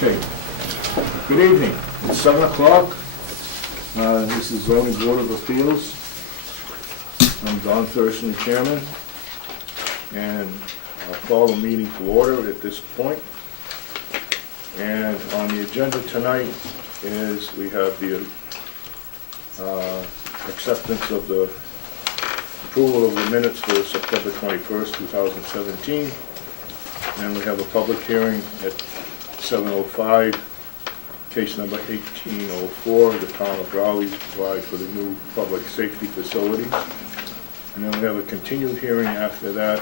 Okay. Good evening. It's 7 o'clock. This is zoning board of appeals. I'm Don Thurston, chairman, and I'll call the meeting to order at this point. And on the agenda tonight is we have the acceptance of the approval of the minutes for September 21st, 2017. And we have a public hearing at 7:05, case number 1804, the town of Raleigh applied for the new public safety facility. And then we have a continued hearing after that,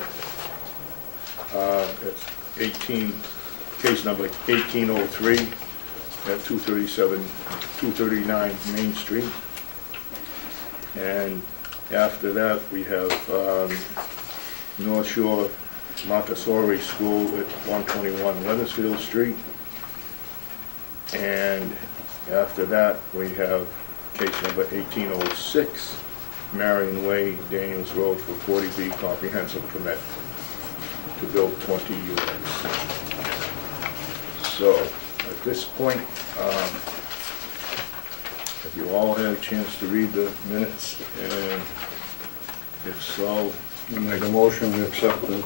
it's case number 1803 at 239 Main Street. And after that, we have North Shore Montessori School at 121 Weathersfield Street. And after that, we have case number 1806, Marion Way, Daniels Road for 40B comprehensive permit to build 20 units. So, at this point, have you all had a chance to read the minutes? And if so, You make a motion to accept the I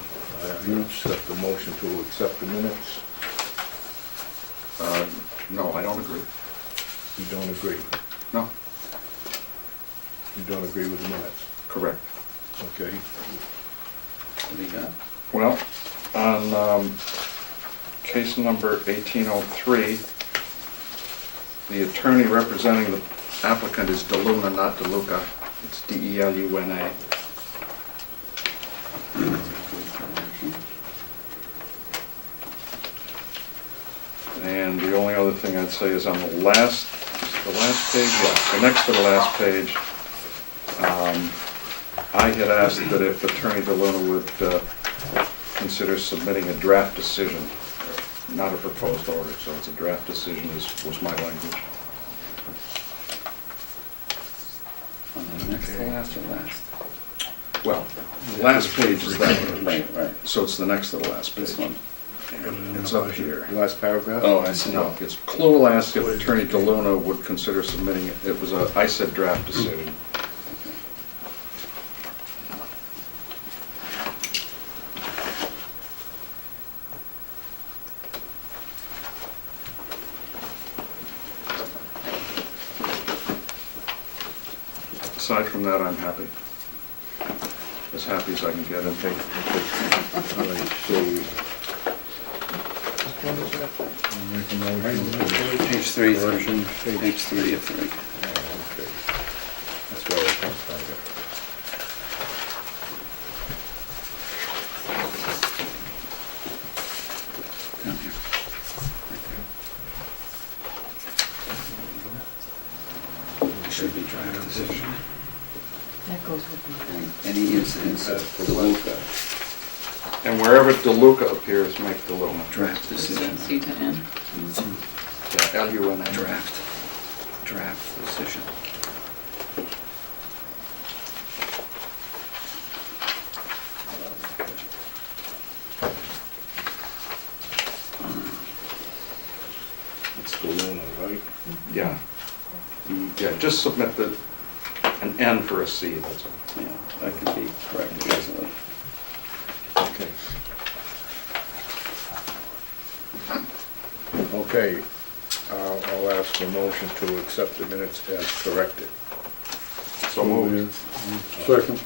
accept the motion to accept the minutes. No, I don't agree. You don't agree? No. You don't agree with the minutes? Correct. Okay. What do you got? Well, on case number 1803, the attorney representing the applicant is DeLuna, not DeLuca. It's D-E-L-U-N-A. And the only other thing I'd say is on the last page, yeah, so next to the last page, I had asked that if Attorney DeLuna would consider submitting a draft decision, not a proposed order, so it's a draft decision was my language. On the next to last or last? Well, the last page is that page. Right. So it's the next to the last page. This one. It's up here. Last paragraph? Oh, I see. No, it's Clue asked if Attorney DeLuna would consider submitting it. It was I said draft decision. Aside from that, I'm happy. As happy as I can get. Okay. All right, so. Make a motion. Page 3. Correction. Page 3 of 3. Oh, okay. That's where I was going to find it. Down here. Right there. Should be draft decision. That goes with the... Any incidents of DeLuca, And wherever DeLuca appears, make DeLuna. draft This is decision. a C to N. Yeah, L-U-N-A. Draft decision. It's the Luna, right? Yeah. Yeah, just submit an N for a C, that's all. Yeah, that can be corrected easily. Okay. Okay, I'll ask for a motion to accept the minutes as corrected. So moved. Okay, Second.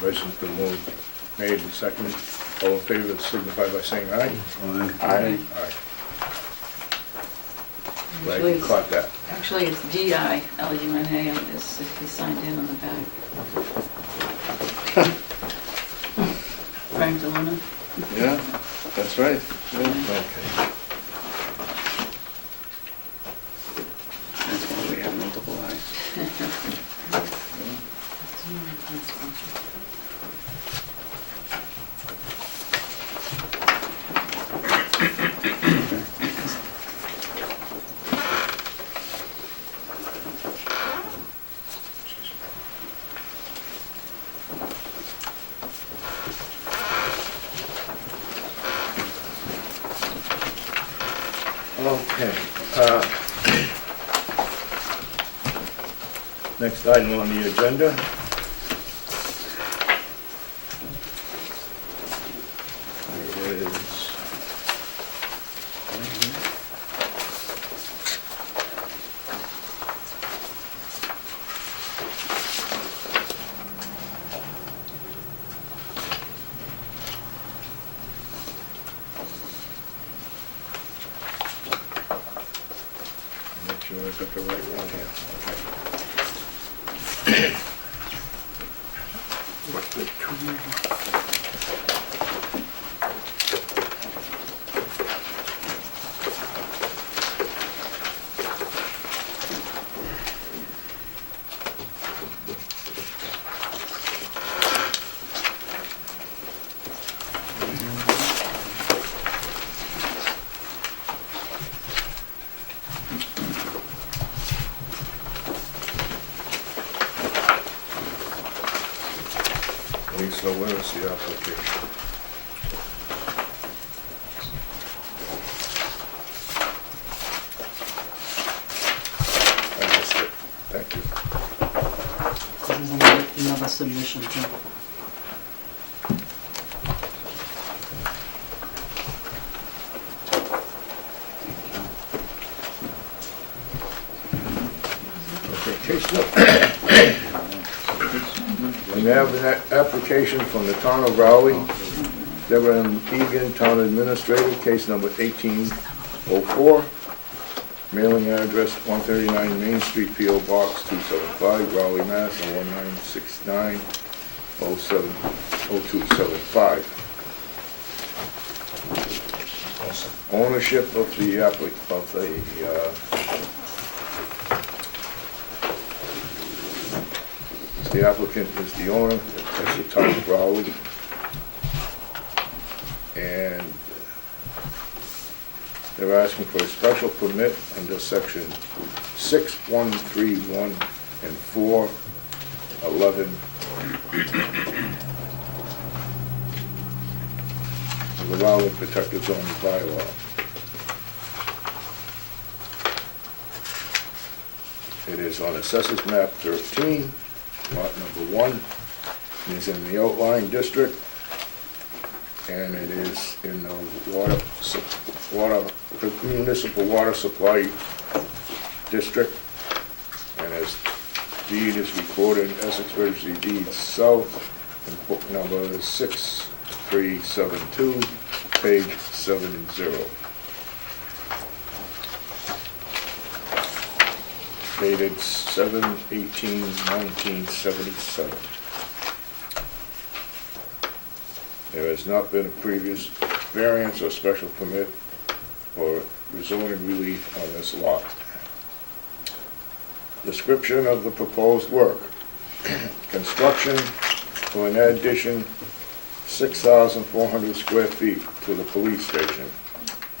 motion's been moved, made and seconded. All in favor, signify by saying aye. Aye. Aye. Glad you caught that. Actually, it's D-I-L-U-N-A, and it's, he signed in on the back. Frank DeLuna. Yeah, that's right. Yeah. Okay. That's why we have multiple eyes. Okay. Next item on the agenda. Is make sure I got the right one here. Okay. What's the two? Lisa, where is the application? I missed it. Thank you. This is another submission too. Okay, case number. We have an application from the town of Raleigh, Deborah M. Egan, Town Administrator, case number 1804. Mailing address 139 Main Street, P.O. Box 275, Raleigh, Mass. 1969 0275. Ownership of the the applicant is the owner, that's the town of Raleigh. And they're asking for a special permit under section 6131 and 411 of the Raleigh Protected Zone bylaw. It is on Assessors Map 13, lot number 1. It is in the outlying district, and it is in the municipal water supply district, and as deed is recorded in Essex Registry of Deeds South, in book number 6372, page 70. Dated 7/18/1977. There has not been a previous variance or special permit or rezoning relief on this lot. Description of the proposed work. Construction for an addition 6,400 square feet to the police station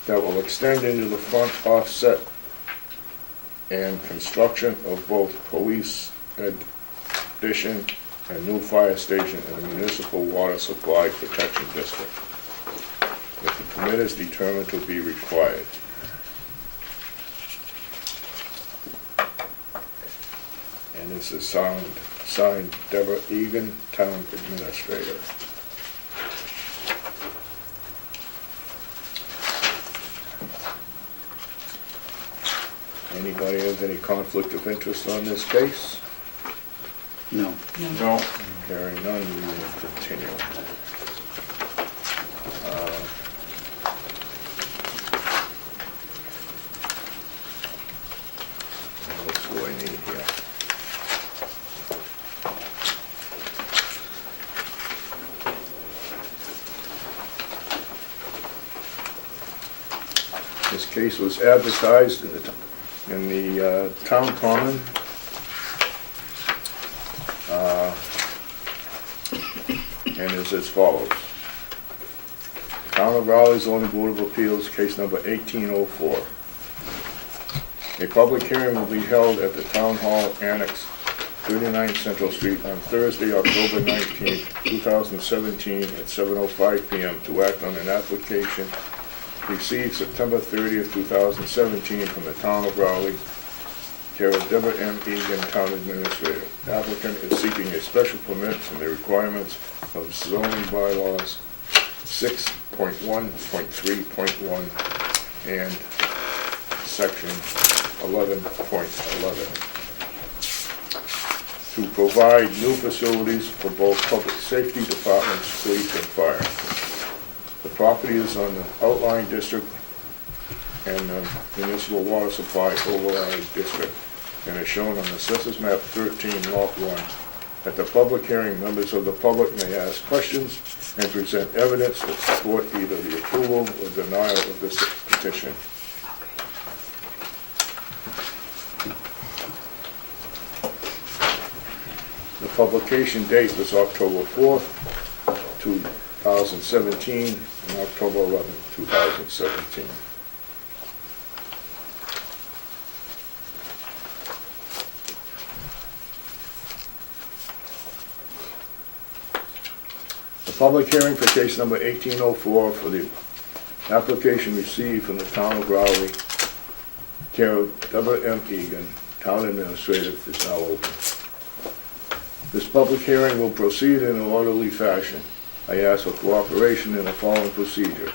that will extend into the front offset, and construction of both police addition and new fire station in the municipal water supply protection district, if the permit is determined to be required. And this is signed Deborah Egan, Town Administrator. Anybody has any conflict of interest on this case? No. No. Hearing none, we will continue. What else do I need here? This case was advertised in the town common and is as follows. Town of Raleigh Zoning Board of Appeals, case number 1804. A public hearing will be held at the Town Hall Annex, 39 Central Street on Thursday, October 19th, 2017 at 7:05 p.m. to act on an application received September 30th, 2017 from the town of Raleigh, care of Deborah M. Egan, Town Administrator. Applicant is seeking a special permit from the requirements of zoning bylaws 6.1.3.1 and section 11.11 to provide new facilities for both public safety departments, police, and fire. The property is on the outlying district and the municipal water supply overlying district, and is shown on Assessors Map 13, Lot 1. At the public hearing, members of the public may ask questions and present evidence that support either the approval or denial of this petition. The publication date was October 4th, 2017, and October 11th, 2017. The public hearing for case number 1804 for the application received from the town of Raleigh, care of Deborah M. Egan, Town Administrator, is now open. This public hearing will proceed in an orderly fashion. I ask for cooperation in the following procedure.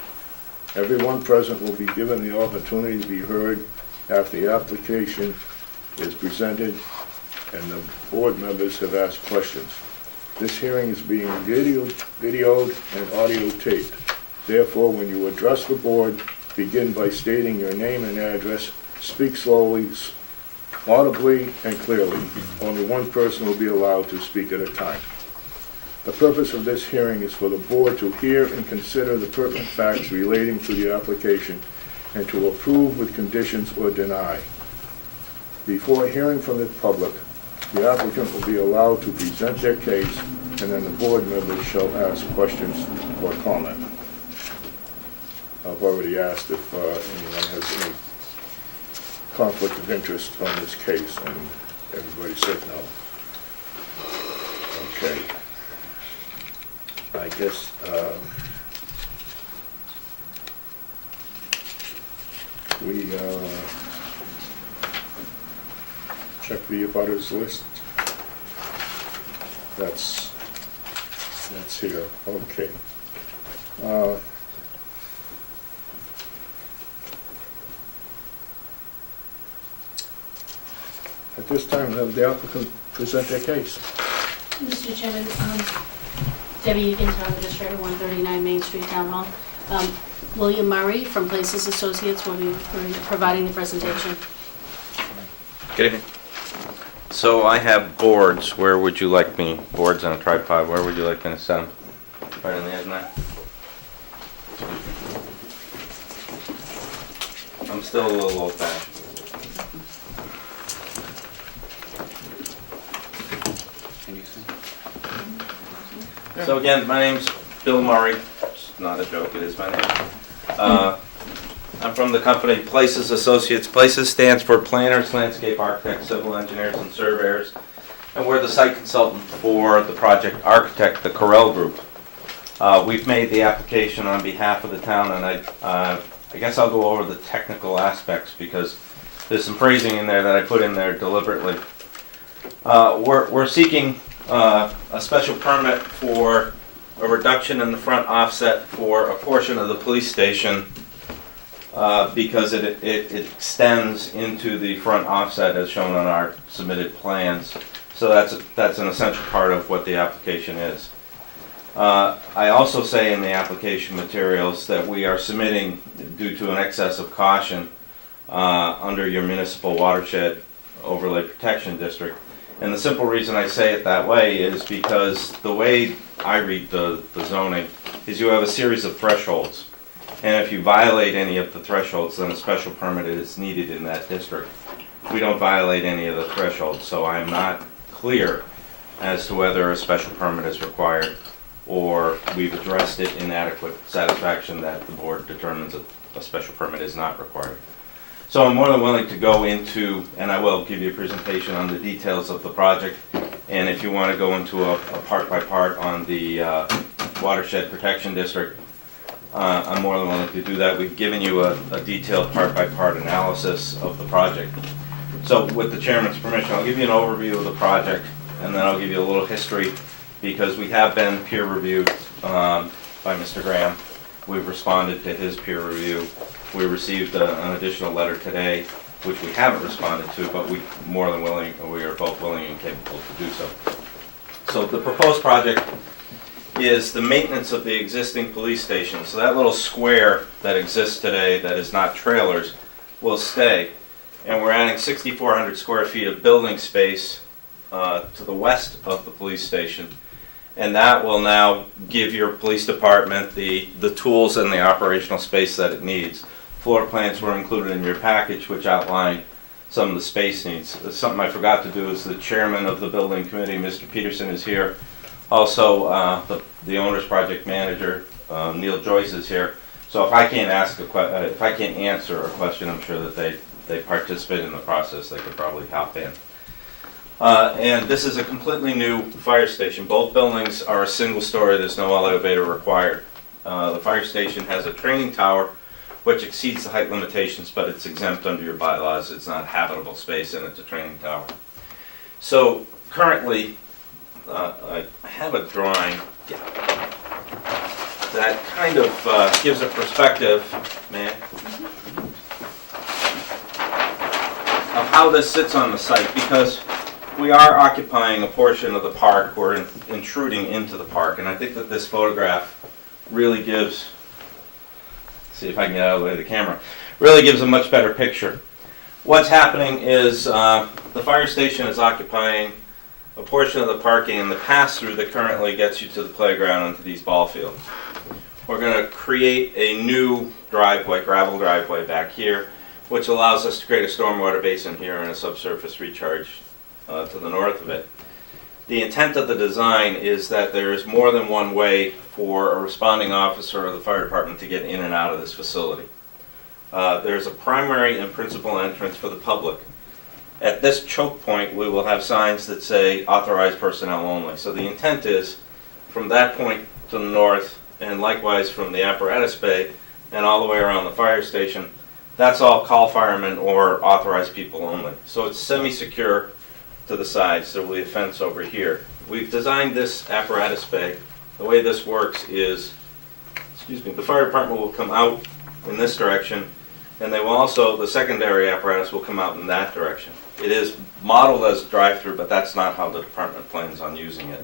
Everyone present will be given the opportunity to be heard after the application is presented and the board members have asked questions. This hearing is being videoed and audio taped. Therefore, when you address the board, begin by stating your name and address. Speak slowly, audibly, and clearly. Only one person will be allowed to speak at a time. The purpose of this hearing is for the board to hear and consider the pertinent facts relating to the application and to approve with conditions or deny. Before hearing from the public, the applicant will be allowed to present their case, and then the board members shall ask questions or comment. I've already asked if anyone has any conflict of interest on this case, and everybody said no. Okay. I guess, we check the abutters list. That's here, okay. At this time, we'll have the applicant present their case. Mr. Chairman, Debbie Egan, Town Administrator, 139 Main Street, Town Hall. William Murray from Places Associates will be providing the presentation. Good evening. So I have boards. Where would you like me? Boards on a tripod. Where would you like me to set them? Right on the edge now. I'm still a little old-fashioned. Can you see? So again, my name's Bill Murray. It's not a joke, it is my name. I'm from the company Places Associates. Places stands for Planners, Landscape Architects, Civil Engineers, and Surveyors. And we're the site consultant for the project architect, the Corel Group. We've made the application on behalf of the town, and I guess I'll go over the technical aspects because there's some phrasing in there that I put in there deliberately. We're seeking a special permit for a reduction in the front offset for a portion of the police station because it extends into the front offset as shown on our submitted plans. So that's an essential part of what the application is. I also say in the application materials that we are submitting due to an excess of caution under your municipal watershed overlay protection district. And the simple reason I say it that way is because the way I read the zoning is you have a series of thresholds. And if you violate any of the thresholds, then a special permit is needed in that district. We don't violate any of the thresholds, so I'm not clear as to whether a special permit is required or we've addressed it in adequate satisfaction that the board determines that a special permit is not required. So I'm more than willing to go into, and I will give you a presentation on the details of the project, and if you want to go into a part by part on the watershed protection district, I'm more than willing to do that. We've given you a detailed part-by-part analysis of the project. So with the chairman's permission, I'll give you an overview of the project, and then I'll give you a little history, because we have been peer reviewed by Mr. Graham. We've responded to his peer review. We received an additional letter today, which we haven't responded to, but we are both willing and capable to do so. So the proposed project is the maintenance of the existing police station. So that little square that exists today that is not trailers will stay. And we're adding 6,400 square feet of building space to the west of the police station. And that will now give your police department the tools and the operational space that it needs. Floor plans were included in your package, which outline some of the space needs. Something I forgot to do is the chairman of the building committee, Mr. Peterson, is here. Also, the owner's project manager, Neil Joyce, is here. So if I can't answer a question, I'm sure that they participate in the process. They could probably hop in. And this is a completely new fire station. Both buildings are a single story. There's no elevator required. The fire station has a training tower, which exceeds the height limitations, but it's exempt under your bylaws. It's not habitable space, and it's a training tower. So currently, I have a drawing that kind of gives a perspective, of how this sits on the site, because we are occupying a portion of the park. We're intruding into the park, and I think that this photograph really gives, see if I can get out of the way of the camera, really gives a much better picture. What's happening is the fire station is occupying a portion of the parking and the pass-through that currently gets you to the playground and to these ball fields. We're going to create a new driveway, gravel driveway back here, which allows us to create a stormwater basin here and a subsurface recharge to the north of it. The intent of the design is that there is more than one way for a responding officer of the fire department to get in and out of this facility. There's a primary and principal entrance for the public. At this choke point, we will have signs that say authorized personnel only. So the intent is from that point to the north, and likewise from the apparatus bay and all the way around the fire station, that's all call firemen or authorized people only. So it's semi-secure to the sides. There will be a fence over here. We've designed this apparatus bay. The way this works is, the fire department will come out in this direction, and they will also, the secondary apparatus will come out in that direction. It is modeled as a drive-through, but that's not how the department plans on using it.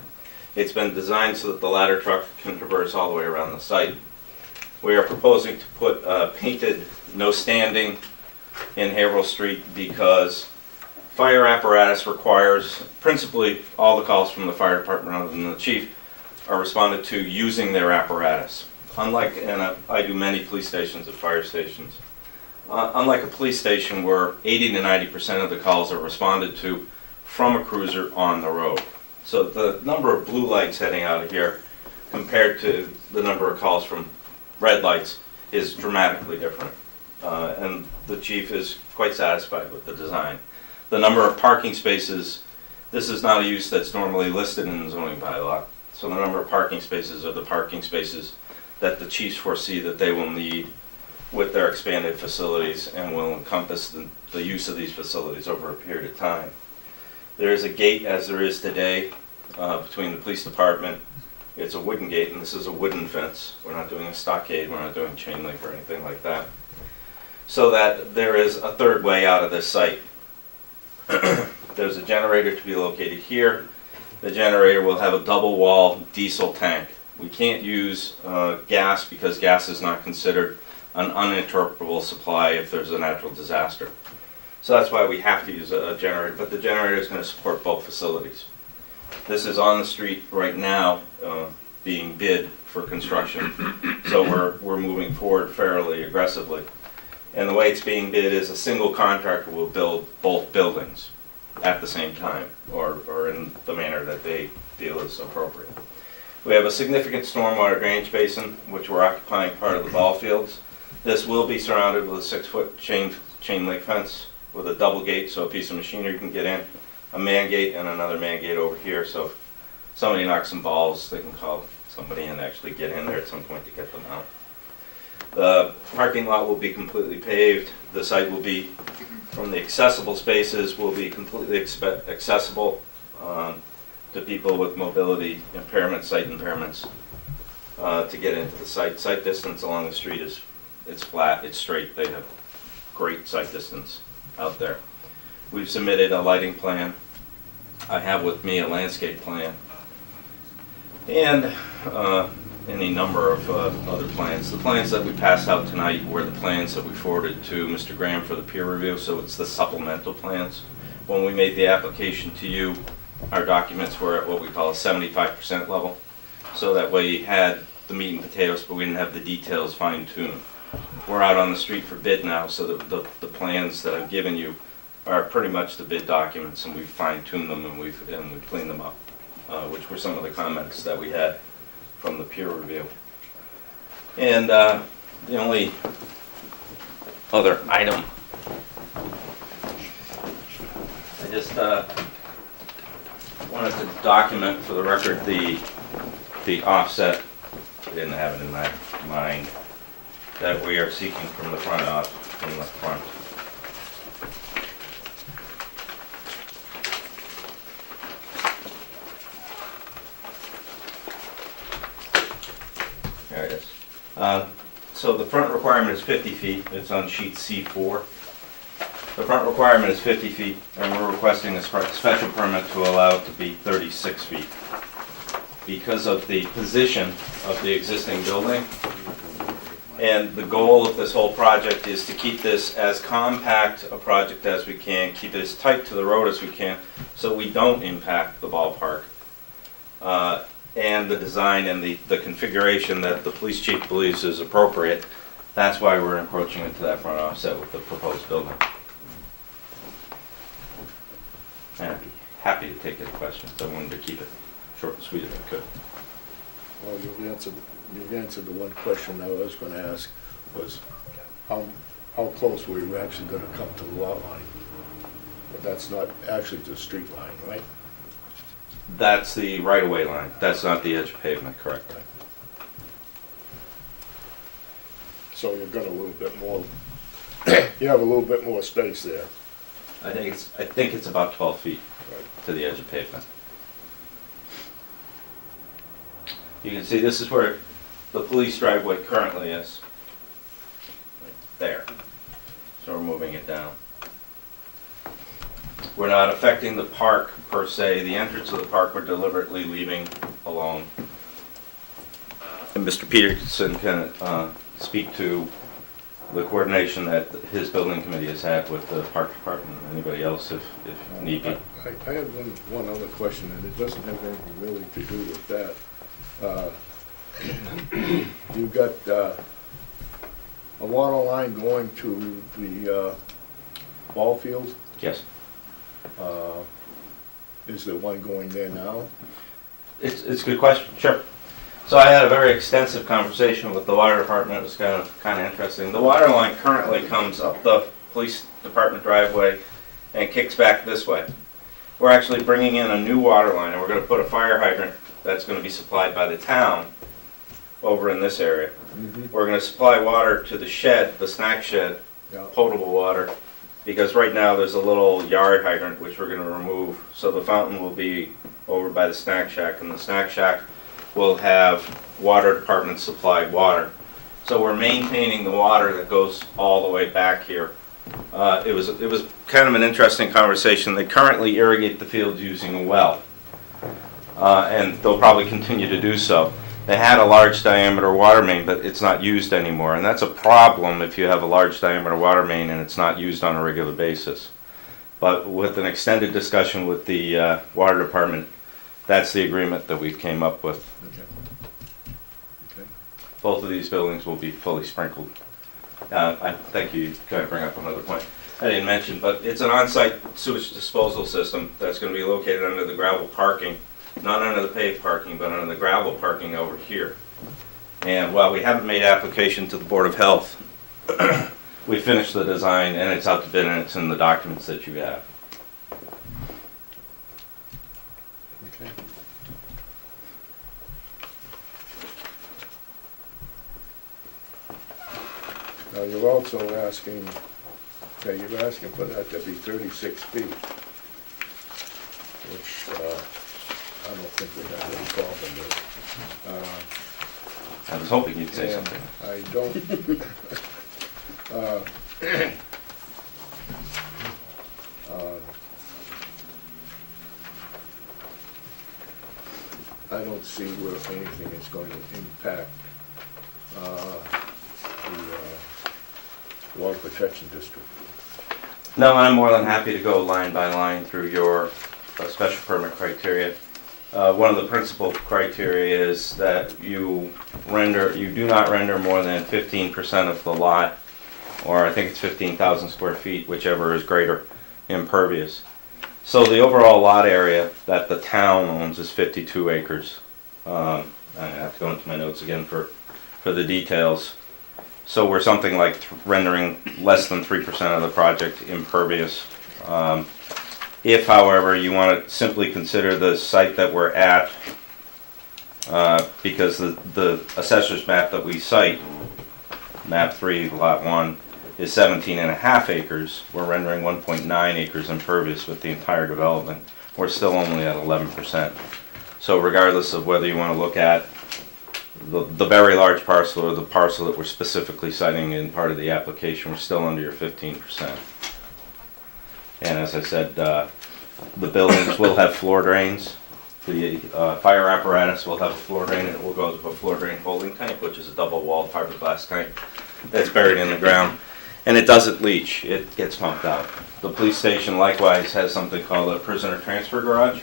It's been designed so that the ladder truck can traverse all the way around the site. We are proposing to put painted no standing in Haverhill Street because fire apparatus requires, principally all the calls from the fire department other than the chief are responded to using their apparatus. Unlike, and I do many police stations and fire stations, unlike a police station where 80 to 90% of the calls are responded to from a cruiser on the road. So the number of blue lights heading out of here compared to the number of calls from red lights is dramatically different. And the chief is quite satisfied with the design. The number of parking spaces, this is not a use that's normally listed in the zoning bylaw. So the number of parking spaces are the parking spaces that the chiefs foresee that they will need with their expanded facilities and will encompass the use of these facilities over a period of time. There is a gate, as there is today, between the police department. It's a wooden gate, and this is a wooden fence. We're not doing a stockade, we're not doing chain link or anything like that. So that there is a third way out of this site. There's a generator to be located here. The generator will have a double wall diesel tank. We can't use gas because gas is not considered an uninterruptible supply if there's a natural disaster. So that's why we have to use a generator, but the generator is going to support both facilities. This is on the street right now being bid for construction, so we're moving forward fairly aggressively. And the way it's being bid is a single contractor will build both buildings at the same time, or in the manner that they feel is appropriate. We have a significant stormwater drainage basin, which we're occupying part of the ball fields. This will be surrounded with a 6-foot chain link fence with a double gate so a piece of machinery can get in, a man gate and another man gate over here, so if somebody knocks some balls, they can call somebody and actually get in there at some point to get them out. The parking lot will be completely paved. The site will be, from the accessible spaces, will be completely accessible to people with mobility impairments, sight impairments, to get into the site. Sight distance along the street is, it's flat, it's straight. They have great sight distance out there. We've submitted a lighting plan. I have with me a landscape plan and any number of other plans. The plans that we passed out tonight were the plans that we forwarded to Mr. Graham for the peer review, so it's the supplemental plans. When we made the application to you, our documents were at what we call a 75% level, so that way you had the meat and potatoes, but we didn't have the details fine-tuned. We're out on the street for bid now, so the plans that I've given you are pretty much the bid documents, and we've fine-tuned them and we've cleaned them up, which were some of the comments that we had from the peer review. And the only other item, I just wanted to document for the record the offset. I didn't have it in my mind that we are seeking from the front from the front. There it is. So the front requirement is 50 feet. It's on sheet C4. The front requirement is 50 feet, and we're requesting a special permit to allow it to be 36 feet. Because of the position of the existing building, and the goal of this whole project is to keep this as compact a project as we can, keep it as tight to the road as we can, so we don't impact the ballpark. And the design and the configuration that the police chief believes is appropriate. That's why we're encroaching into that front offset with the proposed building. And I'd be happy to take any questions. I wanted to keep it short and sweet if I could. Well, you've answered the one question I was gonna ask, was how close were you actually gonna come to the lot line? But that's not actually the street line, right? That's the right-of-way line. That's not the edge of pavement, correct? So you've got a little bit more, you have a little bit more space there. I think it's about 12 feet to the edge of pavement. You can see this is where the police driveway currently is. Right there. So we're moving it down. We're not affecting the park per se. The entrance of the park we're deliberately leaving alone. And Mr. Peterson can speak to the coordination that his building committee has had with the park department and anybody else if need be. I had one other question, and it doesn't have anything really to do with that. You've got a water line going to the ball field. Yes. Is there one going there now? It's a good question, sure. So I had a very extensive conversation with the water department. It was kind of interesting. The water line currently comes up the police department driveway and kicks back this way. We're actually bringing in a new water line, and we're going to put a fire hydrant that's going to be supplied by the town over in this area. Mm-hmm. We're going to supply water to the shed, the snack shed, Yeah. potable water, because right now there's a little yard hydrant which we're going to remove. So the fountain will be over by the snack shack, and the snack shack will have water department supplied water. So we're maintaining the water that goes all the way back here. It was kind of an interesting conversation. They currently irrigate the field using a well, and they'll probably continue to do so. They had a large diameter water main, but it's not used anymore, and that's a problem if you have a large diameter water main and it's not used on a regular basis. But with an extended discussion with the water department, that's the agreement that we came up with. Okay. Both of these buildings will be fully sprinkled. Thank you. Can I bring up another point? I didn't mention, but it's an on-site sewage disposal system that's going to be located under the gravel parking, not under the paved parking, but under the gravel parking over here. And while we haven't made application to the Board of Health, we finished the design and it's out to bid and it's in the documents that you have. Okay. you're also asking, okay, you're asking for that to be 36 feet, which I don't think we have any problem with. I was hoping you'd say And something. I don't, uh, I don't see where anything is going to impact the Water Protection District. No, I'm more than happy to go line by line through your special permit criteria. One of the principal criteria is that you do not render more than 15% of the lot, or I think it's 15,000 square feet, whichever is greater, impervious. So the overall lot area that the town owns is 52 acres. I have to go into my notes again for the details. So we're something like rendering less than 3% of the project impervious. If, however, you want to simply consider the site that we're at, because the assessor's map that we cite, map 3, lot 1, is 17.5 acres. We're rendering 1.9 acres impervious with the entire development. We're still only at 11%. So regardless of whether you want to look at the very large parcel or the parcel that we're specifically citing in part of the application, we're still under your 15%. And as I said, the buildings will have floor drains. The fire apparatus will have a floor drain, and it will go to a floor drain holding tank, which is a double-walled fiberglass tank that's buried in the ground. And it doesn't leach, it gets pumped out. The police station likewise has something called a prisoner transfer garage.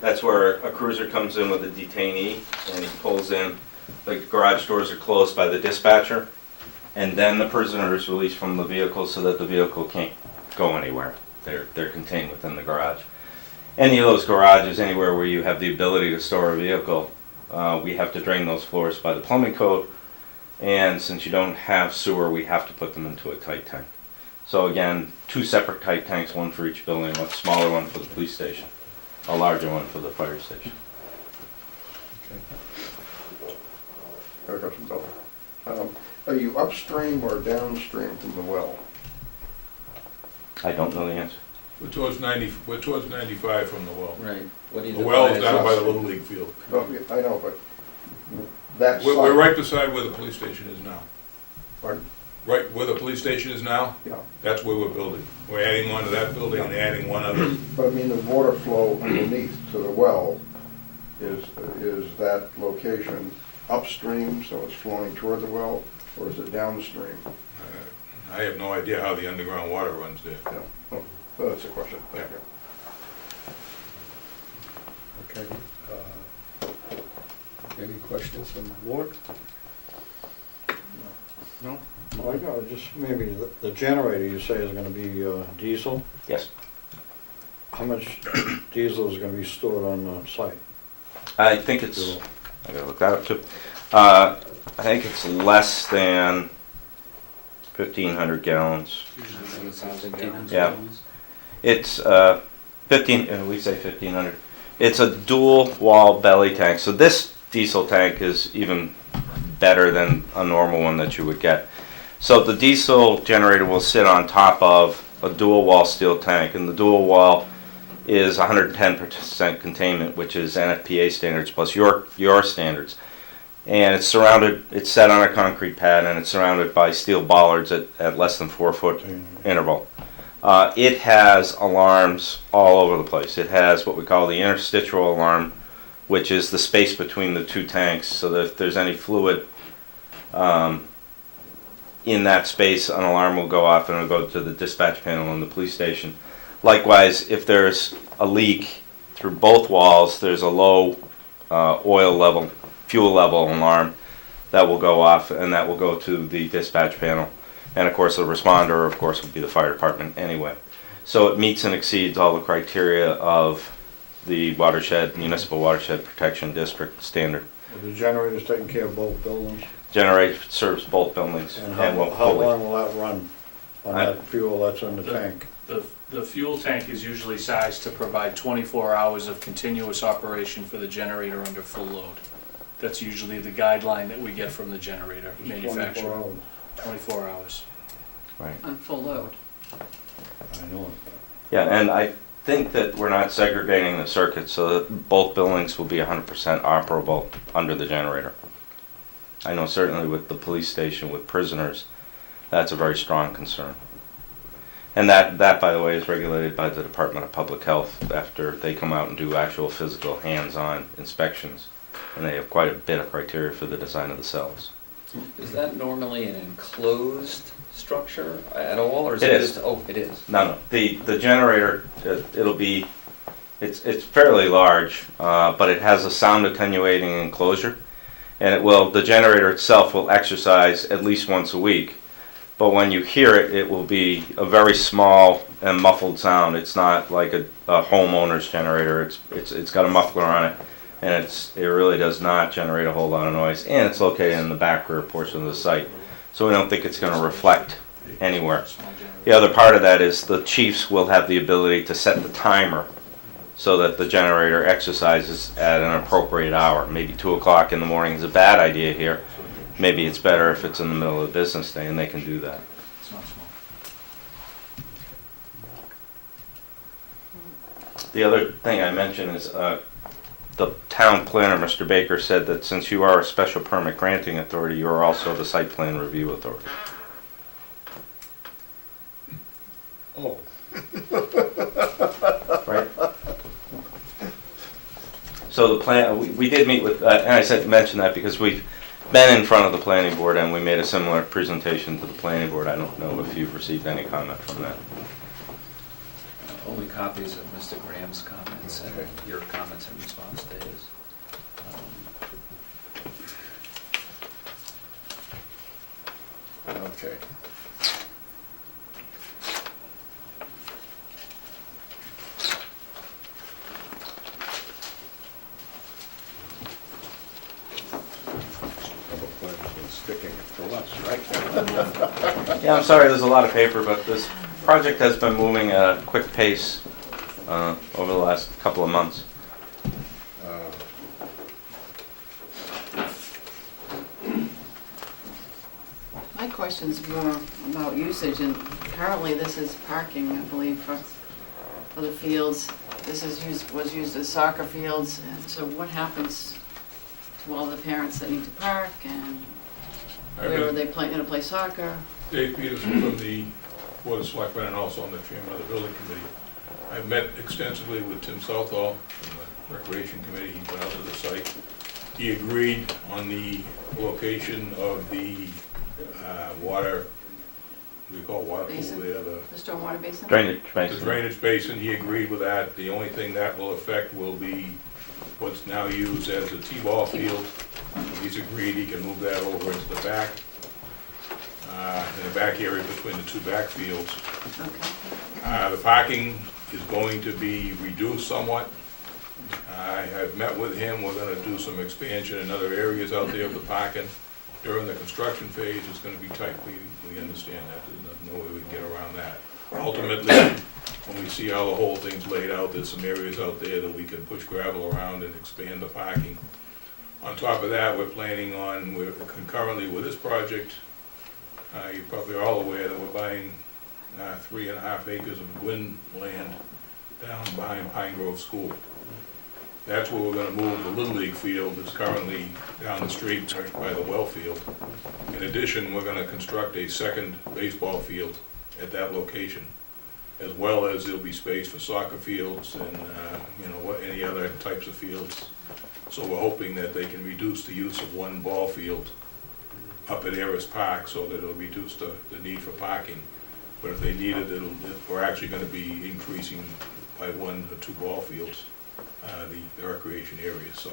That's where a cruiser comes in with a detainee and he pulls in. The garage doors are closed by the dispatcher, and then the prisoner is released from the vehicle so that the vehicle can't go anywhere. They're contained within the garage. Any of those garages, anywhere where you have the ability to store a vehicle, we have to drain those floors by the plumbing code. And since you don't have sewer, we have to put them into a tight tank. So again, 2 separate tight tanks, one for each building, a smaller one for the police station, a larger one for the fire station. I got some double. Are you upstream or downstream from the well? I don't know the answer. We're towards 95 from the well. Right. What do you The well define is as down by the upstream? Little League field. Oh, yeah, I know, but that site. We're right beside where the police station is now. Pardon? Right where the police station is now, Yeah, that's where we're building. We're adding one to that building and adding one other. but I mean, the water flow underneath to the well is that location upstream, so it's flowing toward the well, or is it downstream? I have no idea how the underground water runs there. Yeah, oh, well, that's a question. Thank you. Okay. Any questions from the board? Well, I got just maybe the generator you say is gonna be diesel. Yes. How much diesel is gonna be stored on the site? I think it's, I gotta look that up too. I think it's less than 1,500 gallons. Yeah. It's 15, we say 1,500. It's a dual wall belly tank. So this diesel tank is even better than a normal one that you would get. So the diesel generator will sit on top of a dual wall steel tank, and the dual wall is 110% containment, which is NFPA standards plus your standards. And it's surrounded, it's set on a concrete pad, and it's surrounded by steel bollards at less than 4 foot interval. It has alarms all over the place. It has what we call the interstitial alarm, which is the space between the 2 tanks, so that if there's any fluid in that space, an alarm will go off and it'll go to the dispatch panel in the police station. Likewise, if there's a leak through both walls, there's a low oil level, fuel level alarm that will go off, and that will go to the dispatch panel. And of course, the responder, of course, would be the fire department anyway. So it meets and exceeds all the criteria of the municipal watershed protection district standard. Well, the generator's taking care of both buildings? Serves both buildings. And will how fully- long will that run on that fuel that's in the tank? The fuel tank is usually sized to provide 24 hours of continuous operation for the generator under full load. That's usually the guideline that we get from the generator Just 24 manufacturer. hours. 24 hours. Right. On full load. I know. Yeah, and I think that we're not segregating the circuits so that both buildings will be 100% operable under the generator. I know certainly with the police station with prisoners, that's a very strong concern. And that, by the way, is regulated by the Department of Public Health after they come out and do actual physical hands-on inspections. And they have quite a bit of criteria for the design of the cells. Is that normally an enclosed structure at all, or is It it is. just, oh, it is? No, the generator, it'll be, it's fairly large, but it has a sound attenuating enclosure. And the generator itself will exercise at least once a week. But when you hear it, it will be a very small and muffled sound. It's not like a homeowner's generator. It's got a muffler on it, and it really does not generate a whole lot of noise. And it's located in the back rear portion of the site, so we don't think it's going to reflect anywhere. The other part of that is the chiefs will have the ability to set the timer so that the generator exercises at an appropriate hour. Maybe 2 o'clock in the morning is a bad idea here. Maybe it's better if it's in the middle of the business day, and they can do that. It's not small. The other thing I mentioned is the town planner, Mr. Baker, said that since you are a special permit granting authority, you are also the site plan review authority. Oh. Right? So the plan, we did meet with, and I said mention that because we've been in front of the planning board and we made a similar presentation to the planning board. I don't know if you've received any comment from that. Only copies of Mr. Graham's comments and your comments in response to his. Okay. Public plan's been sticking to us, right? Yeah, I'm sorry, there's a lot of paper, but this project has been moving at a quick pace over the last couple of months. My question's more about usage, and currently this is parking, I believe, for the fields. This was used as soccer fields, and so what happens to all the parents that need to park, and where are they gonna play soccer? Dave Peterson from the Board of Selectmen and also I'm the chairman of the building committee. I've met extensively with Tim Southall from the Recreation Committee. He went out to the site. He agreed on the location of the water, what do we call it, water pool Basin. there, The stormwater basin? Drainage the basin. drainage basin. He agreed with that. The only thing that will affect will be what's now used as a T-ball field. He's agreed he can move that over into the back, in the back area between the two back fields. Okay. The parking is going to be reduced somewhat. I've met with him. We're gonna do some expansion in other areas out there of the parking. During the construction phase, it's gonna be tight. We understand that. There's no way we can get around that. Ultimately, when we see how the whole thing's laid out, there's some areas out there that we can push gravel around and expand the parking. On top of that, we're concurrently with this project, you're probably all aware that we're buying 3.5 acres of wind land down behind Pine Grove School. That's where we're gonna move the Little League field that's currently down the street by the well field. In addition, we're gonna construct a second baseball field at that location, as well as there'll be space for soccer fields and, any other types of fields. So we're hoping that they can reduce the use of one ball field up at Aris Park so that it'll reduce the need for parking. But if they need it, we're actually gonna be increasing by 1 or 2 ball fields, the recreation area. So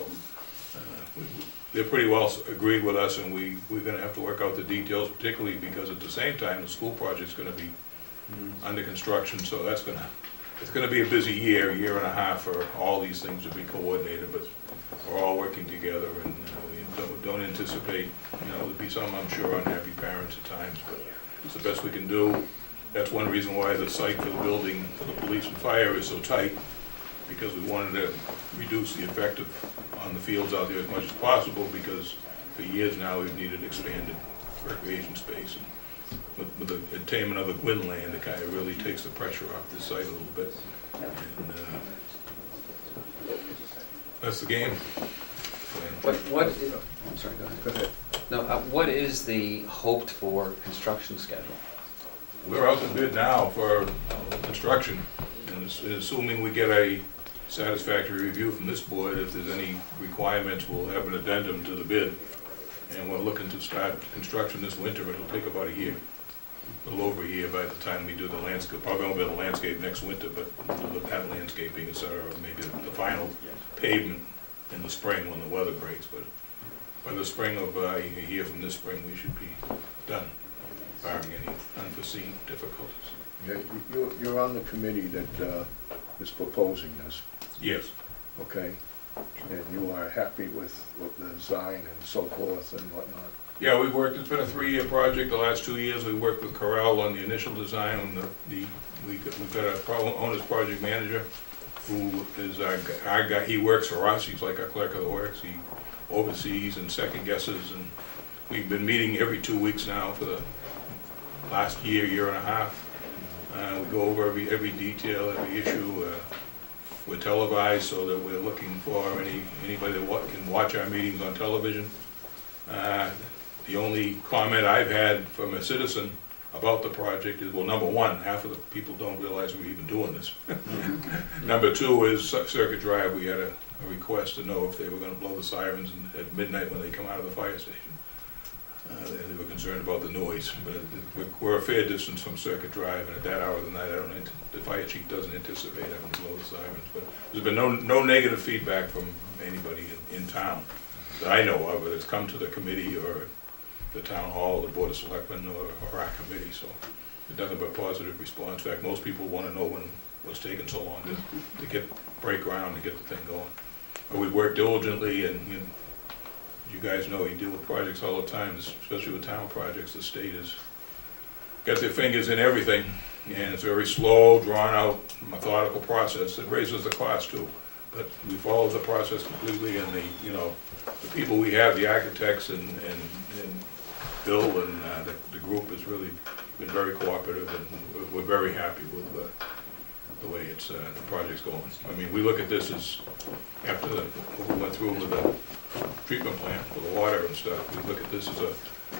they're pretty well agreed with us, and we're gonna have to work out the details, particularly because at the same time, the school project's gonna be under construction, so it's gonna be a busy year and a half for all these things to be coordinated, but we're all working together, and we don't anticipate, there'll be some, I'm sure, unhappy parents at times, but it's the best we can do. That's one reason why the site for the building for the police and fire is so tight, because we wanted to reduce the effect on the fields out there as much as possible, because for years now we've needed expanded recreation space. And with the attainment of the Gwyn land, it kind of really takes the pressure off this site a little bit. And that's the game. What, I'm sorry, go ahead. Go ahead. No, what is the hoped for construction schedule? We're out to bid now for construction, and assuming we get a satisfactory review from this board, if there's any requirements, we'll have an addendum to the bid. And we're looking to start construction this winter. It'll take about a year, a little over a year by the time we do the landscape. Probably won't be the landscape next winter, but we'll do that landscaping, et cetera, maybe the final pavement in the spring when the weather breaks. But by the spring of a year from this spring, we should be done, barring any unforeseen difficulties. Yeah, you're on the committee that is proposing this, Yes. okay? And you are happy with the design and so forth and whatnot? Yeah, we worked, it's been a 3-year project. The last 2 years, we worked with Corel on the initial design. And we've got a owner's project manager who is our guy. He works for us. He's like our clerk of the works. He oversees and second guesses. And we've been meeting every 2 weeks now for the last year and a half. We go over every detail, every issue. We're televised so that we're looking for anybody that can watch our meetings on television. The only comment I've had from a citizen about the project is, well, number one, half of the people don't realize we're even doing this. Number two is Circuit Drive. We had a request to know if they were going to blow the sirens at midnight when they come out of the fire station. They were concerned about the noise, but we're a fair distance from Circuit Drive, and at that hour of the night, the fire chief doesn't anticipate having to blow the sirens. But there's been no negative feedback from anybody in town that I know of, whether it's come to the committee or the town hall, or the board of selectmen, or our committee. So it's nothing but positive response. In fact, most people want to know what's taking so long to break ground and get the thing going. But we work diligently, and you guys know you deal with projects all the time, especially with town projects. The state has got their fingers in everything, and it's a very slow, drawn-out, methodical process that raises the cost too. But we follow the process completely, and the people we have, the architects and Bill and the group has really been very cooperative, and we're very happy with the way the project's going. I mean, we look at this as, after what we went through with the treatment plant for the water and stuff, we look at this as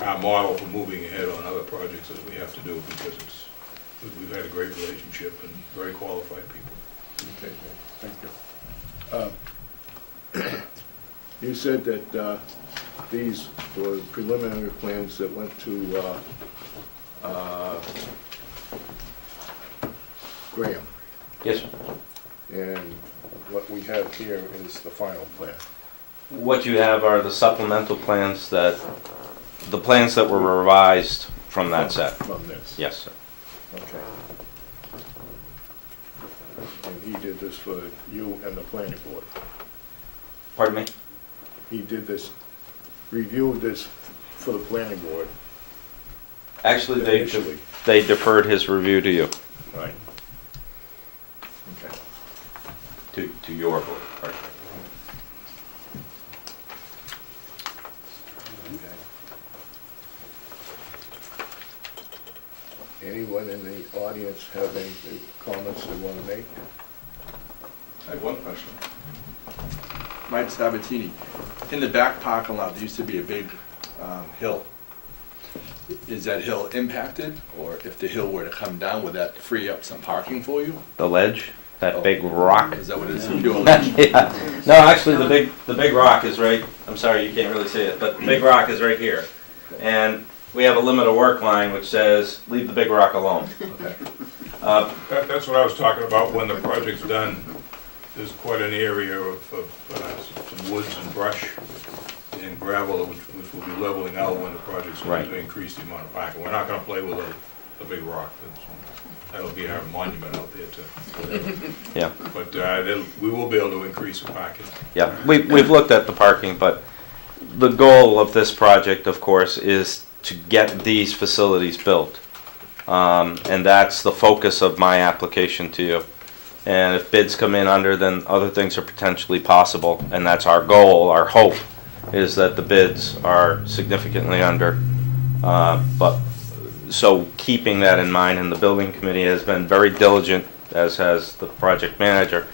our model for moving ahead on other projects that we have to do, because we've had a great relationship and very qualified people. Okay, thank you. You said that these were preliminary plans that went to Graham. Yes, sir. And what we have here is the final plan. What you have are the supplemental plans the plans that were revised from that set. From this. Yes, sir. Okay. And he did this for you and the planning board. Pardon me? He did this, reviewed this for the planning board. Actually, Initially. they deferred his review to you, Right. Okay. to your board. Pardon. Anyone in the audience have any comments they want to make? I have one question. Mike Sabatini. In the back parking lot, there used to be a big hill. Is that hill impacted, or if the hill were to come down, would that free up some parking for you? The ledge, that big rock. Is that what it is? Pure ledge? Yeah. No, actually, the big rock is right. I'm sorry, you can't really see it, but the big rock is right here, and we have a limit of work line which says leave the big rock alone. Okay. That's what I was talking about when the project's done. There's quite an area of some woods and brush and gravel, which will be leveling out when the project's going to increase the amount of parking. We're not going to play with a big rock. That'll be our monument out there too. Yeah. But we will be able to increase the parking. Yeah, we've looked at the parking, but the goal of this project, of course, is to get these facilities built. And that's the focus of my application to you. And if bids come in under, then other things are potentially possible. And that's our goal, our hope, is that the bids are significantly under. But So keeping that in mind, and the building committee has been very diligent, as has the project manager,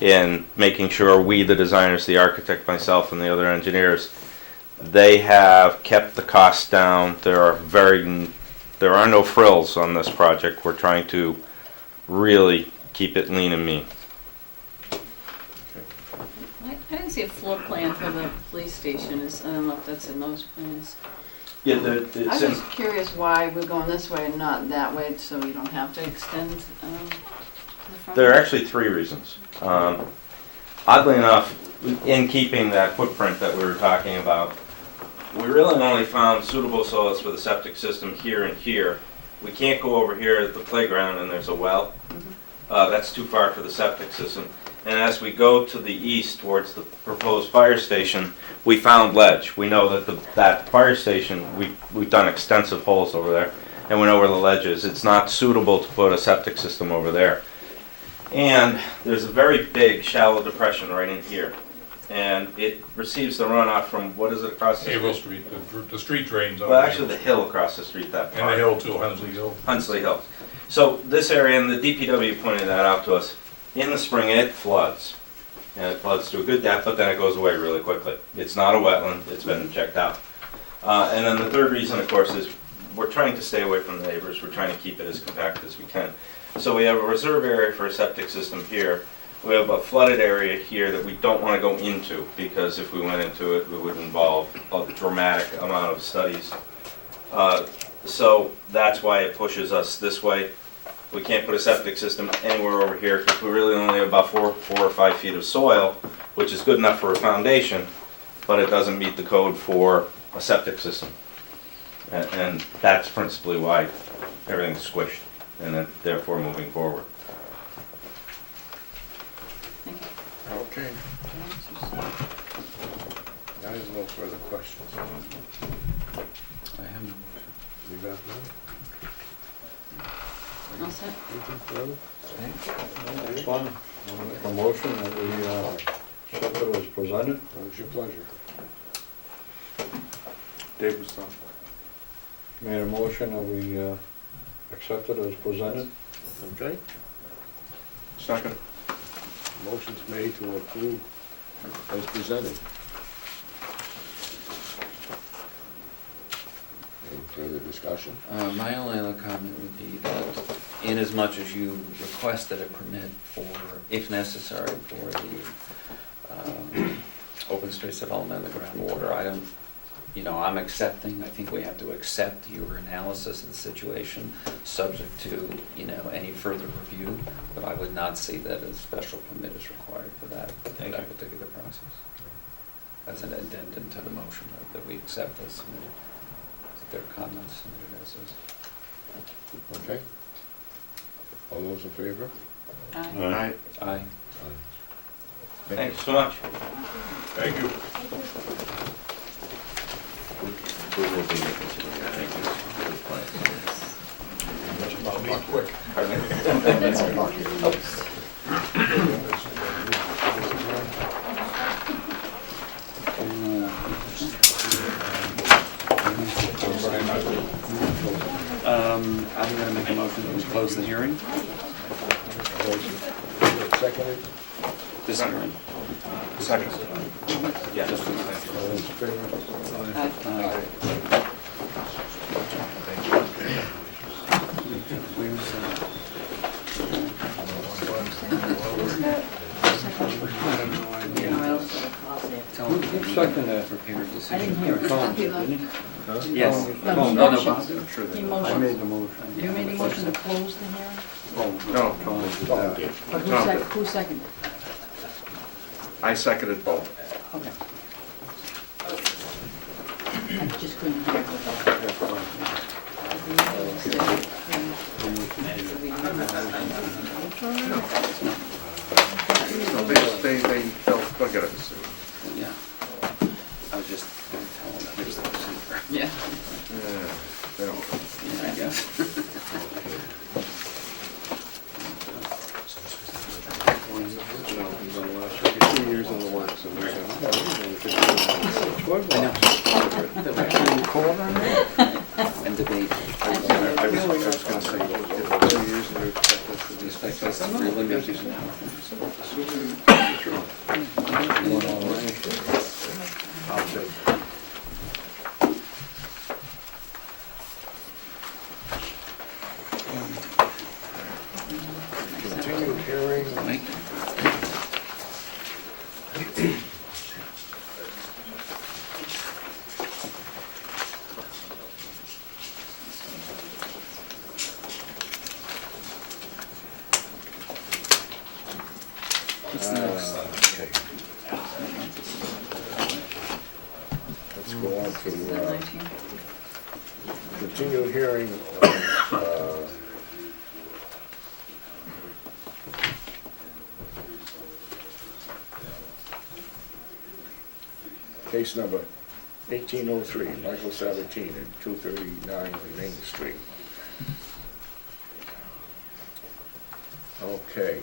in making sure we, the designers, the architect, myself, and the other engineers, they have kept the costs down. There are no frills on this project. We're trying to really keep it lean and mean. I didn't see a floor plan for the police station, I don't know if that's in those plans. Yeah, I was just curious why we're going this way and not that way, so you don't have to extend to the front. there are actually 3 reasons. Oddly enough, in keeping that footprint that we were talking about, we really only found suitable soils for the septic system here and here. We can't go over here at the playground and there's a well. That's too far for the septic system. And as we go to the east towards the proposed fire station, we found ledge. We know that that fire station, we've done extensive holes over there, and we know where the ledge is. It's not suitable to put a septic system over there. And there's a very big shallow depression right in here. And it receives the runoff from, what is it across the Haverhill street? Street, the street drains on. Well, actually the hill across the street, that part. And the hill too, Hunsley Hill. Hunsley Hill. So this area, and the DPW pointed that out to us, in the spring it floods. And it floods to a good depth, but then it goes away really quickly. It's not a wetland, it's been checked out. And then the third reason, of course, is we're trying to stay away from the neighbors. We're trying to keep it as compact as we can. So we have a reserve area for a septic system here. We have a flooded area here that we don't want to go into, because if we went into it, it would involve a dramatic amount of studies. So that's why it pushes us this way. We can't put a septic system anywhere over here because we really only have about 4 or 5 feet of soil, which is good enough for a foundation, but it doesn't meet the code for a septic system. And that's principally why everything's squished, and then therefore moving forward. Thank you. Okay. I have no further questions. I have no You got none? All set? Anything further? That's fine. I'll make a motion that we accept it as presented. What was your pleasure? Dave was done. Made a motion that we accept it as presented. Okay. Second. Motion's made to approve as presented. Any further discussion? My only other comment would be that inasmuch as you requested a permit for, if necessary, for the open space development of the groundwater, I don't, I'm accepting, I think we have to accept your analysis of the situation, subject to, any further review, but I would not see that a special permit is required for that particular process. As an addendum to the motion that we accept as submitted. Their comments submitted as is. Okay. All those in favor? Aye. Aye. Thank you so much. Thank you. We will be making sure we got I'll be quick. I'm going to make a motion to close the hearing. Seconded? This hearing. Second. Yeah. Just for All those in favor? Tell them Who seconded that? prepared decision. I didn't hear it. Tom, Copy that. didn't he? Yes. No, No, no, no, no. I'm sure they He know. I motioned. made the motion. You made a motion to close the hearing? No, Tom did that. But Tom did. who seconded? I seconded both. Okay. I just couldn't hear. No, they'll get it soon. Yeah. I was just going to tell them, here's the procedure. Yeah. Yeah, they don't. Yeah, I guess. Two years in the works. And I know. And debate. That's really making it. I'll take. Continued hearing. Mike? What's next? Okay. Let's go on to, 19. continued hearing, case number 1803, Michael Sabatini, 239 Main Street. Okay,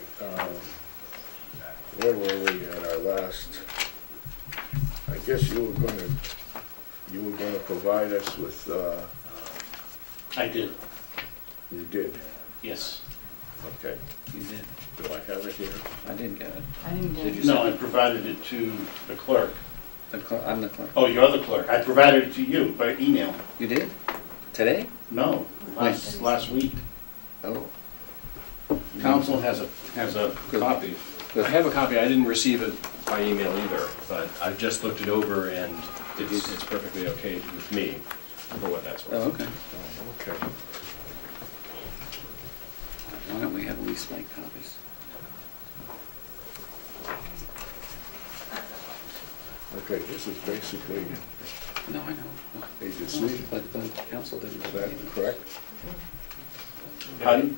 where were we at our last? I guess you were gonna provide us with, I did, you did, yes. okay. You did. Do I have it here? I didn't get it. I didn't get Did it. you No, I send it? provided it to the clerk. I'm the clerk. Oh, you're the clerk. I provided it to you by email. You did? Today? No, last week. Oh. Council has a Good. copy. I have a copy, I didn't receive it by email either, but I've just looked it over and it's perfectly okay with me, for what that's Oh, worth. okay. Oh, okay. Why don't we have at least make copies? Okay, this is basically No, I know. a decision, But the council didn't. is that correct?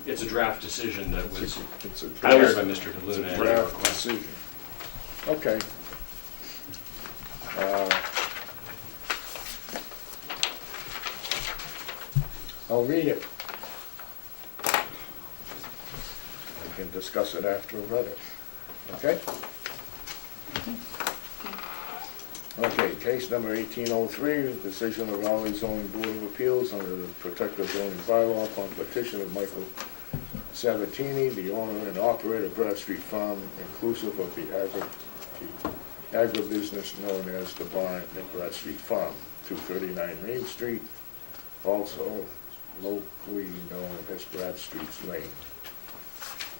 It's a draft decision that was It's a prepared by Mr. It's DeLuna. a at draft your request. decision. Okay. Uh, I'll read it. We can discuss it after I've read it. Okay? Okay, case number 1803, decision of Raleigh Zoning Board of Appeals under the Protective Zoning Bylaw upon petition of Michael Sabatini, the owner and operator of Bradstreet Farm, inclusive of the agribusiness known as the Barn at Bradstreet Farm, 239 Main Street, also locally known as Bradstreet's Lane,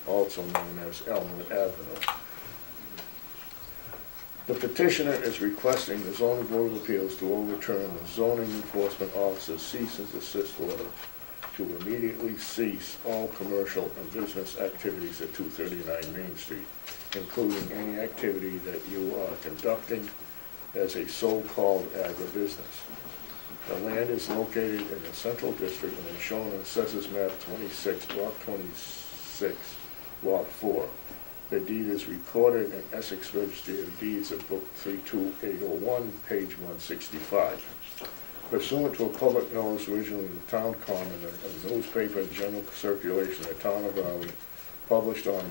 also known as Elmwood Avenue. The petitioner is requesting the zoning board of appeals to overturn the zoning enforcement officer's cease and desist order to immediately cease all commercial and business activities at 239 Main Street, including any activity that you are conducting as a so-called agribusiness. The land is located in the Central District and is shown on Assessors Map 26, Block 26, Lot 4. The deed is recorded in Essex Registry of Deeds of Book 32801, page 165. Pursuant to a public notice originally in the Town Common, a newspaper in general circulation in the town of Raleigh, published on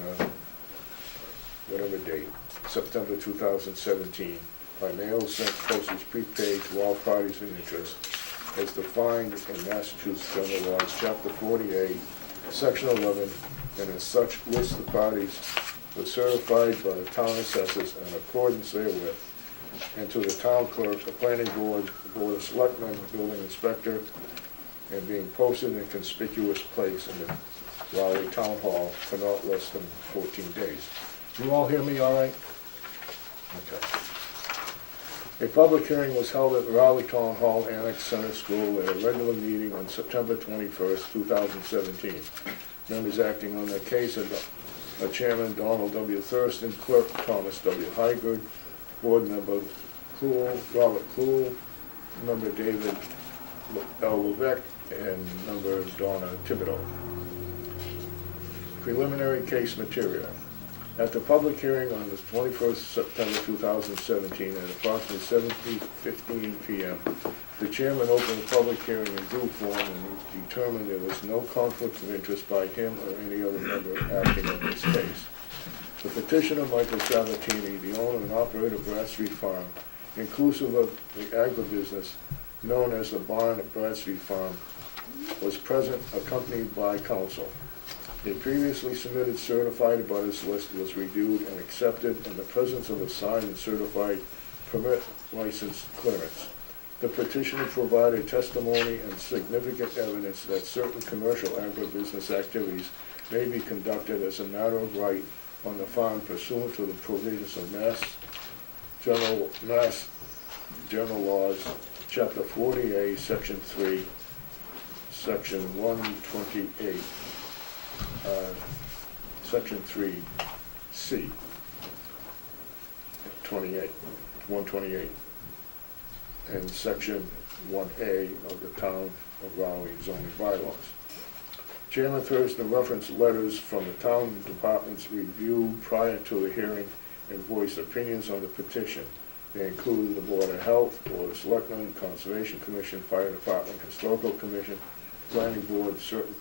whatever date, September 2017, by mail sent postage prepaid to all parties in interest, as defined in Massachusetts General Laws, Chapter 48, Section 11, and as such lists the parties was certified by the town assessors in accordance therewith, and to the town clerk, the planning board, the board of selectmen, the building inspector, and being posted in a conspicuous place in the Raleigh Town Hall for not less than 14 days. You all hear me all right? Okay. A public hearing was held at the Raleigh Town Hall Annex Center School at a regular meeting on September 21st, 2017. Members acting on the case are Chairman Donald W. Thurston, Clerk Thomas W. Hygard, Board Member Robert Klool, Member David L. Levesque, and Member Donna Thibodeau. Preliminary case material. At the public hearing on the 21st September 2017 at approximately 7:15 p.m., the chairman opened the public hearing in due form and determined there was no conflict of interest by him or any other member acting in this case. The petitioner, Michael Sabatini, the owner and operator of Bradstreet Farm, inclusive of the agribusiness known as the Barn at Bradstreet Farm, was present accompanied by counsel. A previously submitted certified abutters list was reviewed and accepted in the presence of a signed and certified permit license clearance. The petitioner provided testimony and significant evidence that certain commercial agribusiness activities may be conducted as a matter of right on the farm pursuant to the provisions of Mass General Laws, Chapter 40A, Section 3, Section 128, Section 3C, 128, and Section 1A of the Town of Raleigh zoning bylaws. Chairman Thurston referenced letters from the town departments reviewed prior to the hearing and voiced opinions on the petition. They included the Board of Health, Board of Selectmen, Conservation Commission, Fire Department, Historical Commission, Planning Board. Certain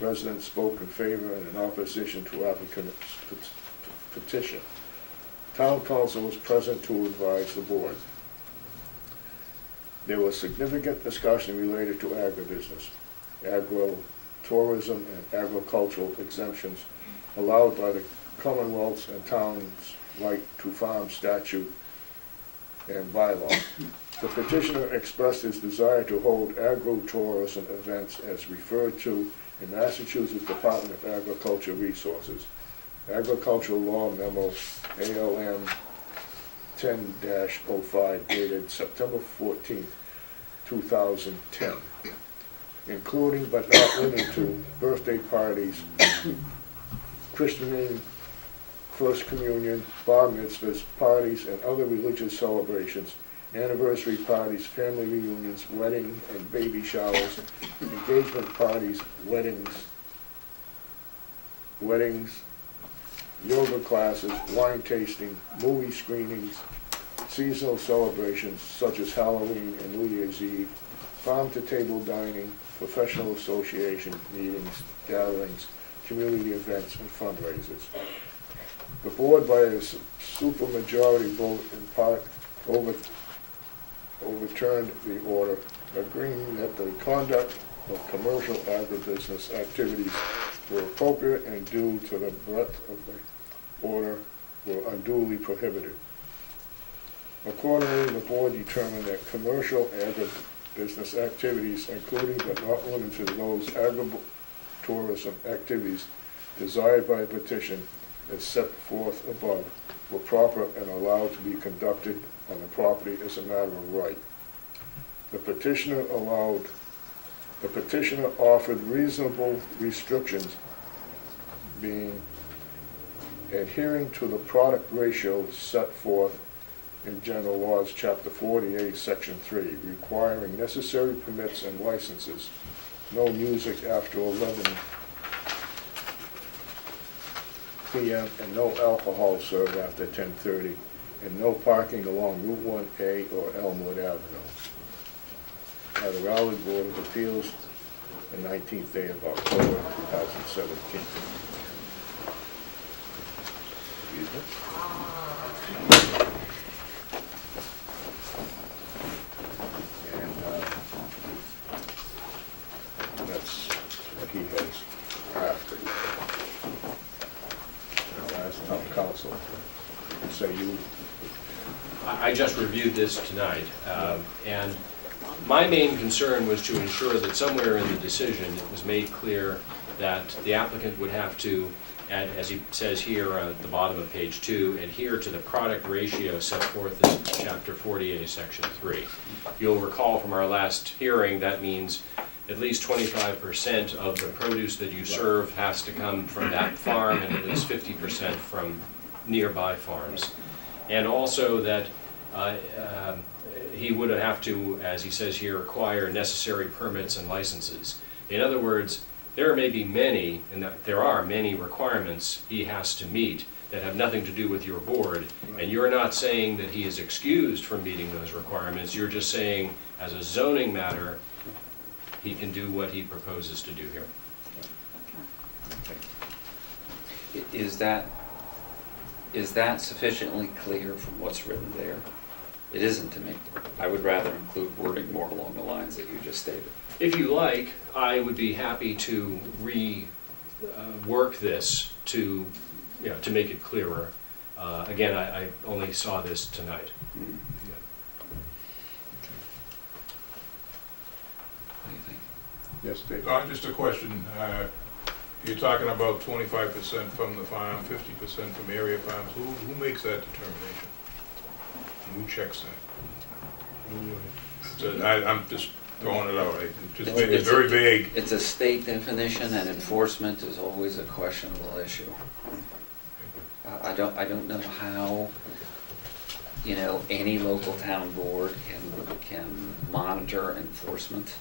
residents spoke in favor and in opposition to applicant's petition. Town council was present to advise the board. There was significant discussion related to agribusiness, agro-tourism, and agricultural exemptions allowed by the Commonwealth's and towns' right to farm statute and bylaw. The petitioner expressed his desire to hold agro-tourism events as referred to in Massachusetts Department of Agriculture Resources, Agricultural Law Memo ALM 10-05 dated September 14, 2010, including but not limited to birthday parties, christening, first communion, bar mitzvahs, parties, and other religious celebrations, anniversary parties, family reunions, wedding and baby showers, engagement parties, weddings, yoga classes, wine tasting, movie screenings, seasonal celebrations such as Halloween and New Year's Eve, farm-to-table dining, professional association meetings, gatherings, community events, and fundraisers. The board, by a supermajority vote in part, overturned the order, agreeing that the conduct of commercial agribusiness activities were appropriate and due to the breadth of the order were unduly prohibited. Accordingly, the board determined that commercial agribusiness activities, including but not limited to those agritourism activities desired by a petition as set forth above, were proper and allowed to be conducted on the property as a matter of right. The petitioner offered reasonable restrictions, being adhering to the product ratio set forth in General Laws, Chapter 48, Section 3, requiring necessary permits and licenses, no music after 11 p.m. and no alcohol served after 10:30, and no parking along Route 1A or Elmwood Avenue. By the Raleigh Board of Appeals, the 19th day of October, 2017. Excuse me. And that's what he has after. Now, as town council, say you. I just reviewed this tonight, and my main concern was to ensure that somewhere in the decision it was made clear that the applicant would have to, as he says here at the bottom of page 2, adhere to the product ratio set forth in Chapter 48, Section 3. You'll recall from our last hearing that means at least 25% of the produce that you serve has to come from that farm and at least 50% from nearby farms. And also that he would have to, as he says here, acquire necessary permits and licenses. In other words, there may be many, and there are many requirements he has to meet that have nothing to do with your board, and you're not saying that he is excused from meeting those requirements. You're just saying, as a zoning matter, he can do what he proposes to do here. Is that sufficiently clear from what's written there? It isn't to me. I would rather include wording more along the lines that you just stated. If you like, I would be happy to work this to, to make it clearer. Again, I only saw this tonight. Hmm. What do you think? Yes, Dave? Just a question, you're talking about 25% from the farm, 50% from area farms, who makes that determination? Who checks that? I'm just throwing it out, it's very vague. It's a state definition, and enforcement is always a questionable issue. I don't know how, any local town board can monitor enforcement.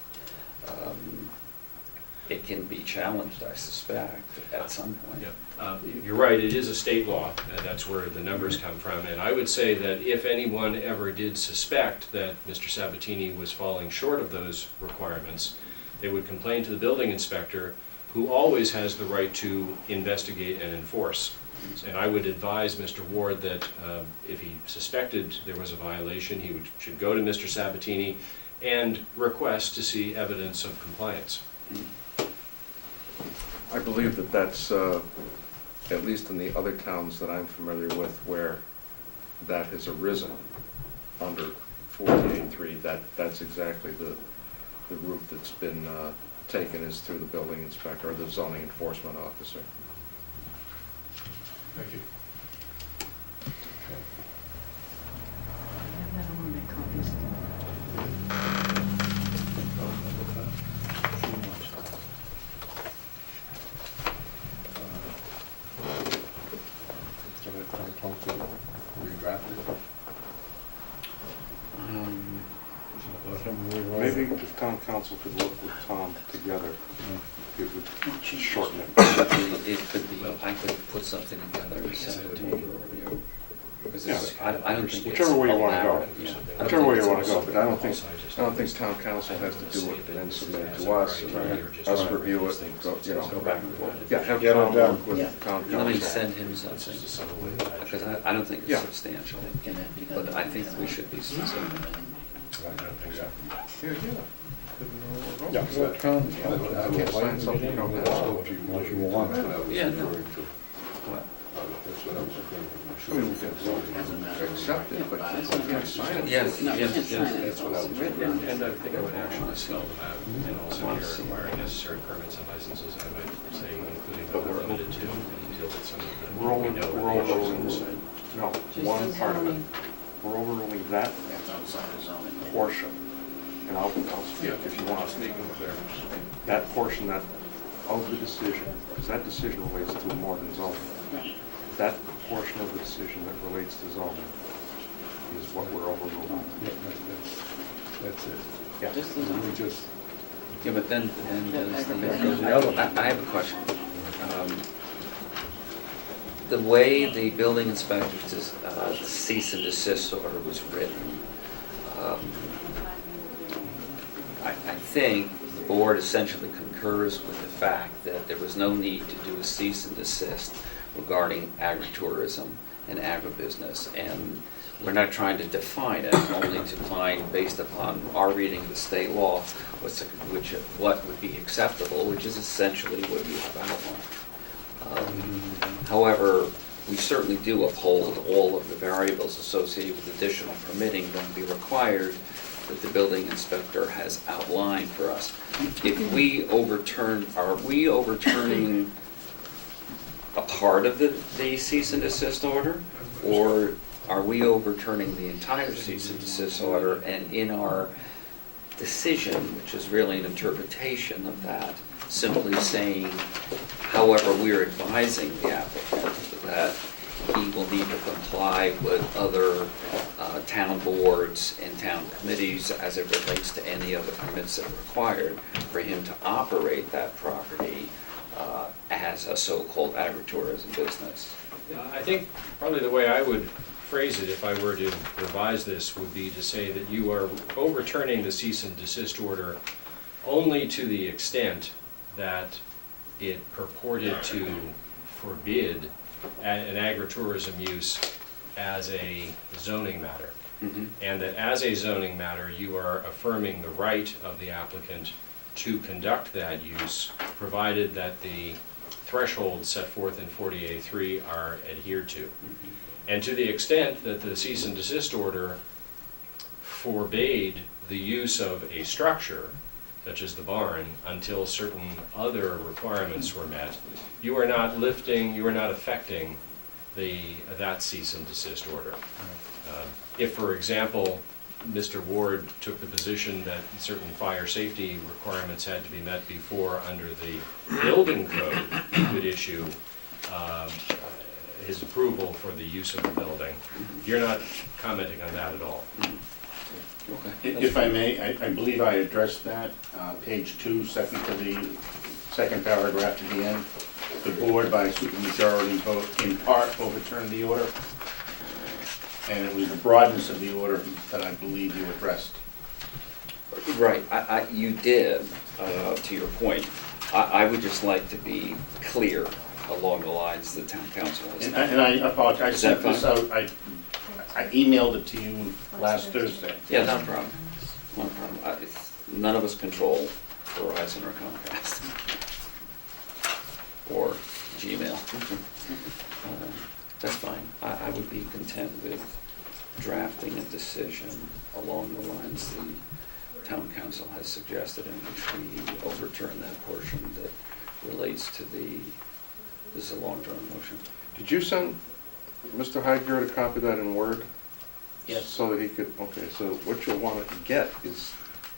It can be challenged, I suspect, at some point. Yeah. You're right, it is a state law, that's where the numbers come from, and I would say that if anyone ever did suspect that Mr. Sabatini was falling short of those requirements, they would complain to the building inspector, who always has the right to investigate and enforce. And I would advise Mr. Ward that if he suspected there was a violation, he should go to Mr. Sabatini and request to see evidence of compliance. I believe that that's, at least in the other towns that I'm familiar with, where that has arisen under 48.3, that's exactly the route that's been taken, is through the building inspector or the zoning enforcement officer. Thank you. I don't want to make copies. Maybe if town council could work with Tom together, it would shorten it. It could be, I could put something together and send it to you to review. Because I don't think it's Whichever way you want to go. allowed. Yeah. Whichever way you want to go, but I don't think town council has to do it and then submit it to us, and then us review it and go, go back and forth. Yeah, have Get it Tom done. work with town Let me council. send him something, because I don't think Yeah. it's substantial, but I think we should be specific. Yeah, well, town I council, can't why sign didn't something you you don't get have. it? Unless you want it. Yeah, no. What? I mean, we can accept it, but you can't sign it. Yes, No, you yes, can't sign yes. it. That's what I was Written. And I think I would actually spell them out, and also here requiring necessary permits and licenses, I might say including but we're limited to, until it's some of the. We're overruling, no, Just one the part of it. zoning. We're overruling that portion. And I'll speak if you want to speak. That portion of the decision, because that decision relates to more than zoning. That portion of the decision that relates to zoning is what we're overruling. That's it. Yeah. Just the zoning. We just, Yeah, but then I have a question. The way the building inspector's cease and desist order was written, I think the board essentially concurs with the fact that there was no need to do a cease and desist regarding agritourism and agribusiness. And we're not trying to define it, only to find, based upon our reading of the state law, what would be acceptable, which is essentially what you have outlined. However, we certainly do uphold all of the variables associated with additional permitting that will be required that the building inspector has outlined for us. If we overturn, are we overturning a part of the cease and desist order? Or are we overturning the entire cease and desist order, and in our decision, which is really an interpretation of that, simply saying, however, we're advising the applicant that he will need to comply with other town boards and town committees as it relates to any other permits that are required for him to operate that property as a so-called agritourism business. I think probably the way I would phrase it, if I were to revise this, would be to say that you are overturning the cease and desist order only to the extent that it purported to forbid an agritourism use as a zoning matter. Mm-hmm. And that as a zoning matter, you are affirming the right of the applicant to conduct that use, provided that the thresholds set forth in 40A3 are adhered to. And to the extent that the cease and desist order forbade the use of a structure, such as the barn, until certain other requirements were met, you are not affecting that cease and desist order. If, for example, Mr. Ward took the position that certain fire safety requirements had to be met before, under the building code, he could issue his approval for the use of the building. You're not commenting on that at all. If I may, I believe I addressed that, page 2, second to the second paragraph to the end. The board by supermajority vote in part overturned the order, and it was the broadness of the order that I believe you addressed. Right, you did, to your point. I would just like to be clear along the lines the town council has. And I apologize, Is I that sent this out, I emailed it to you last Thursday. Yeah, not a problem, not a problem. None of us control Verizon or Comcast. Or Gmail. That's fine. I would be content with drafting a decision along the lines the town council has suggested, in which we overturn that portion that relates to this is a long-term motion. Did you send Mr. Heidegger a copy of that in Word? Yes. So that he could, okay, so what you'll want to get is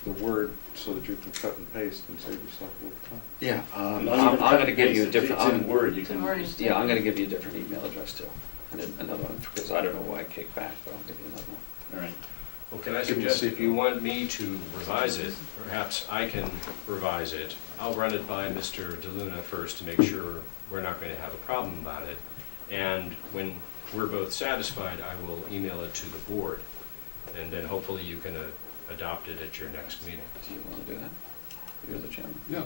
the Word so that you can cut and paste and save yourself a little time. Yeah, I'm Not even going to give you a different. It's in Word, you can. Yeah, I'm going to give you a different email address too, and another one, because I don't know why I kicked back, but I'll give you another one. All right. Well, can I Give me a suggest, if secret. you want me to revise it, perhaps I can revise it. I'll run it by Mr. DeLuna first to make sure we're not going to have a problem about it. And when we're both satisfied, I will email it to the board. And then hopefully you can adopt it at your next meeting. Do you want to do that? You're the chairman. Yeah,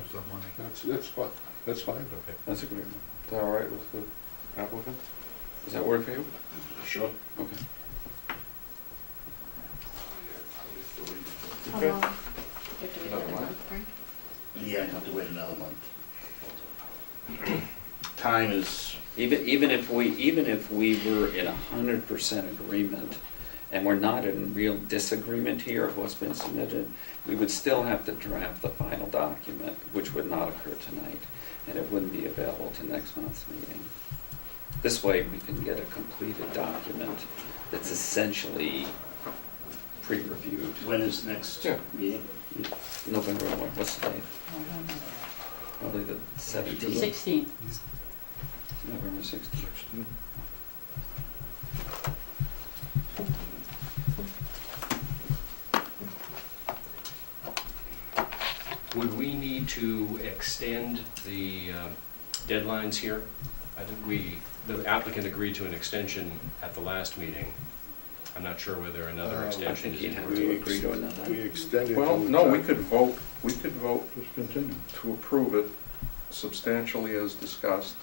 that's fine, that's fine. Okay. That's agreeable. Is that all right with the applicant? Does that work for you? Sure. Okay. How Okay. long? You have to wait Another another month. month, right? Yeah, I have to wait another month. Time is, Even if we were in 100% agreement, and we're not in real disagreement here of what's been submitted, we would still have to draft the final document, which would not occur tonight, and it wouldn't be available to next month's meeting. This way, we can get a completed document that's essentially pre-reviewed. when is next Yeah. meeting? November, what's the date? Probably the 17th. 16th. November 16th. Would we need to extend the deadlines here? I think the applicant agreed to an extension at the last meeting. I'm not sure whether another I extension think is he'd have needed. to agree to another. We extended. Well, no, we could vote Just continue. to approve it substantially as discussed,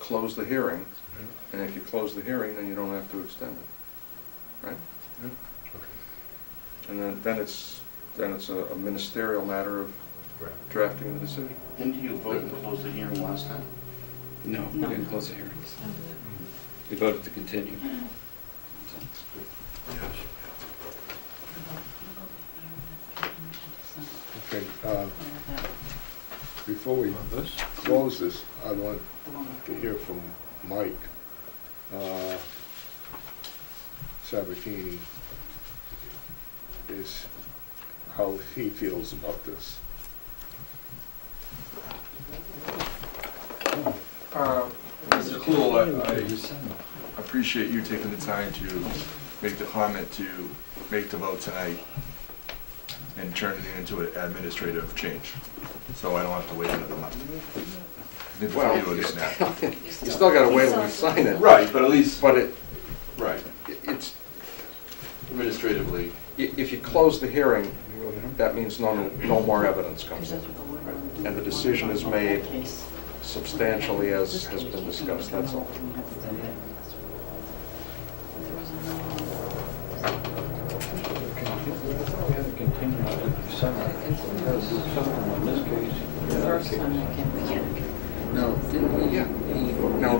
close the hearing, and if you close the hearing, then you don't have to extend it, right? And then it's a ministerial matter of Right. drafting the decision. Didn't you vote to close the hearing last time? No, we didn't close the hearing. We voted to continue. Okay, before we close this, I want to hear from Mike Sabatini, is how he feels about this. Mr. Cluel, I appreciate you taking the time to make the comment, to make the vote tonight, and turn it into an administrative change, so I don't have to wait another month. Well, Before you again now. You still gotta wait till we sign it. Right, but at least, But right, it's, administratively, if you close the hearing, that means no more evidence comes in. And the decision is made substantially as has been discussed, that's all. I thought we had to continue to December. We gotta do something on this case. The first time I came. No, didn't we? Yeah. He- No.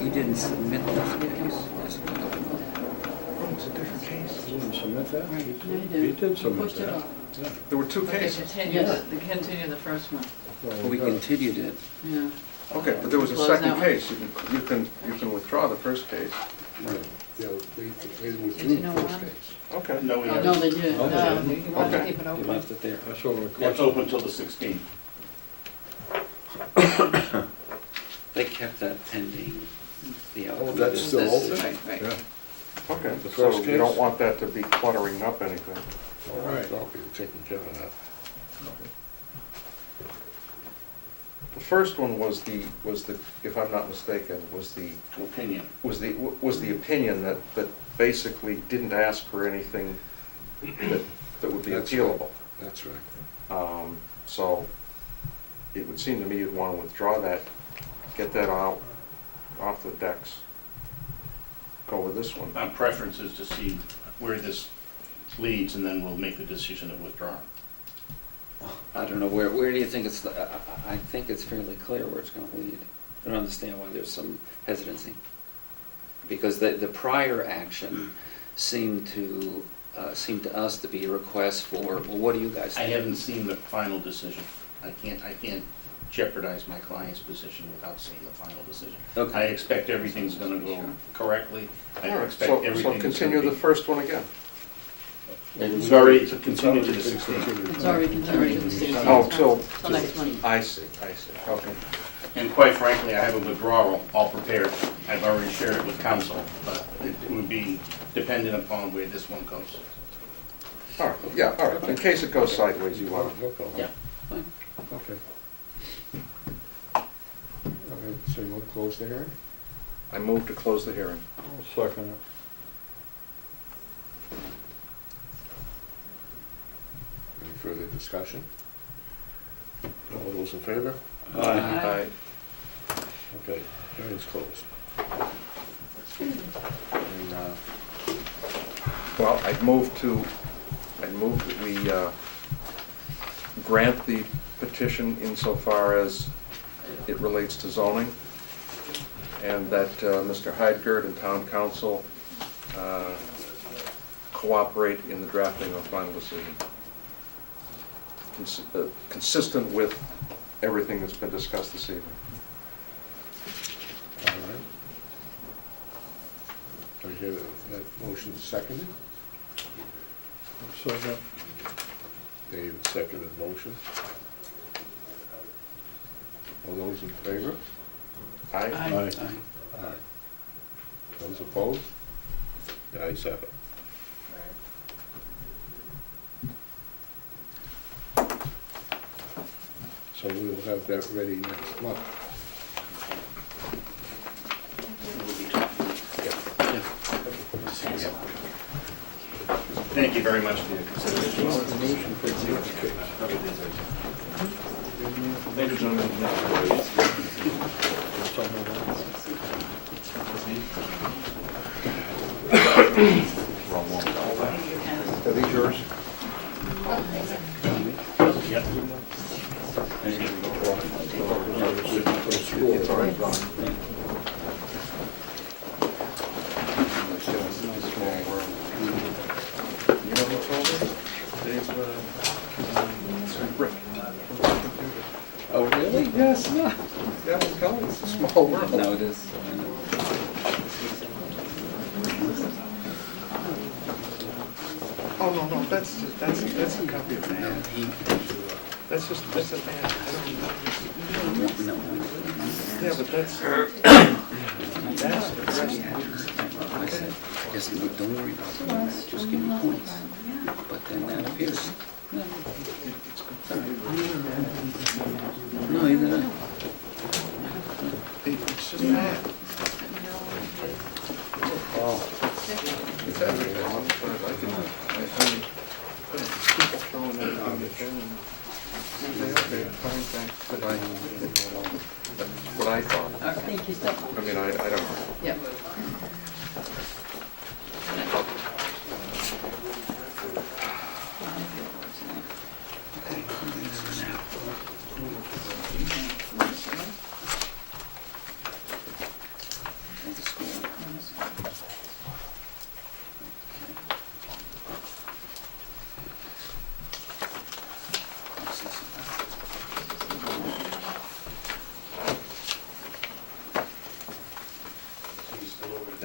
He didn't submit this case. Oh, it's a different case. You didn't submit that? Right. He No, did- He did submit Pushed it that. off. Yeah. There were two But they cases. continue the first one, Well, We got it. continued it. yeah. Okay, but there was a Close that second one? case. You can withdraw the first case. Yeah, they withdrew Did you the know first why? case. Okay. No, we Oh, no, haven't. they didn't, Oh, they no, didn't? you wanted to Okay. keep it He open. left it there. That's what we're That's open till the 16th. They kept that pending the outcome. Oh, of that's this still open? decision. Right, right. Yeah. Okay, The so first you don't case? want that to be cluttering up anything. All right, okay, taking care of that. The first one was the, if I'm not mistaken, was the Opinion. opinion that basically didn't ask for anything that would be That's right. appealable. That's right. So it would seem to me you'd want to withdraw that, get that out, off the decks, go with this one. Our preference is to see where this leads, and then we'll make the decision of withdrawing. I don't know, where do you think it's, I think it's fairly clear where it's gonna lead. I don't understand why there's some hesitancy. Because the prior action seemed to us to be a request for, well, what do you guys I think? haven't seen the final decision. I can't jeopardize my client's position without seeing the final decision. I Okay, expect everything's gonna go correctly. I All right, expect so everything is continue gonna the be. first one again. It's already, it's It's continued to already the been 16th. continued. It's already continued to the 16th. Oh, till next month. I see, okay. And quite frankly, I have a withdrawal all prepared. I've already shared it with council, but it would be dependent upon where this one goes. All right, yeah, all right, in case it goes sideways, you want to. No problem. Yeah. fine. Okay. All right, so you want to close the hearing? I move to close the hearing. I'll second it. Any further discussion? All those in favor? Aye. Okay, hearing's closed. And, Well, I'd move that we grant the petition insofar as it relates to zoning, and that Mr. Heidgert and Town Council cooperate in the drafting of final decision, consistent with everything that's been discussed this evening. all right. Do I hear that motion seconded? Second. Dave seconded motion. All those in favor? Aye? Aye. Aye. Those opposed? The ayes have it. So we'll have that ready next month. Thank you very much for your consideration. Ladies and gentlemen, Are these yours? It's already gone. You know who told us? Dave, Rick. Oh, really? Yes. Yeah, I'm telling you, it's a small world. No, it is. Oh, no, that's a copy of that. That's a man. No. Yeah, but that's I said, I guess, don't worry about it, just give me points. But then that appears. No, either that. it's just that. It's everything. People throwing it on the thing and okay, fine, thanks. But that's what I thought. Okay. Thank you so much. I mean, I don't know. Yep.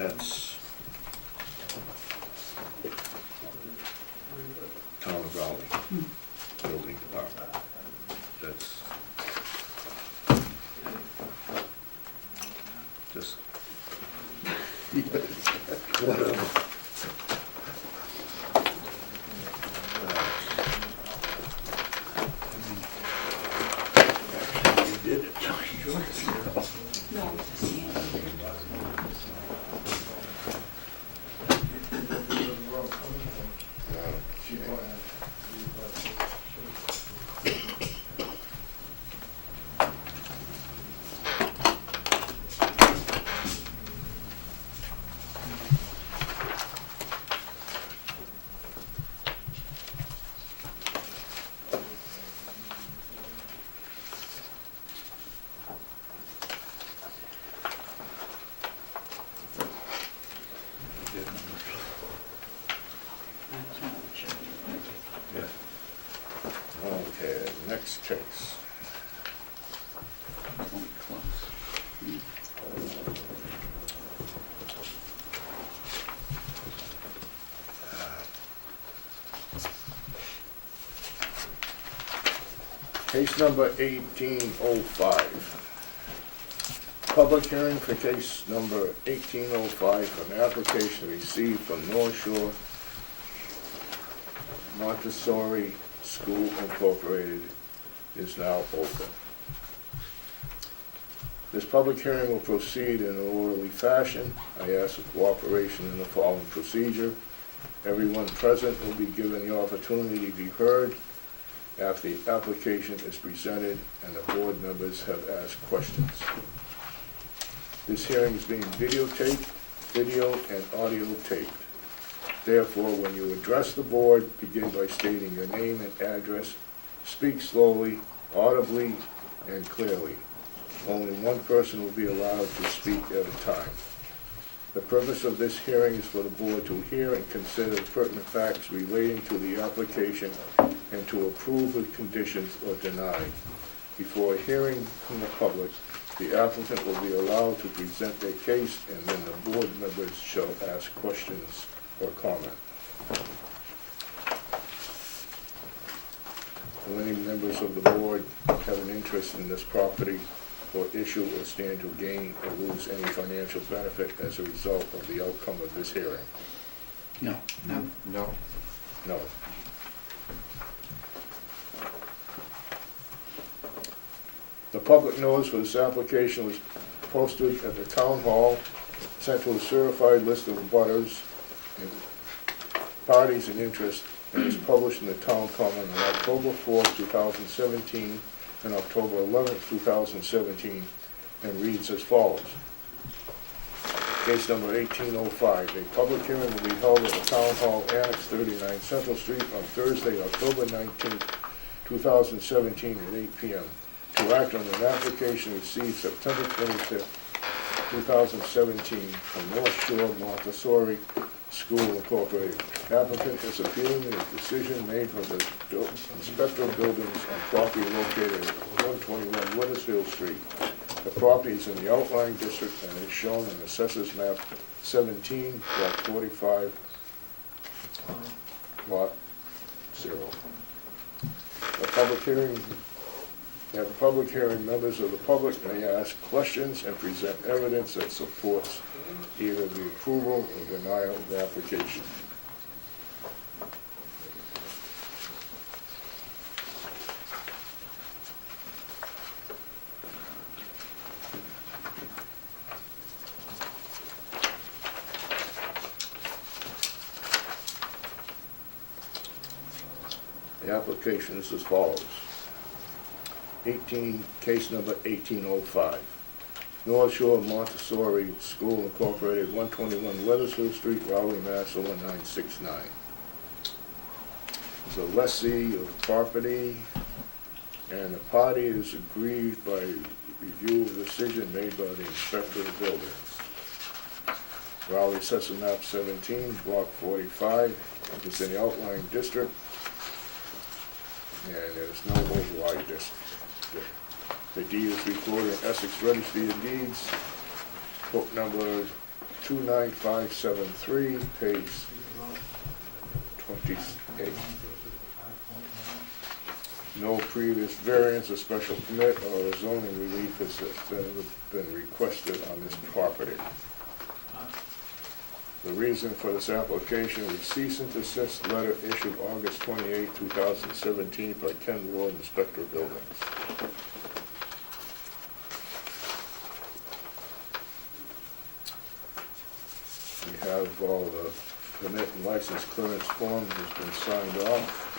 That's Town of Raleigh Building Department. That's just, whatever. Actually, we did it. No, it's a standard. Okay, next case. Case number 1805. Public hearing for case number 1805, an application received from North Shore Montessori School Incorporated is now open. This public hearing will proceed in an orderly fashion. I ask for cooperation in the following procedure. Everyone present will be given the opportunity to be heard after the application is presented and the board members have asked questions. This hearing is being videotaped, video and audio taped. Therefore, when you address the board, begin by stating your name and address. Speak slowly, audibly, and clearly. Only one person will be allowed to speak at a time. The purpose of this hearing is for the board to hear and consider pertinent facts relating to the application and to approve with conditions or deny. Before hearing from the public, the applicant will be allowed to present their case, and then the board members shall ask questions or comment. Do any members of the board have an interest in this property or issue or stand to gain or lose any financial benefit as a result of the outcome of this hearing? No. No. No. No. The public notice for this application was posted at the town hall, sent to a certified list of abutters and parties in interest, and is published in the town common on October 4th, 2017, and October 11th, 2017, and reads as follows. Case number 1805. A public hearing will be held at the Town Hall Annex 39 Central Street on Thursday, October 19th, 2017 at 8 p.m. to act on an application received September 25th, 2017 from North Shore Montessori School Incorporated. Applicant is appealing the decision made from the Inspector of Buildings on property located at 121 Weathersfield Street. The property is in the outlying district and is shown in Assessors Map 17, Block 45, Lot 0. At the public hearing, members of the public may ask questions and present evidence that supports either the approval or denial of the application. The application is as follows. Case number 1805. North Shore Montessori School Incorporated, 121 Weathersfield Street, Raleigh, Mass. 01969. There's a lessee of property, and the party is aggrieved by review of the decision made by the Inspector of Buildings. Raleigh Assessor Map 17, Block 45, it's in the outlying district, and there's no override district. The deed is recorded in Essex Registry of Deeds, book number 29573, page 28. No previous variance or special permit or zoning relief has been requested on this property. The reason for this application was cease and desist letter issued August 28, 2017 by Ken Ward, Inspector of Buildings. We have all the permit and license clearance form has been signed off.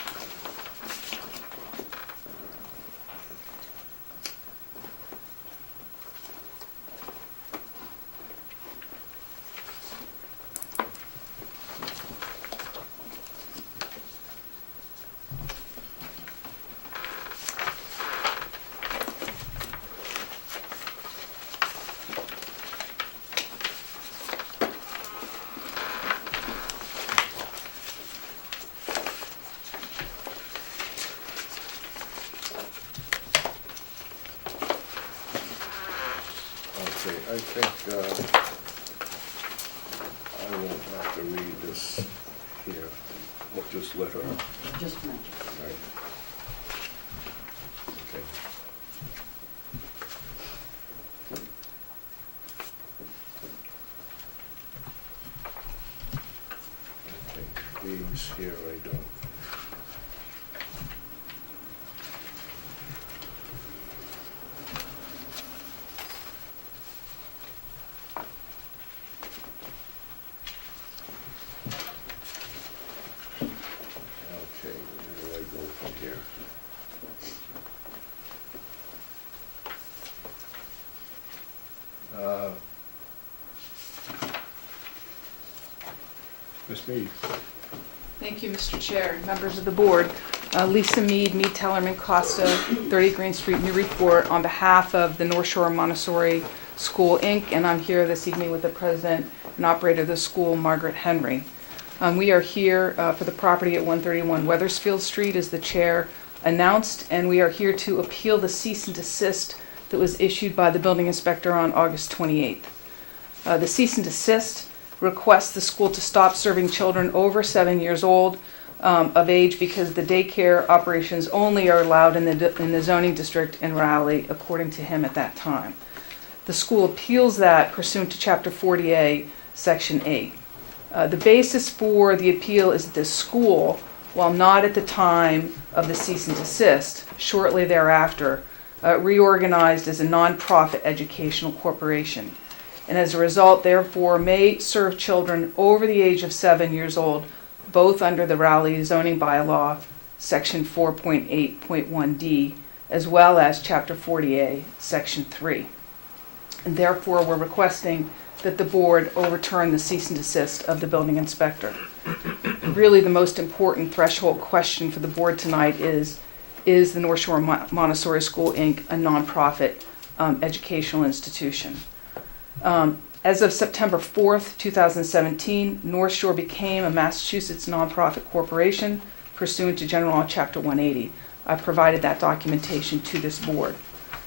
Okay, I think I won't have to read this here. We'll just let her. Just a minute. Right. Okay. Okay, these here I don't. Okay, where do I go from here? Ms. Mead. Thank you, Mr. Chair, members of the board. Lisa Mead, Mead, Tellerman, Costa, 30 Green Street, Newburyport, on behalf of the North Shore Montessori School, Inc., and I'm here this evening with the president and operator of the school, Margaret Henry. We are here for the property at 131 Weathersfield Street, as the chair announced, and we are here to appeal the cease and desist that was issued by the building inspector on August 28th. The cease and desist requests the school to stop serving children over 7 years old of age because the daycare operations only are allowed in the zoning district in Raleigh, according to him at that time. The school appeals that pursuant to Chapter 40A, Section 8. The basis for the appeal is that the school, while not at the time of the cease and desist, shortly thereafter, reorganized as a nonprofit educational corporation, and as a result, therefore, may serve children over the age of 7 years old, both under the Raleigh zoning bylaw, Section 4.8.1D, as well as Chapter 40A, Section 3. And therefore, we're requesting that the board overturn the cease and desist of the building inspector. Really, the most important threshold question for the board tonight is the North Shore Montessori School, Inc. a nonprofit educational institution? As of September 4th, 2017, North Shore became a Massachusetts nonprofit corporation pursuant to General Law Chapter 180. I provided that documentation to this board.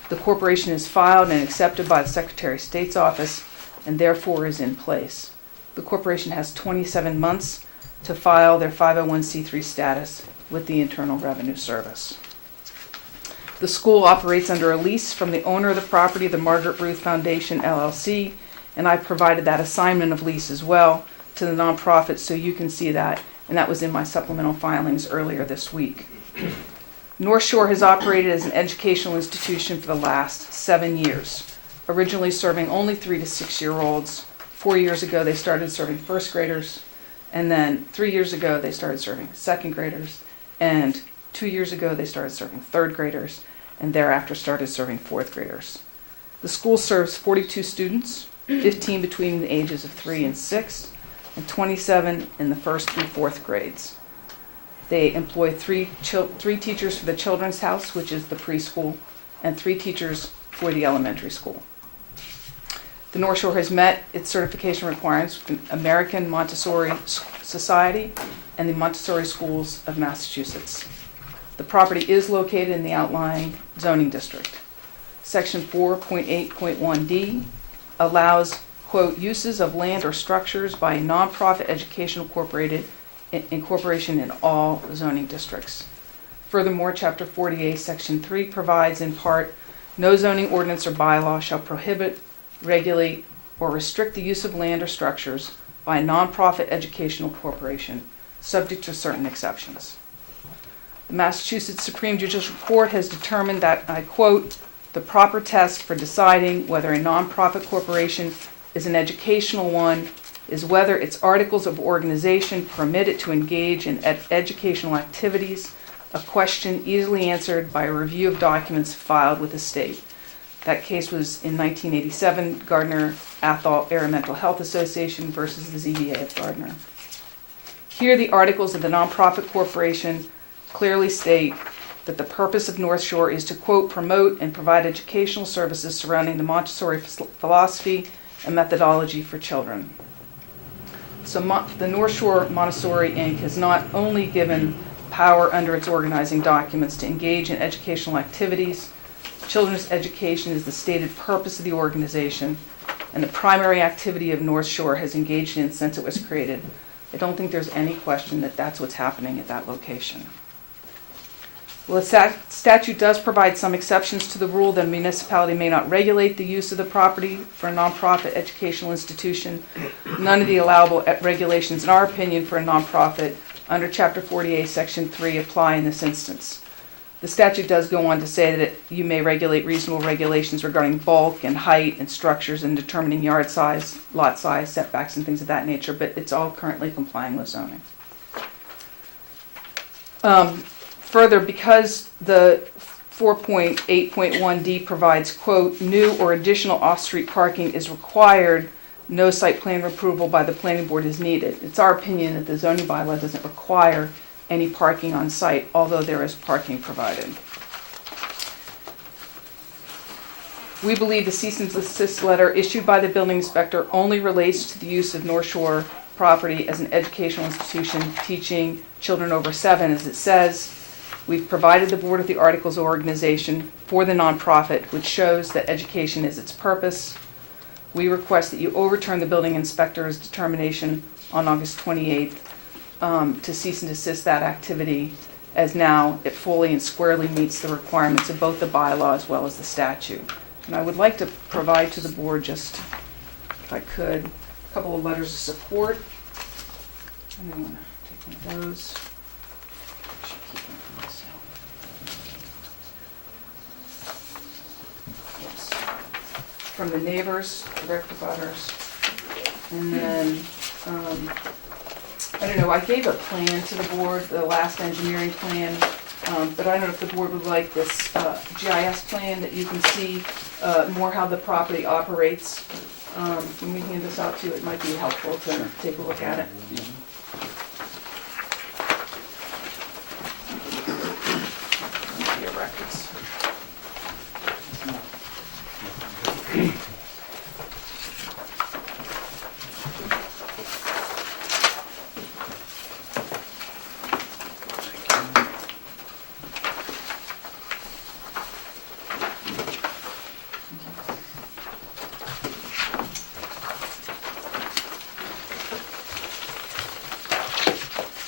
The corporation is filed and accepted by the Secretary of State's office and therefore is in place. The corporation has 27 months to file their 501c3 status with the Internal Revenue Service. The school operates under a lease from the owner of the property, the Margaret Ruth Foundation, LLC, and I provided that assignment of lease as well to the nonprofit so you can see that, and that was in my supplemental filings earlier this week. North Shore has operated as an educational institution for the last 7 years, originally serving only 3 to 6 year olds. 4 years ago, they started serving first graders, and then 3 years ago, they started serving second graders, and 2 years ago, they started serving third graders, and thereafter started serving fourth graders. The school serves 42 students, 15 between the ages of 3 and 6, and 27 in the first through fourth grades. They employ three teachers for the Children's House, which is the preschool, and 3 teachers for the elementary school. The North Shore has met its certification requirements with the American Montessori Society and the Montessori Schools of Massachusetts. The property is located in the outlying zoning district. Section 4.8.1D allows quote, uses of land or structures by a nonprofit educational incorporation in all zoning districts. Furthermore, Chapter 40A, Section 3 provides in part, no zoning ordinance or bylaw shall prohibit, regulate, or restrict the use of land or structures by a nonprofit educational corporation, subject to certain exceptions. The Massachusetts Supreme Judicial Court has determined that, I quote, the proper test for deciding whether a nonprofit corporation is an educational one is whether its articles of organization permit it to engage in educational activities, a question easily answered by a review of documents filed with the state. That case was in 1987, Gardner Athol Area Mental Health Association versus the ZBA of Gardner. Here, the articles of the nonprofit corporation clearly state that the purpose of North Shore is to, quote, promote and provide educational services surrounding the Montessori philosophy and methodology for children. So the North Shore Montessori, Inc. has not only given power under its organizing documents to engage in educational activities. Children's education is the stated purpose of the organization, and the primary activity of North Shore has engaged in since it was created. I don't think there's any question that that's what's happening at that location. Well, the statute does provide some exceptions to the rule that a municipality may not regulate the use of the property for a nonprofit educational institution. None of the allowable regulations, in our opinion, for a nonprofit under Chapter 48, Section 3 apply in this instance. The statute does go on to say that you may regulate reasonable regulations regarding bulk and height and structures and determining yard size, lot size, setbacks, and things of that nature, but it's all currently complying with zoning. Further, because the 4.8.1D provides, quote, new or additional off-street parking is required, no site plan approval by the planning board is needed. It's our opinion that the zoning bylaw doesn't require any parking on site, although there is parking provided. We believe the cease and desist letter issued by the building inspector only relates to the use of North Shore property as an educational institution teaching children over 7, as it says. We've provided the board with the articles of organization for the nonprofit, which shows that education is its purpose. We request that you overturn the building inspector's determination on August 28th to cease and desist that activity, as now it fully and squarely meets the requirements of both the bylaw as well as the statute. And I would like to provide to the board, just if I could, a couple of letters of support. And I'm going to take one of those. I should keep them for myself. Yes. From the neighbors, direct abutters. And then, I don't know, I gave a plan to the board, the last engineering plan, but I don't know if the board would like this GIS plan that you can see more how the property operates. When we hand this out to you, it might be helpful to take a look at it. Your records.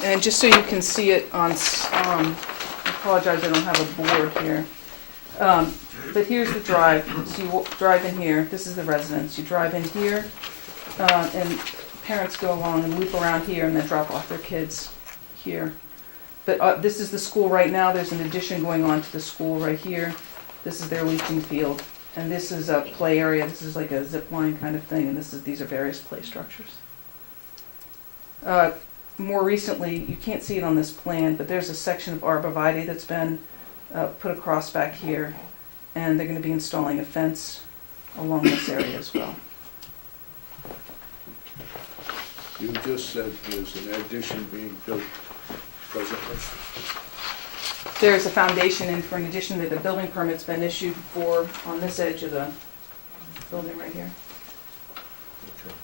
And just so you can see it on, I apologize I don't have a board here. But here's the drive. So you drive in here. This is the residence. You drive in here, and parents go along and loop around here and then drop off their kids here. But this is the school right now. There's an addition going on to the school right here. This is their leaching field. And this is a play area. This is like a zip line kind of thing. And these are various play structures. More recently, you can't see it on this plan, but there's a section of arborvitae that's been put across back here, and they're going to be installing a fence along this area as well. You just said there's an addition being built presently. There's a foundation in for an addition that the building permit's been issued for on this edge of the building right here. Okay.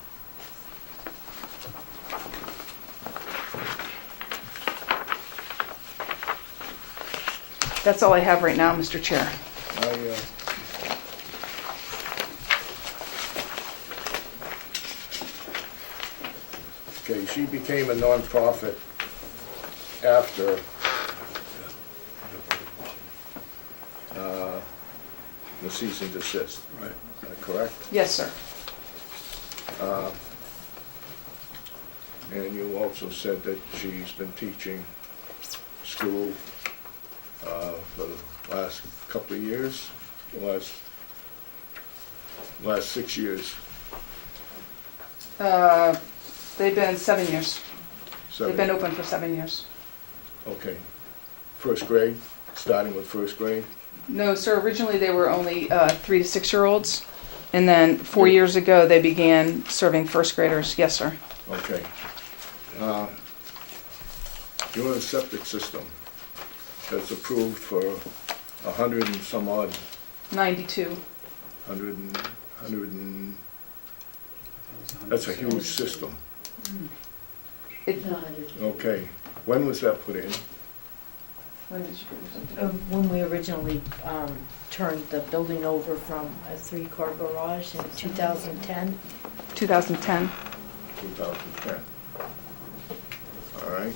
That's all I have right now, Mr. Chair. Okay, she became a nonprofit after the cease and desist. Right. Is that correct? Yes, sir. And you also said that she's been teaching school for the last couple of years, last 6 years. They've been 7 years. They've 7. been open for 7 years. Okay. First grade, starting with first grade? No, sir, originally they were only 3 to 6 year olds. And then 4 years ago, they began serving first graders. Yes, sir. Okay. You're in a septic system that's approved for 100 and some odd, 92. 100 and, that's a huge system. It, Okay. When was that put in? when did you put yourself? When we originally turned the building over from a 3-car garage in 2010. 2010. 2010. All right.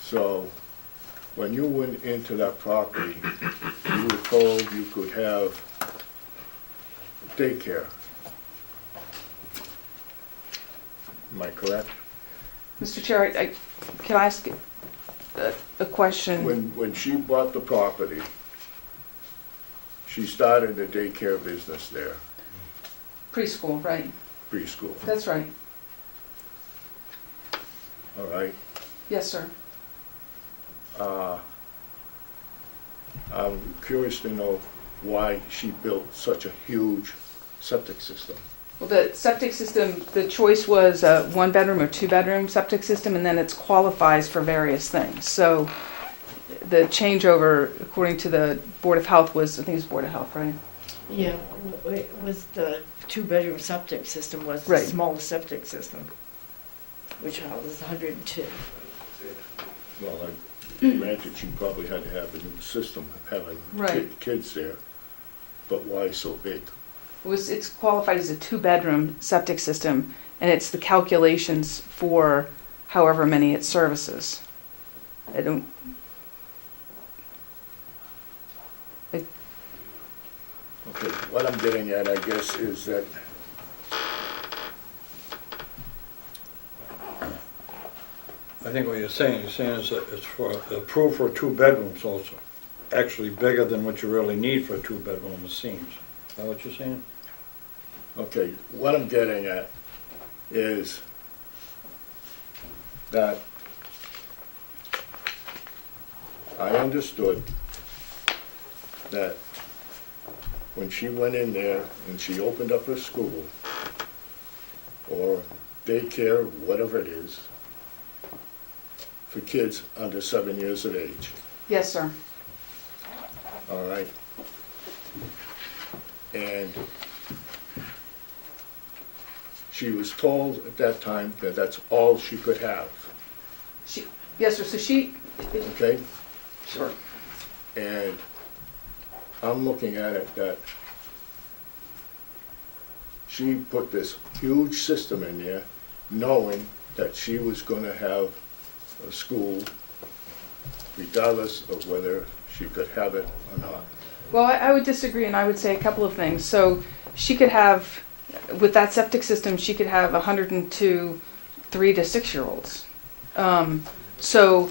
So, when you went into that property, you were told you could have daycare. Am I correct? Mr. Chair, can I ask a question? When she bought the property, she started a daycare business there, Preschool, right? preschool, That's right. all right? Yes, sir. I'm curious to know why she built such a huge septic system. Well, the septic system, the choice was a 1-bedroom or 2-bedroom septic system, and then it qualifies for various things. So the changeover, according to the Board of Health, was, I think it's Board of Health, right? Yeah, it was the 2-bedroom septic system was the Right. smallest septic system, which was 102. Well, I granted she probably had to have a new system, having Right. kids there, but why so big? It's qualified as a 2-bedroom septic system, and it's the calculations for however many it services. I don't, Okay, what I'm getting at, I guess, is that I think what you're saying is that it's for, approved for 2 bedrooms also. Actually bigger than what you really need for a 2-bedroom, it seems. Is that what you're saying? okay, what I'm getting at is that I understood that when she went in there and she opened up her school, or daycare, whatever it is, for kids under 7 years of age, yes, sir. all right? And she was told at that time that that's all she could have, Yes, sir, so she, okay? sure. And I'm looking at it that she put this huge system in there, knowing that she was gonna have a school regardless of whether she could have it or not. Well, I would disagree, and I would say a couple of things. So she could have, with that septic system, she could have 102 3 to 6 year olds. So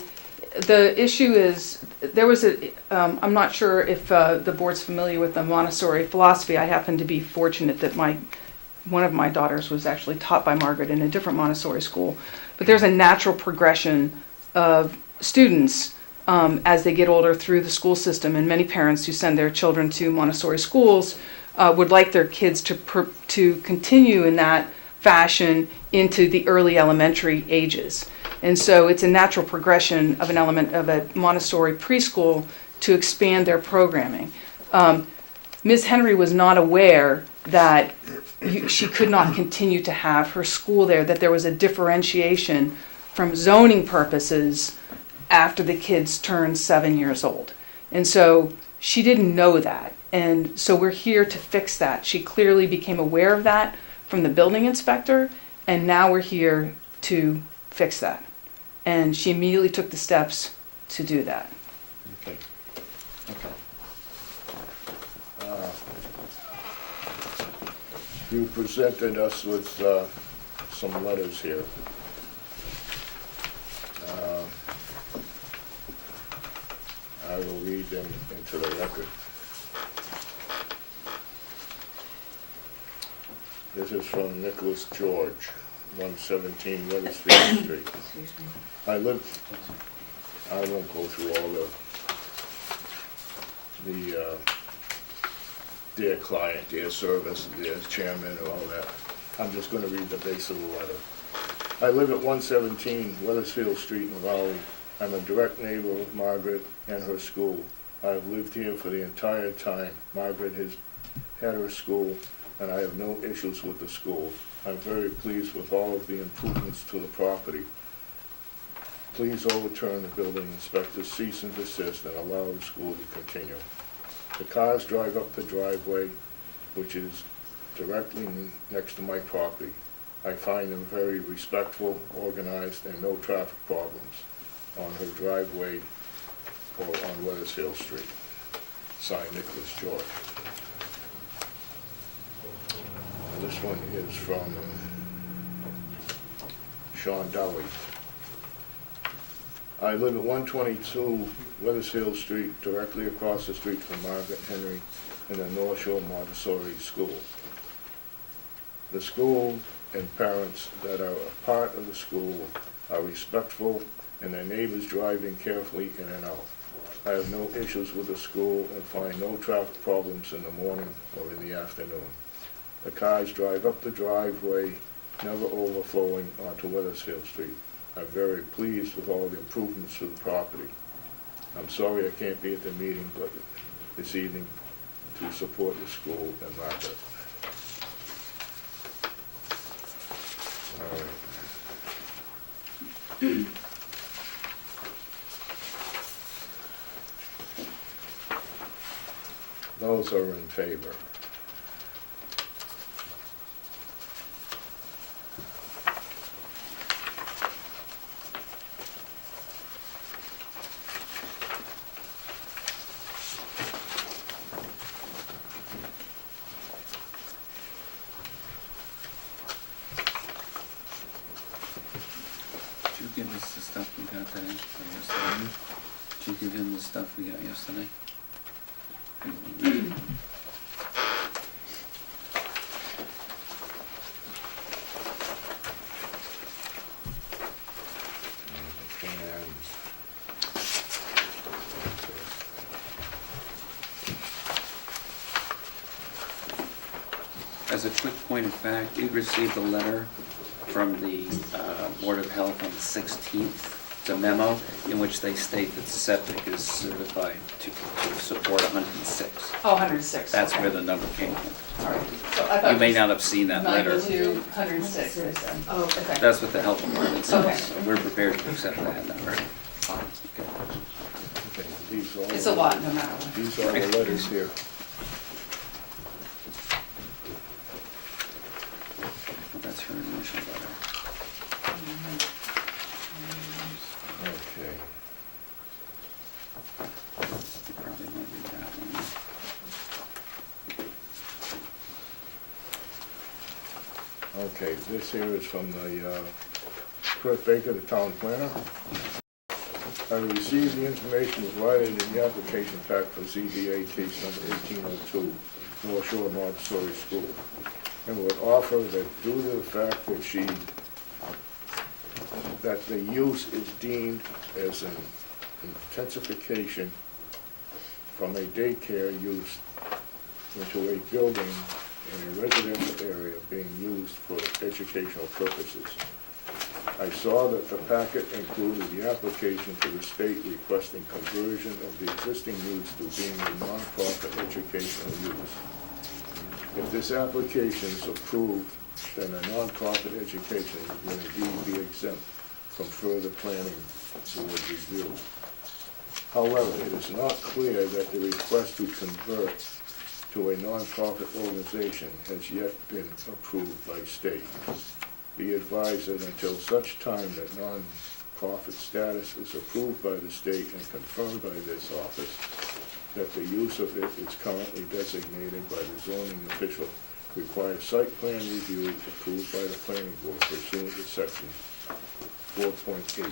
the issue is, there was a, I'm not sure if the board's familiar with the Montessori philosophy. I happen to be fortunate that one of my daughters was actually taught by Margaret in a different Montessori school. But there's a natural progression of students as they get older through the school system, and many parents who send their children to Montessori schools would like their kids to continue in that fashion into the early elementary ages. And so it's a natural progression of an element of a Montessori preschool to expand their programming. Ms. Henry was not aware that she could not continue to have her school there, that there was a differentiation from zoning purposes after the kids turned 7 years old. And so she didn't know that. And so we're here to fix that. She clearly became aware of that from the building inspector, And now we're here to fix that. And she immediately took the steps to do that. Okay. Okay. You presented us with some letters here. I will read them into the record. This is from Nicholas George, 117 Weathersfield Street. Excuse me. I won't go through all the dear client, dear service, dear chairman, and all that. I'm just gonna read the base of the letter. I live at 117 Weathersfield Street in Raleigh. I'm a direct neighbor of Margaret and her school. I've lived here for the entire time Margaret has had her school, and I have no issues with the school. I'm very pleased with all of the improvements to the property. Please overturn the building inspector's cease and desist and allow the school to continue. The cars drive up the driveway, which is directly next to my property. I find them very respectful, organized, and no traffic problems on her driveway or on Weathersfield Street. Signed, Nicholas George. And this one is from Sean Dowey. I live at 122 Weathersfield Street, directly across the street from Margaret Henry in the North Shore Montessori School. The school and parents that are a part of the school are respectful, and their neighbors driving carefully in and out. I have no issues with the school and find no traffic problems in the morning or in the afternoon. The cars drive up the driveway, never overflowing onto Weathersfield Street. I'm very pleased with all the improvements to the property. I'm sorry I can't be at the meeting, but this evening to support the school and Margaret. All right. Those are in favor. Did you give us the stuff we got today, or yesterday? Did you give him the stuff we got yesterday? As a quick point of fact, we received a letter from the Board of Health on the 16th. It's a memo in which they state that septic is certified to support 106. Oh, 106. That's okay. where the number came from. All right. So I thought You may it was not have seen that letter. 92, 106, they said. Oh, okay. That's what the health department says. Okay. So we're prepared to accept that number. Okay. Okay, these are It's a lot, no matter what. These are the letters here. Well, that's her initial letter. Okay. You probably won't read that one. Okay, this here is from the Kurt Baker, the town planner. I received the information provided in the application pack for ZBA case number 1802, North Shore Montessori School, and would offer that due to the fact that the use is deemed as an intensification from a daycare use into a building in a residential area being used for educational purposes. I saw that the packet included the application to the state requesting conversion of the existing use to being a nonprofit educational use. If this application is approved, then a nonprofit education will indeed be exempt from further planning board review. However, it is not clear that the request to convert to a nonprofit organization has yet been approved by state. Be advised that until such time that non-profit status is approved by the state and confirmed by this office, that the use of it is currently designated by the zoning official requires site plan review approved by the planning board pursuant to section 4.8.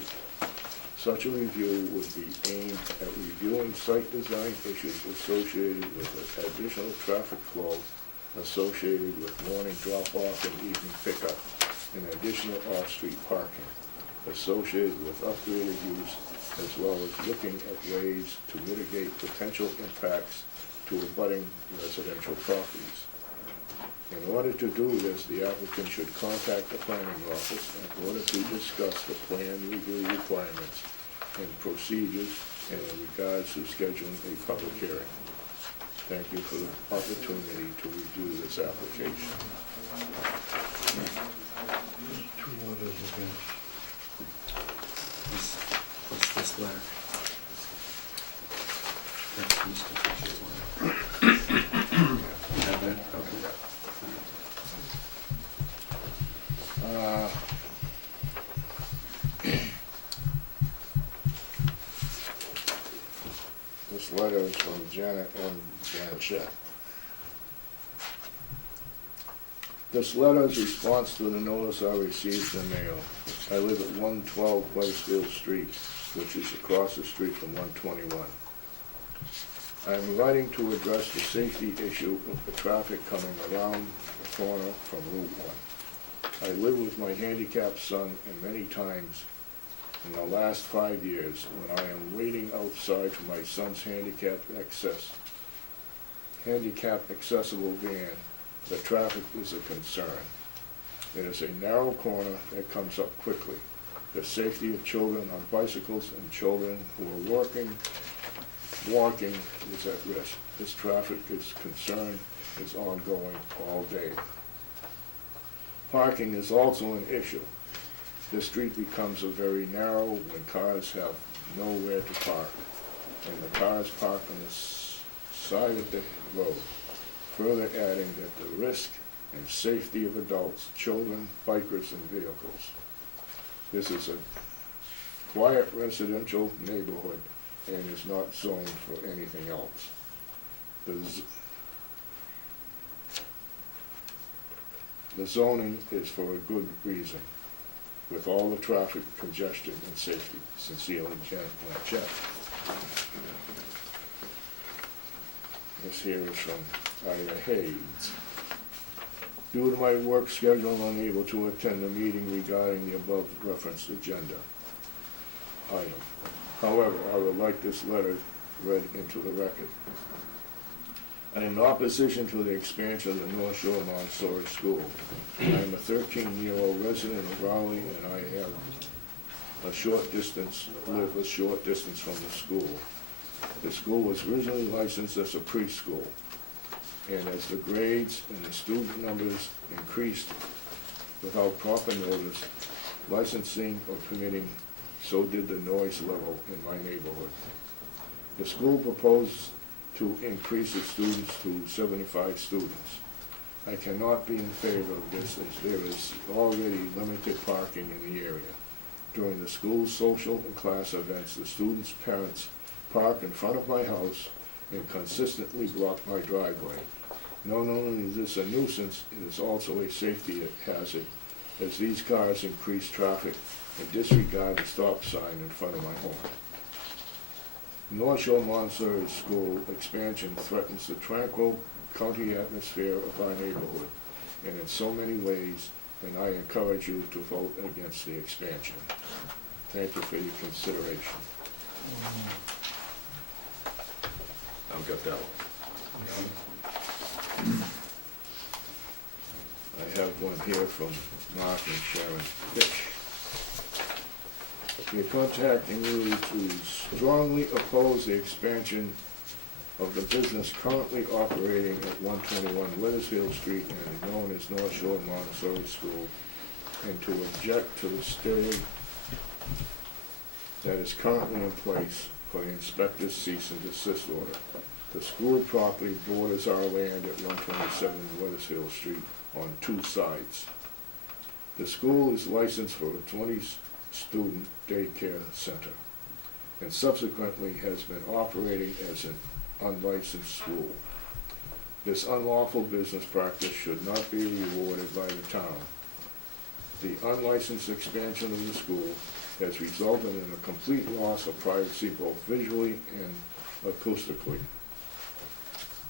Such a review would be aimed at reviewing site design issues associated with the additional traffic flow associated with morning drop-off and evening pickup, and additional off-street parking associated with upgraded use, as well as looking at ways to mitigate potential impacts to abutting residential properties. In order to do this, the applicant should contact the planning office in order to discuss the plan review requirements and procedures in regards to scheduling a public hearing. Thank you for the opportunity to review this application. Two letters against. What's this letter? That's Mr. Fisher's letter. You have that? Okay. This letter is from Janet M. Blanchett. This letter is response to the notice I received in the mail. I live at 112 Wethersfield Street, which is across the street from 121. I am writing to address the safety issue of the traffic coming around the corner from Route 1. I live with my handicapped son, and many times in the last 5 years, when I am waiting outside for my son's handicapped accessible van, the traffic is a concern. It is a narrow corner that comes up quickly. The safety of children on bicycles and children who are walking is at risk. This traffic concern is ongoing all day. Parking is also an issue. The street becomes a very narrow when cars have nowhere to park, and the cars park on the side of the road, further adding that the risk and safety of adults, children, bikers, and vehicles. This is a quiet residential neighborhood and is not zoned for anything else. The zoning is for a good reason, with all the traffic congestion and safety. Sincerely, Janet Blanchett. This here is from Ida Hayes. Due to my work schedule, I'm unable to attend the meeting regarding the above referenced agenda item. However, I would like this letter read into the record. I am in opposition to the expansion of the North Shore Montessori School. I am a 13-year-old resident of Raleigh, and I have live a short distance from the school. The school was originally licensed as a preschool, and as the grades and the student numbers increased without proper notice, licensing or permitting, so did the noise level in my neighborhood. The school proposed to increase its students to 75 students. I cannot be in favor of this, as there is already limited parking in the area. During the school's social and class events, the students' parents park in front of my house and consistently block my driveway. Not only is this a nuisance, it is also a safety hazard, as these cars increase traffic and disregard the stop sign in front of my home. North Shore Montessori School expansion threatens the tranquil county atmosphere of our neighborhood, and in so many ways, and I encourage you to vote against the expansion. Thank you for your consideration. I've got that one. I have one here from Mark and Sharon Fish. We're contacting you to strongly oppose the expansion of the business currently operating at 121 Wethersfield Street and known as North Shore Montessori School, and to object to the stay that is currently in place for the inspector's cease and desist order. The school property borders our land at 127 Wethersfield Street on two sides. The school is licensed for a 20-student daycare center and subsequently has been operating as an unlicensed school. This unlawful business practice should not be rewarded by the town. The unlicensed expansion of the school has resulted in a complete loss of privacy both visually and acoustically.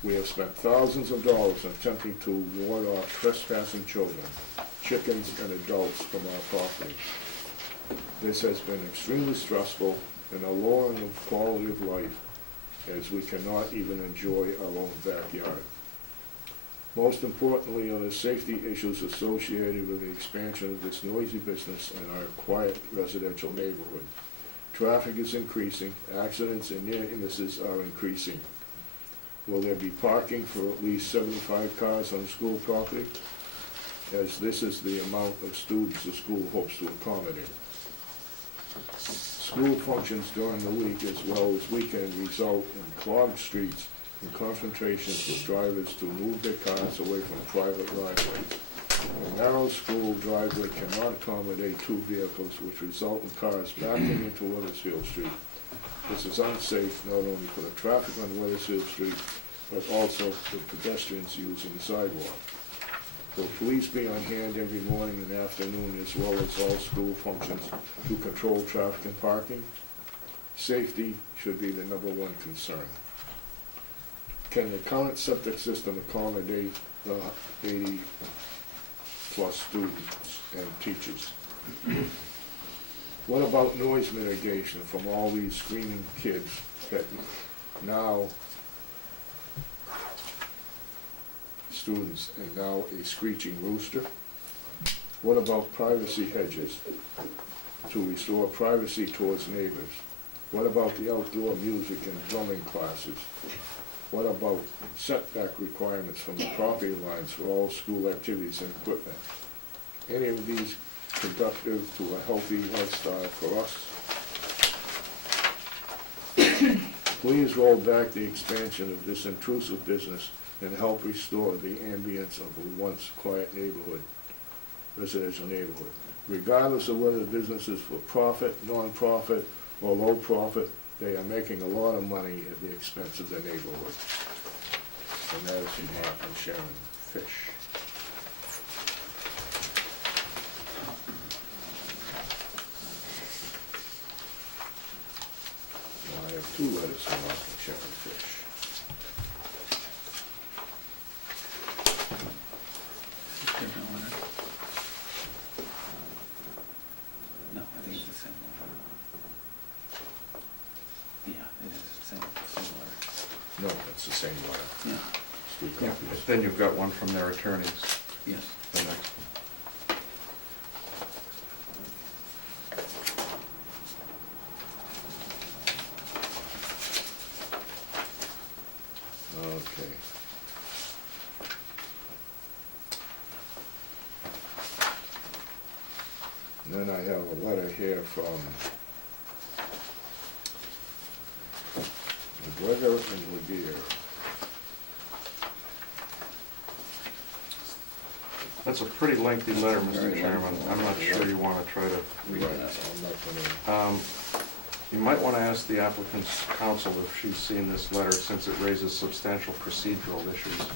We have spent thousands of dollars attempting to ward off trespassing children, chickens, and adults from our property. This has been extremely stressful and a lowering of quality of life, as we cannot even enjoy our own backyard. Most importantly are the safety issues associated with the expansion of this noisy business in our quiet residential neighborhood. Traffic is increasing, accidents and near misses are increasing. Will there be parking for at least 75 cars on school property? As this is the amount of students the school hopes to accommodate. School functions during the week as well as weekend result in clogged streets and confrontations with drivers to move their cars away from private driveways. A narrow school driveway cannot accommodate two vehicles, which result in cars backing into Weathersfield Street. This is unsafe not only for the traffic on Weathersfield Street, but also for pedestrians using the sidewalk. Will police be on hand every morning and afternoon as well as all school functions to control traffic and parking? Safety should be the #1 concern. Can the current septic system accommodate the 80+ students and teachers? What about noise mitigation from all these screaming kids that now students and now a screeching rooster? What about privacy hedges to restore privacy towards neighbors? What about the outdoor music and drumming classes? What about setback requirements from the property lines for all school activities and equipment? Any of these conducive to a healthy lifestyle for us? Please roll back the expansion of this intrusive business and help restore the ambience of a once quiet neighborhood, residential neighborhood. Regardless of whether the business is for profit, non-profit, or low profit, they are making a lot of money at the expense of their neighborhood. And that is from Mark and Sharon Fish. Now, I have 2 letters from Mark and Sharon Fish. No, I think it's the same one. Yeah, it is the same letter. No, it's the same letter. Yeah. It's 2 Yeah, copies. then you've got one from their attorneys, Yes. the next. Okay. And then I have a letter here from McGregor and Levere. That's a pretty lengthy letter, Mr. Very Chairman. lengthy. I'm not sure you want to try to Right, read that. I'm not gonna, You might want to ask the applicant's counsel if she's seen this letter, since it raises substantial procedural issues.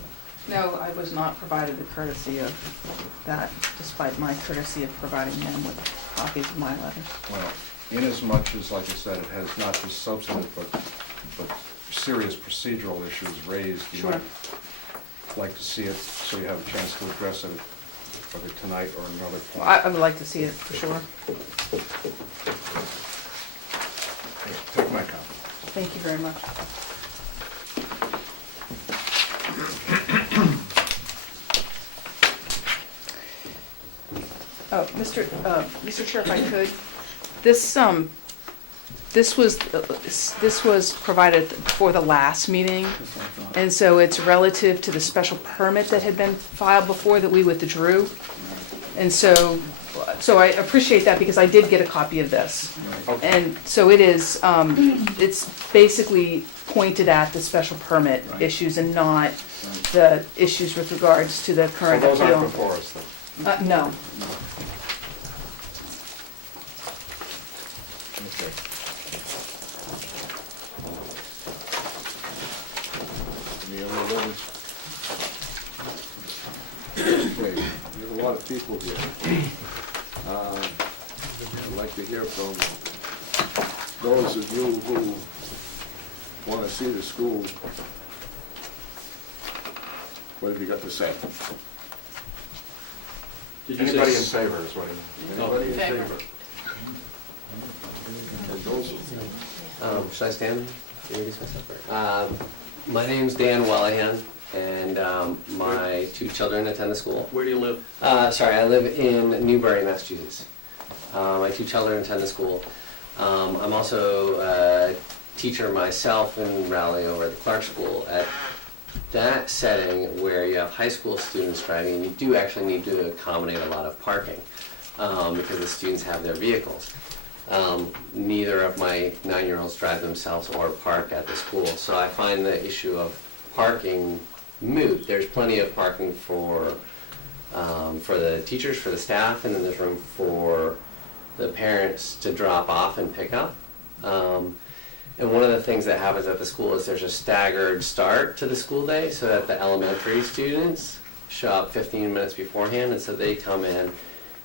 No, I was not provided the courtesy of that, despite my courtesy of providing them with copies of my letters. Well, inasmuch as, like I said, it has not just substantive, but serious procedural issues raised, you Sure. might like to see it so you have a chance to address it, whether tonight or another point. I would like to see it for sure. Take my copy. Thank you very much. Oh, Mr. Chair, if I could, this was provided before the last meeting, and so it's relative to the special permit that had been filed before that we withdrew. And so I appreciate that because I did get a copy of this. And so it is, it's basically pointed at the special permit issues and not the issues with regards to the So current those aren't appeal. before us, then? No. Okay. Any other letters? Okay, we have a lot of people here. I'd like to hear from those of you who want to see the school. What have you got to say? Anybody in favor is what he... Anybody in Favor. favor? And those, Should I stand? Introduce myself? My name's Dan Wellahan, and my two children attend the school. Where do you live? Sorry, I live in Newbury, Massachusetts. My two children attend the school. I'm also a teacher myself in Raleigh over at the Clark School. At that setting where you have high school students driving, you do actually need to accommodate a lot of parking because the students have their vehicles. Neither of my 9-year-olds drive themselves or park at the school, so I find the issue of parking moot. There's plenty of parking for the teachers, for the staff, and then there's room for the parents to drop off and pick up. And one of the things that happens at the school is there's a staggered start to the school day, so that the elementary students show up 15 minutes beforehand, and so they come in,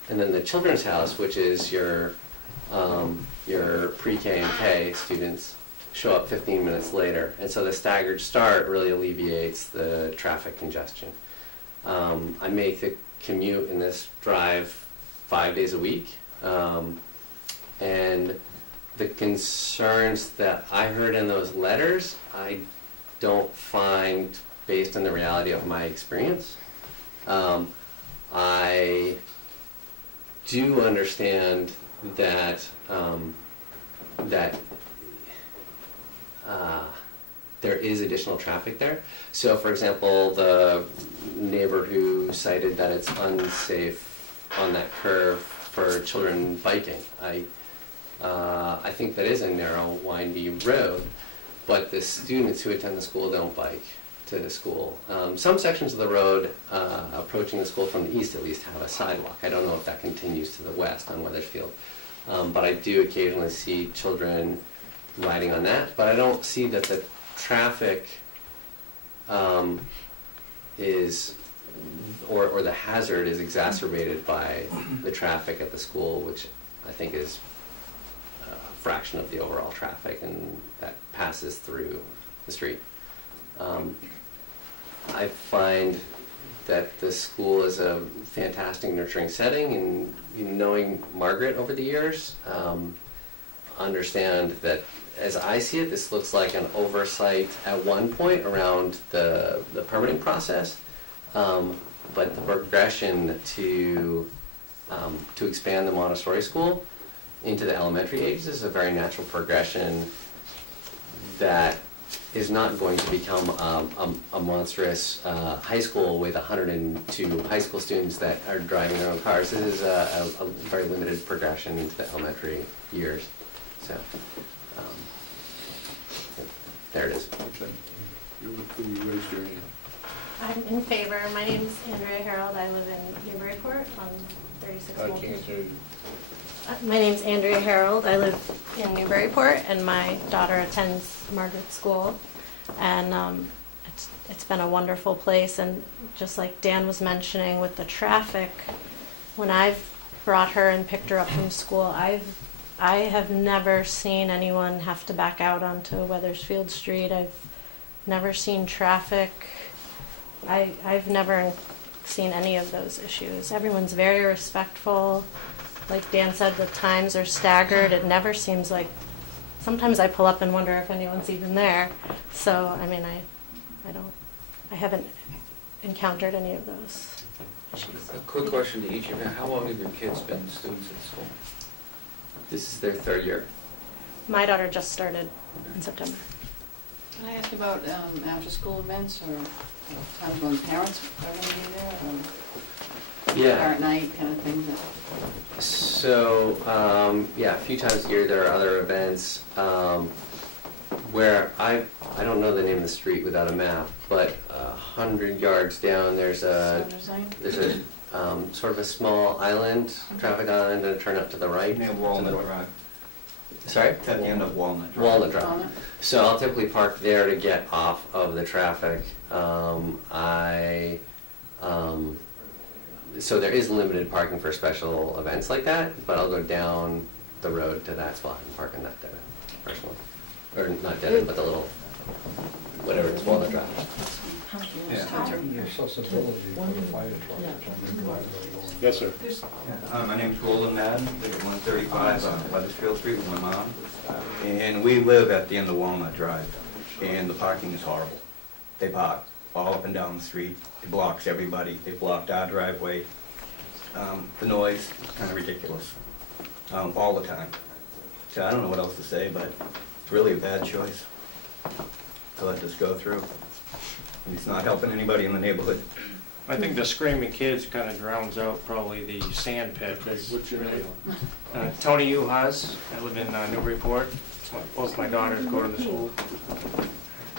and then the children's house, which is your pre-K and K students, show up 15 minutes later. And so the staggered start really alleviates the traffic congestion. I make the commute in this drive 5 days a week. And the concerns that I heard in those letters, I don't find based on the reality of my experience. I do understand that there is additional traffic there. So, for example, the neighbor who cited that it's unsafe on that curve for children biking, I think that is a narrow, windy road, but the students who attend the school don't bike to the school. Some sections of the road approaching the school from the east at least have a sidewalk. I don't know if that continues to the west on Weathersfield, but I do occasionally see children riding on that, but I don't see that the traffic is, or the hazard is exacerbated by the traffic at the school, which I think is a fraction of the overall traffic and that passes through the street. I find that the school is a fantastic nurturing setting, and knowing Margaret over the years, understand that as I see it, this looks like an oversight at one point around the permitting process, but the progression to expand the Montessori school into the elementary ages is a very natural progression that is not going to become a monstrous high school with 102 high school students that are driving their own cars. This is a very limited progression into the elementary years. So, there it is. you raised your hand. I'm in favor. My name's Andrea Harold. I live in Newburyport on 36 Moulton Street. My name's Andrea Harold. I live in Newburyport, and my daughter attends Margaret School. And it's been a wonderful place. And just like Dan was mentioning with the traffic, when I've brought her and picked her up from school, I have never seen anyone have to back out onto Weathersfield Street. I've never seen traffic. I've never seen any of those issues. Everyone's very respectful. Like Dan said, the times are staggered. It never seems like, sometimes I pull up and wonder if anyone's even there. So, I mean, I haven't encountered any of those issues. A quick question to each of you. How long have your kids been students at school? This is their 3rd year. My daughter just started in September. Can I ask about after-school events or times when parents are going to be there? Yeah. Parent night kind of thing? So, yeah, a few times a year there are other events where I don't know the name of the street without a map, but 100 yards down there's a sort of a small island, traffic island, and a turn up to the right. Near Walnut Drive. Sorry? It's at the end of Walnut Drive. Walnut Drive. So I'll typically park there to get off of the traffic. So there is limited parking for special events like that, but I'll go down the road to that spot and park in that dead end, personally. Or not dead end, but the little, whatever it's, Walnut Drive. Yes, sir. My name's Roland Madden, I live at 135 on Weathersfield Street with my mom. And we live at the end of Walnut Drive, and the parking is horrible. They park all up and down the street. It blocks everybody. They blocked our driveway. The noise is kind of ridiculous, all the time. So I don't know what else to say, but it's really a bad choice to let this go through. And it's not helping anybody in the neighborhood. I think the screaming kids kind of drowns out probably the sand pit. What's your name? Tony Uhas, I live in Newburyport. Both my daughters go to the school.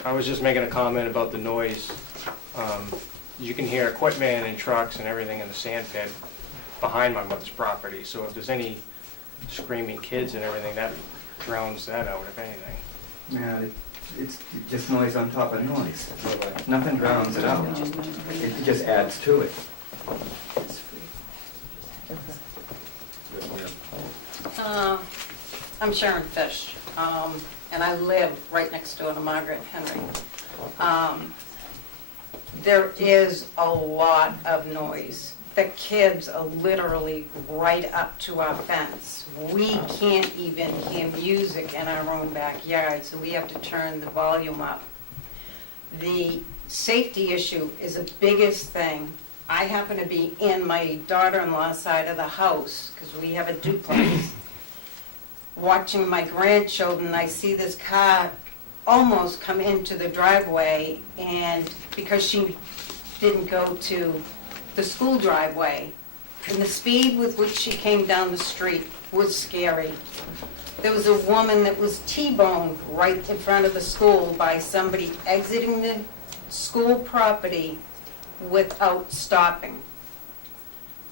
I was just making a comment about the noise. You can hear equipment and trucks and everything in the sand pit behind my mother's property. So if there's any screaming kids and everything, that drowns that out, if anything. Yeah, it's just noise on top of noise. Nothing drowns it out. It just adds to it. I'm Sharon Fish, and I live right next door to Margaret and Henry. There is a lot of noise. The kids are literally right up to our fence. We can't even hear music in our own backyard, so we have to turn the volume up. The safety issue is the biggest thing. I happen to be in my daughter-in-law's side of the house, because we have a duplex. Watching my grandchildren, I see this car almost come into the driveway, and because she didn't go to the school driveway, and the speed with which she came down the street was scary. There was a woman that was T-boned right in front of the school by somebody exiting the school property without stopping.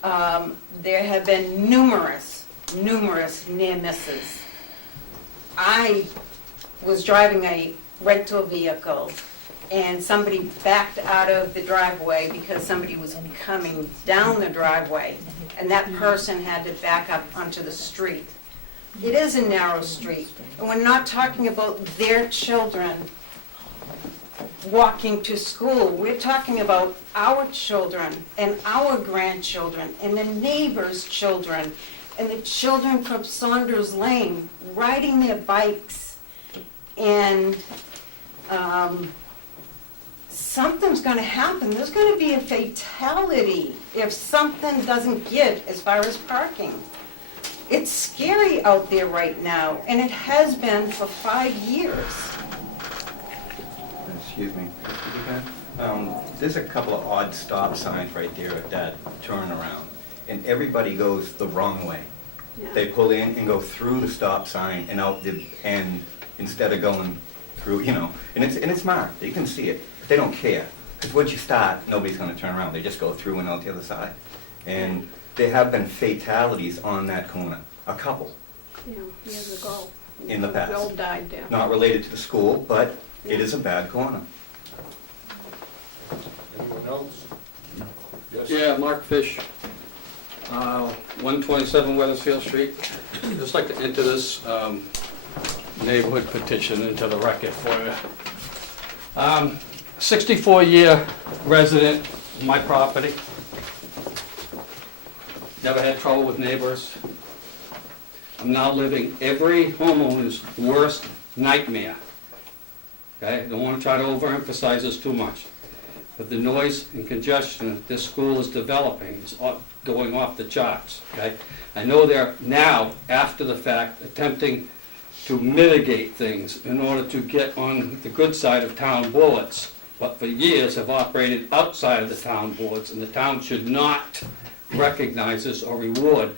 There have been numerous near misses. I was driving a rental vehicle and somebody backed out of the driveway because somebody was coming down the driveway, and that person had to back up onto the street. It is a narrow street, and we're not talking about their children walking to school. We're talking about our children and our grandchildren and the neighbors' children and the children from Saunders Lane riding their bikes. And something's going to happen. There's going to be a fatality if something doesn't give as far as parking. It's scary out there right now, and it has been for 5 years. Excuse me. There's a couple of odd stop signs right there at that turnaround, and everybody goes the wrong way. They pull in and go through the stop sign and out the, and instead of going through, you know, and it's marked. You can see it, but they don't care, because once you start, nobody's going to turn around. They just go through and out the other side. And there have been fatalities on that corner, a couple. Yeah, years ago. In the past. They all died there. Not related to the school, but it is a bad corner. Anyone else? Yes. Yeah, Mark Fish, 127 Weathersfield Street. I'd just like to enter this neighborhood petition into the record for you. 64-year resident of my property. Never had trouble with neighbors. I'm now living every homeowner's worst nightmare. Okay, don't want to try to overemphasize this too much. But the noise and congestion that this school is developing is going off the charts, okay? I know they're now, after the fact, attempting to mitigate things in order to get on the good side of town bullets, but for years have operated outside of the town boards, and the town should not recognize this or reward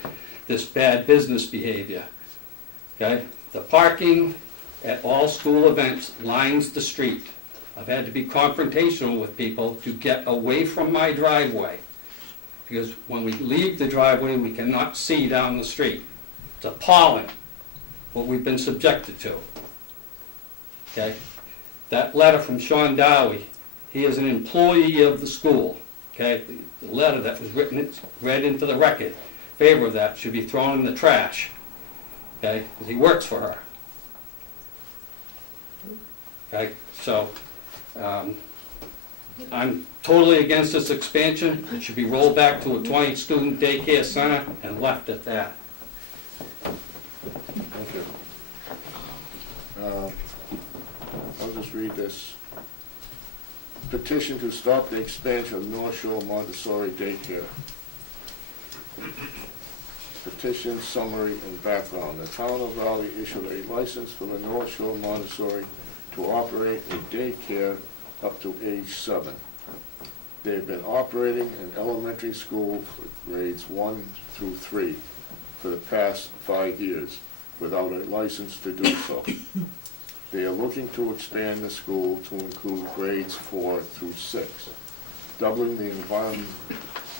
this bad business behavior, okay? The parking at all school events lines the street. I've had to be confrontational with people to get away from my driveway, because when we leave the driveway, we cannot see down the street. It's appalling. what we've been subjected to. Okay? That letter from Sean Dowie, he is an employee of the school. Okay? The letter that was read into the record, in favor of that, should be thrown in the trash. Okay? Because he works for her. Okay? So, I'm totally against this expansion. It should be rolled back to a 20-student daycare center and left at that. Thank you. I'll just read this. Petition to stop the expansion of North Shore Montessori Daycare. Petition summary and background. The town of Raleigh issued a license for the North Shore Montessori to operate a daycare up to age 7. They've been operating an elementary school for grades 1 through 3 for the past 5 years without a license to do so. They are looking to expand the school to include grades 4 through 6, doubling the enrollment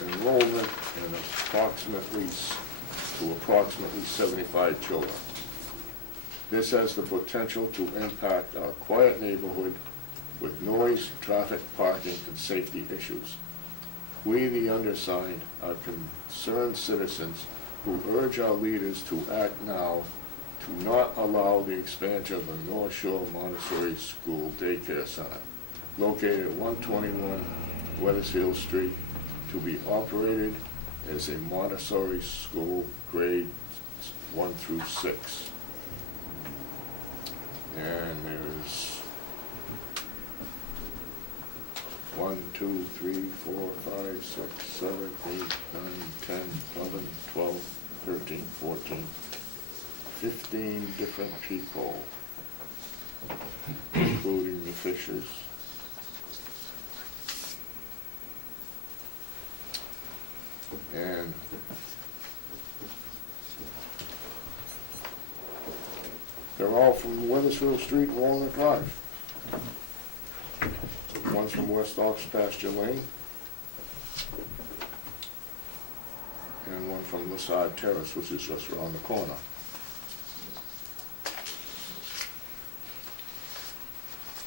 and approximately 75 children. This has the potential to impact our quiet neighborhood with noise, traffic, parking, and safety issues. We, the undersigned, are concerned citizens who urge our leaders to act now to not allow the expansion of the North Shore Montessori School Daycare Center, located at 121 Weathersfield Street, to be operated as a Montessori school grades 1 through 6. And there's 1, 2, 3, 4, 5, 6, 7, 8, 9, 10, 11, 12, 13, 14, 15 different people, including the Fishers. And they're all from Weathersfield Street and Walnut Drive. One's from West Ox Pasture Lane, and one from Lassard Terrace, which is just around the corner.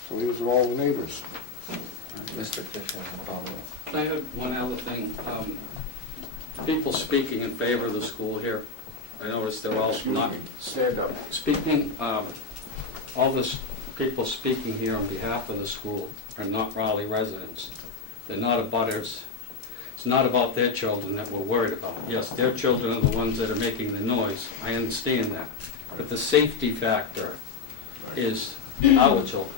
So these are all the neighbors. Mr. Fisher, follow-up. I had one other thing. People speaking in favor of the school here, I noticed they're all not Stand up. speaking, all this people speaking here on behalf of the school are not Raleigh residents. They're not abutters. It's not about their children that we're worried about. Yes, their children are the ones that are making the noise. I understand that. But the safety factor is our children,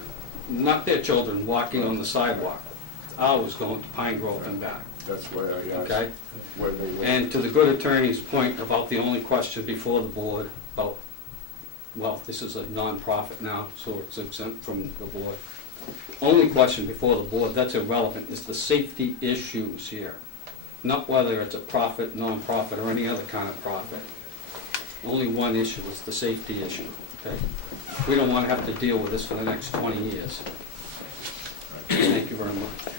not their children walking on the sidewalk. It's ours going to Pine Grove and back. That's why I asked Okay? where they live. And to the good attorney's point about the only question before the board about, well, this is a non-profit now, so it's exempt from the board. Only question before the board, that's irrelevant, is the safety issues here. Not whether it's a profit, non-profit, or any other kind of profit. Only one issue is the safety issue, okay? We don't want to have to deal with this for the next 20 years. Thank you very much.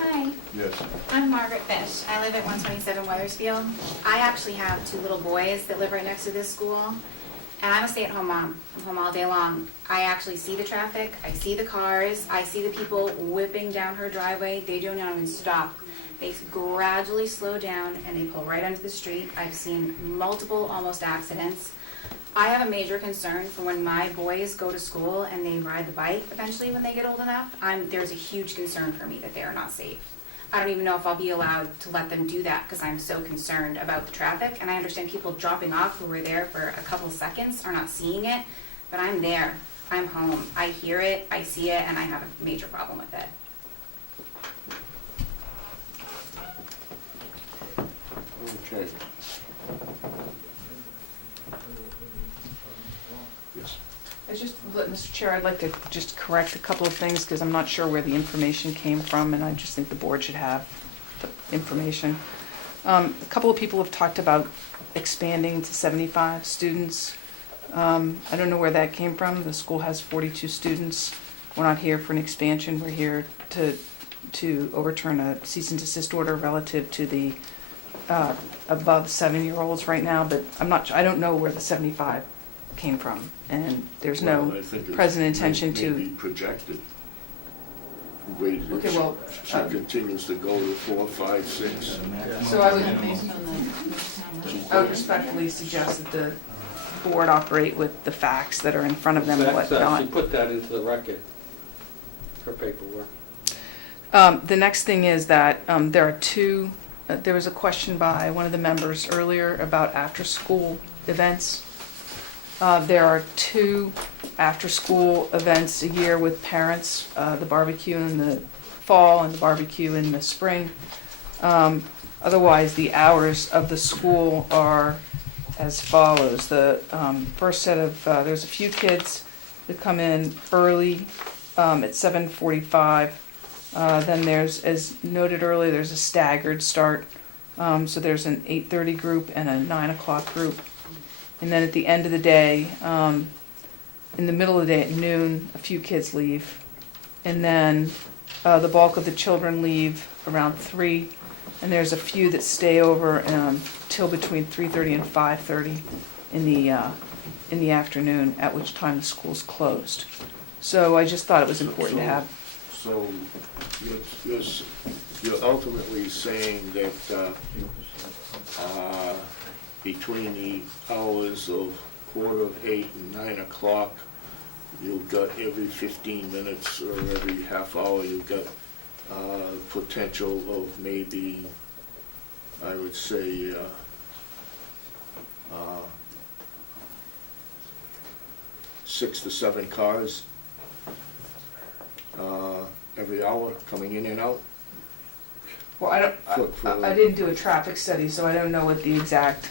Hi, Yes. I'm Margaret Fish. I live at 127 Weathersfield. I actually have 2 little boys that live right next to this school, and I'm a stay-at-home mom. I'm home all day long. I actually see the traffic, I see the cars, I see the people whipping down her driveway. They do not even stop. They gradually slow down and they pull right onto the street. I've seen multiple almost accidents. I have a major concern for when my boys go to school and they ride the bike eventually when they get old enough. There's a huge concern for me that they are not safe. I don't even know if I'll be allowed to let them do that because I'm so concerned about the traffic. And I understand people dropping off who were there for a couple seconds are not seeing it, but I'm there. I'm home. I hear it, I see it, and I have a major problem with it. Okay. Yes. Mr. Chair, I'd like to just correct a couple of things because I'm not sure where the information came from, and I just think the board should have the information. A couple of people have talked about expanding to 75 students. I don't know where that came from. The school has 42 students. We're not here for an expansion. We're here to overturn a cease and desist order relative to the above 7-year-olds right now, but I don't know where the 75 came from. And there's Well, no I think it's present intention may to. be projected. Wait, Okay, well, she continues to go to 4, 5, 6. So I would, Based on the. I would respectfully suggest that the board operate with the facts that are in front of them and That's whatnot. actually put that into the record for paperwork. The next thing is that there are two, there was a question by one of the members earlier about after-school events. There are 2 after-school events a year with parents, the barbecue in the fall and the barbecue in the spring. Otherwise, the hours of the school are as follows. The first set of, there's a few kids that come in early at 7:45. Then there's, as noted earlier, there's a staggered start. So there's an 8:30 group and a 9 o'clock group. And then at the end of the day, in the middle of the day at noon, a few kids leave. And then the bulk of the children leave around 3. And there's a few that stay over till between 3:30 and 5:30 in the afternoon, at which time the school's closed. So I just thought it was important to have. So you're ultimately saying that between the hours of 7:45 and 9 o'clock, you've got every 15 minutes or every half hour, you've got potential of maybe, I would say, 6 to 7 cars every hour coming in and out. Well, I didn't do a traffic study, so I don't know what the exact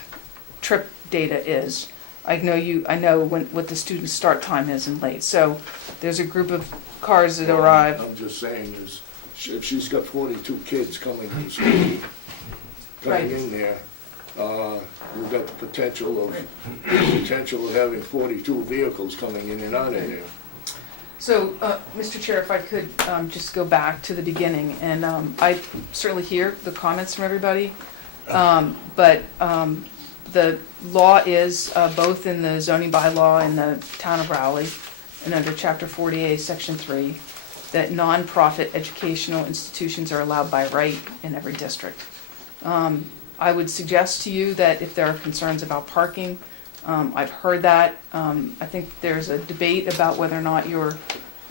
trip data is. I know what the student's start time is and late. So there's a group of cars that arrive. I'm just saying is, if she's got 42 kids coming to school, coming in there, you've got the potential of having 42 vehicles coming in and out of there. So, Mr. Chair, if I could just go back to the beginning, and I certainly hear the comments from everybody, but the law is, both in the zoning bylaw in the town of Rowley and under Chapter 40A, Section 3, that nonprofit educational institutions are allowed by right in every district. I would suggest to you that if there are concerns about parking, I've heard that. I think there's a debate about whether or not your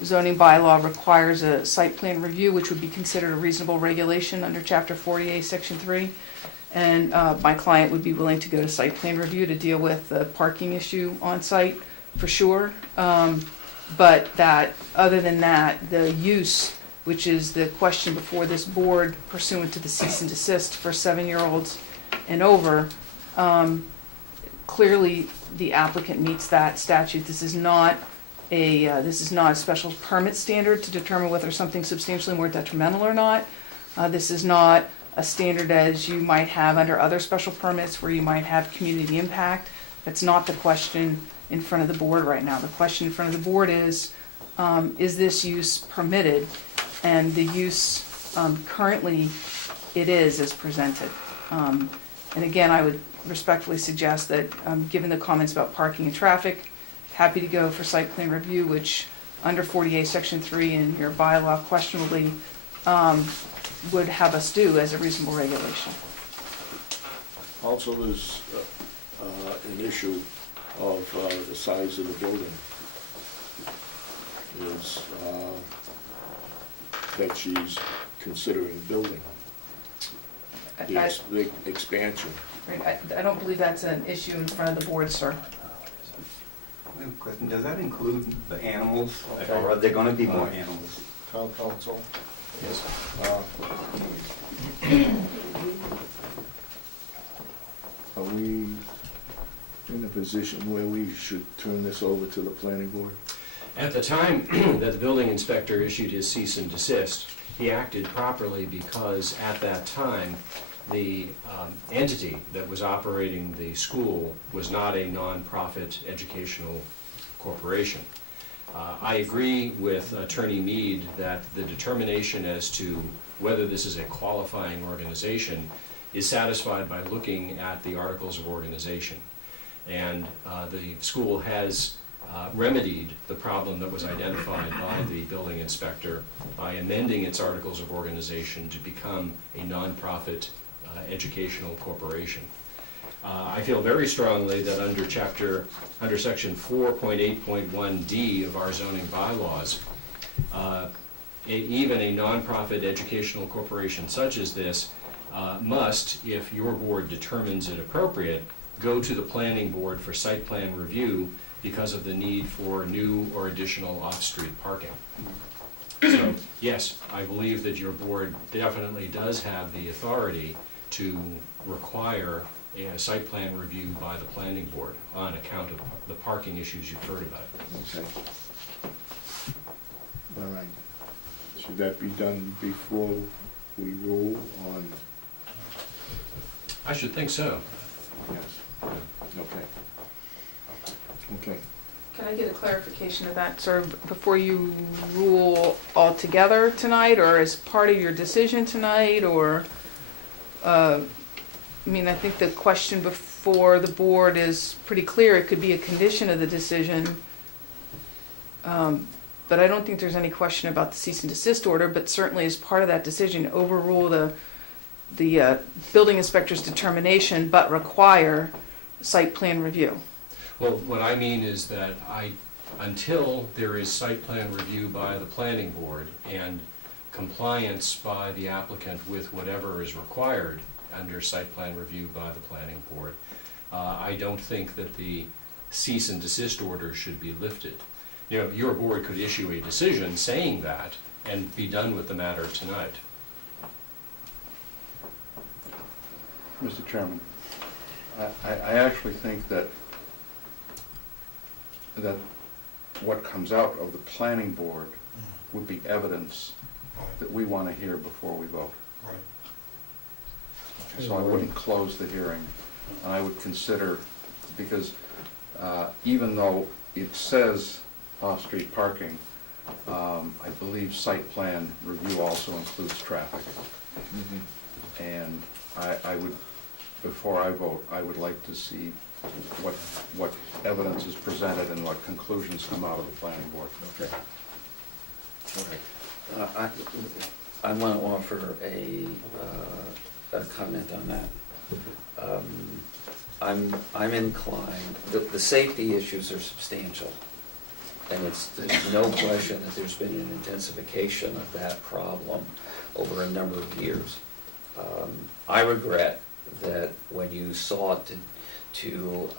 zoning bylaw requires a site plan review, which would be considered a reasonable regulation under Chapter 40A, Section 3. And my client would be willing to go to site plan review to deal with the parking issue on site, for sure. But that, other than that, the use, which is the question before this board pursuant to the cease and desist for 7-year-olds and over, clearly the applicant meets that statute. This is not a special permit standard to determine whether something's substantially more detrimental or not. This is not a standard as you might have under other special permits where you might have community impact. That's not the question in front of the board right now. The question in front of the board is this use permitted? And the use, currently, it is as presented. And again, I would respectfully suggest that, given the comments about parking and traffic, happy to go for site plan review, which under 48 Section 3 in your bylaw questionably would have us do as a reasonable regulation. Also, there's an issue of the size of the building. Is that she's considering building. The expansion. Right, I don't believe that's an issue in front of the board, sir. I have a question. Does that include the animals, or are there going to be more animals? Town council? Yes. Are we in a position where we should turn this over to the planning board? At the time that the building inspector issued his cease and desist, he acted properly because at that time, the entity that was operating the school was not a nonprofit educational corporation. I agree with Attorney Mead that the determination as to whether this is a qualifying organization is satisfied by looking at the Articles of Organization. And the school has remedied the problem that was identified by the building inspector by amending its articles of organization to become a nonprofit educational corporation. I feel very strongly that under section 4.8.1D of our zoning bylaws, even a nonprofit educational corporation such as this must, if your board determines it appropriate, go to the planning board for site plan review because of the need for new or additional off-street parking. So, yes, I believe that your board definitely does have the authority to require a site plan review by the planning board on account of the parking issues you've heard about. Okay. All right. Should that be done before we rule on? I should think so. Yes. Okay. Okay. Can I get a clarification of that, sort of before you rule altogether tonight, or as part of your decision tonight, or, I mean, I think the question before the board is pretty clear. It could be a condition of the decision, but I don't think there's any question about the cease and desist order, but certainly as part of that decision, overrule the building inspector's determination, but require site plan review. Well, what I mean is that until there is site plan review by the planning board and compliance by the applicant with whatever is required under site plan review by the planning board, I don't think that the cease and desist order should be lifted. You know, your board could issue a decision saying that and be done with the matter tonight. Mr. Chairman, I actually think that what comes out of the planning board would be evidence that we want to hear before we vote. So I wouldn't close the hearing, and I would consider, because even though it says off-street parking, I believe site plan review also includes traffic. And I would, before I vote, I would like to see what evidence is presented and what conclusions come out of the planning board. Okay. All right. I want to offer a comment on that. I'm inclined, the safety issues are substantial, and there's no question that there's been an intensification of that problem over a number of years. I regret that when you saw it to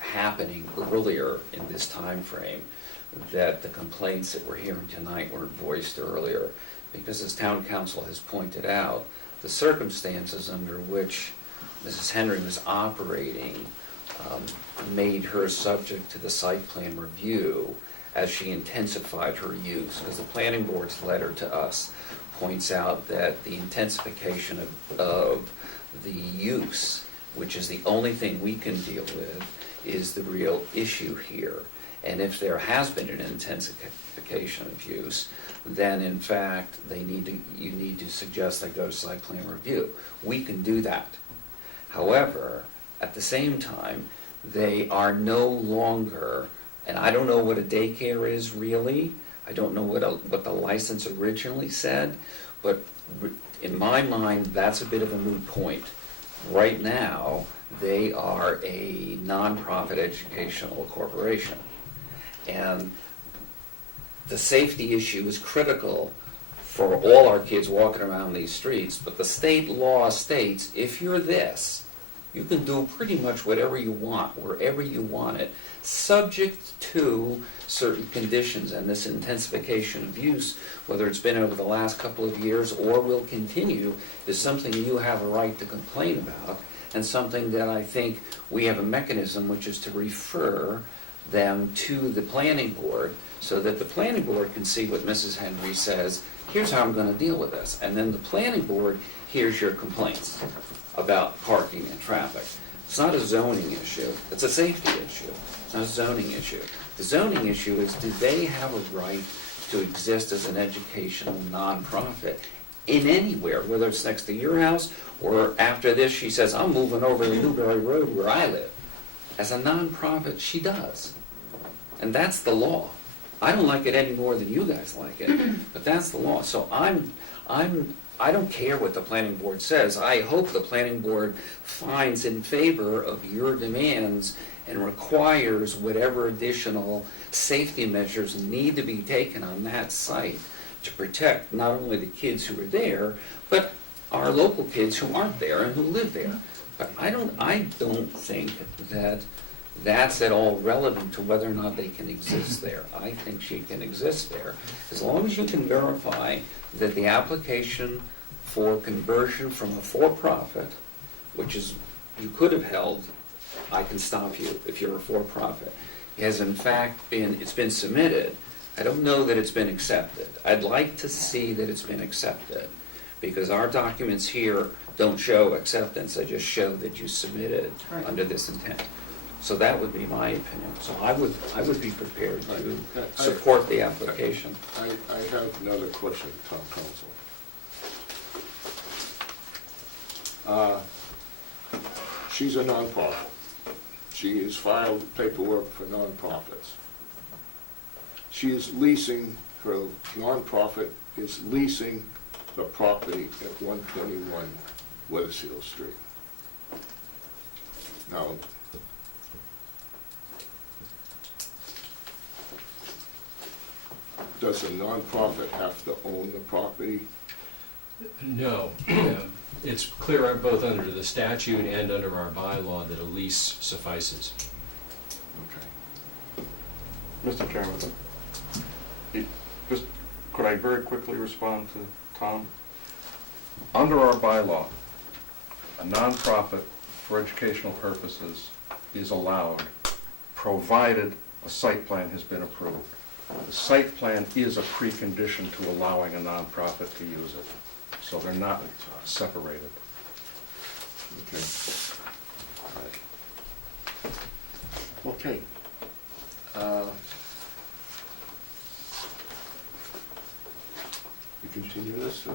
happening earlier in this time frame, that the complaints that we're hearing tonight weren't voiced earlier, because as town council has pointed out, the circumstances under which Mrs. Henry was operating made her subject to the site plan review as she intensified her use, because the planning board's letter to us points out that the intensification of the use, which is the only thing we can deal with, is the real issue here. And if there has been an intensification of use, then in fact you need to suggest they go to site plan review. We can do that. However, at the same time, they are no longer, and I don't know what a daycare is really. I don't know what the license originally said, but in my mind, that's a bit of a moot point. Right now, they are a nonprofit educational corporation. And the safety issue is critical for all our kids walking around these streets, but the state law states if you're this, you can do pretty much whatever you want, wherever you want it, subject to certain conditions. And this intensification of use, whether it's been over the last couple of years or will continue, is something you have a right to complain about, and something that I think we have a mechanism, which is to refer them to the planning board so that the planning board can see what Mrs. Henry says, here's how I'm going to deal with this. And then the planning board hears your complaints about parking and traffic. It's not a zoning issue, it's a safety issue. It's not a zoning issue. The zoning issue is, do they have a right to exist as an educational nonprofit in anywhere, whether it's next to your house or after this she says, I'm moving over to Newberry Road where I live. As a nonprofit, she does. And that's the law. I don't like it any more than you guys like it, but that's the law. So I don't care what the planning board says. I hope the planning board finds in favor of your demands and requires whatever additional safety measures need to be taken on that site to protect not only the kids who are there, but our local kids who aren't there and who live there. But I don't think that that's at all relevant to whether or not they can exist there. I think she can exist there, as long as you can verify that the application for conversion from a for-profit, which is, you could have held, I can stop you if you're a for-profit, has in fact it's been submitted. I don't know that it's been accepted. I'd like to see that it's been accepted, because our documents here don't show acceptance, they just show that you submitted under this intent. So that would be my opinion. So I would be prepared to support the application. I have another question, Town Council. She's a nonprofit. She has filed paperwork for nonprofits. She is leasing, her nonprofit is leasing the property at 121 Wethersfield Street. Now, does a nonprofit have to own the property? No. It's clear both under the statute and under our bylaw that a lease suffices. Okay. Mr. Chairman, just, could I very quickly respond to Tom? Under our bylaw, a nonprofit for educational purposes is allowed, provided a site plan has been approved. The site plan is a precondition to allowing a nonprofit to use it, so they're not separated. Okay. Okay. We continue this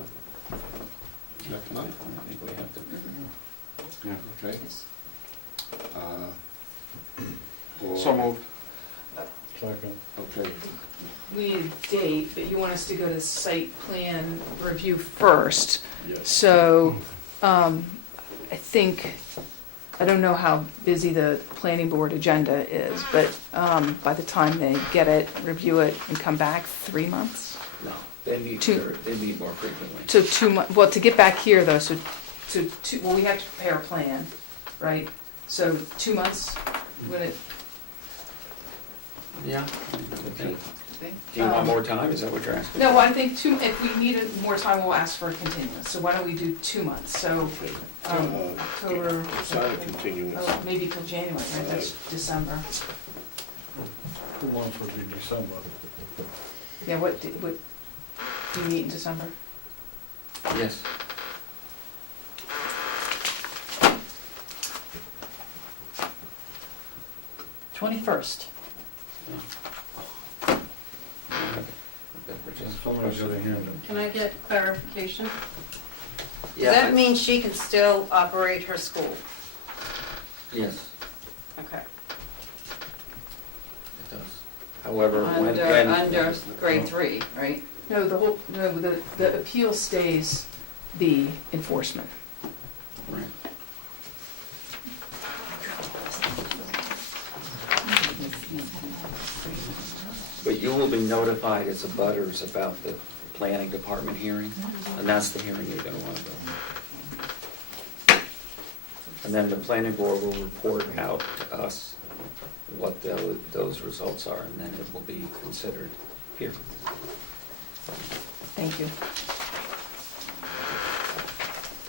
next month? I think we have to. Yeah. Okay. So moved. Okay. We need a date, but you want us to go to site plan review first. Yes. So, I think, I don't know how busy the planning board agenda is, but by the time they get it, review it, and come back, 3 months? No, they meet more frequently. So 2 months, well, to get back here though, well, we have to prepare a plan, right? So 2 months, when it, Yeah. Do you want more time? Is that what you're asking? no, I think if we need more time, we'll ask for a continuance. So why don't we do 2 months? So, October. Sign a continuance. Oh, maybe till January, right? That's December. Who wants to be December? Yeah, what do you meet in December? Yes. Somebody's got a hand up. Can I get clarification? Does Yeah, that mean she can still operate her school? Yes, Okay. it does. However, when... Under grade 3, right? No, the appeal stays the enforcement. Right. But you will be notified as abutters about the planning department hearing, and that's the hearing you're gonna wanna go. And then the planning board will report out to us what those results are, and then it will be considered here. Thank you.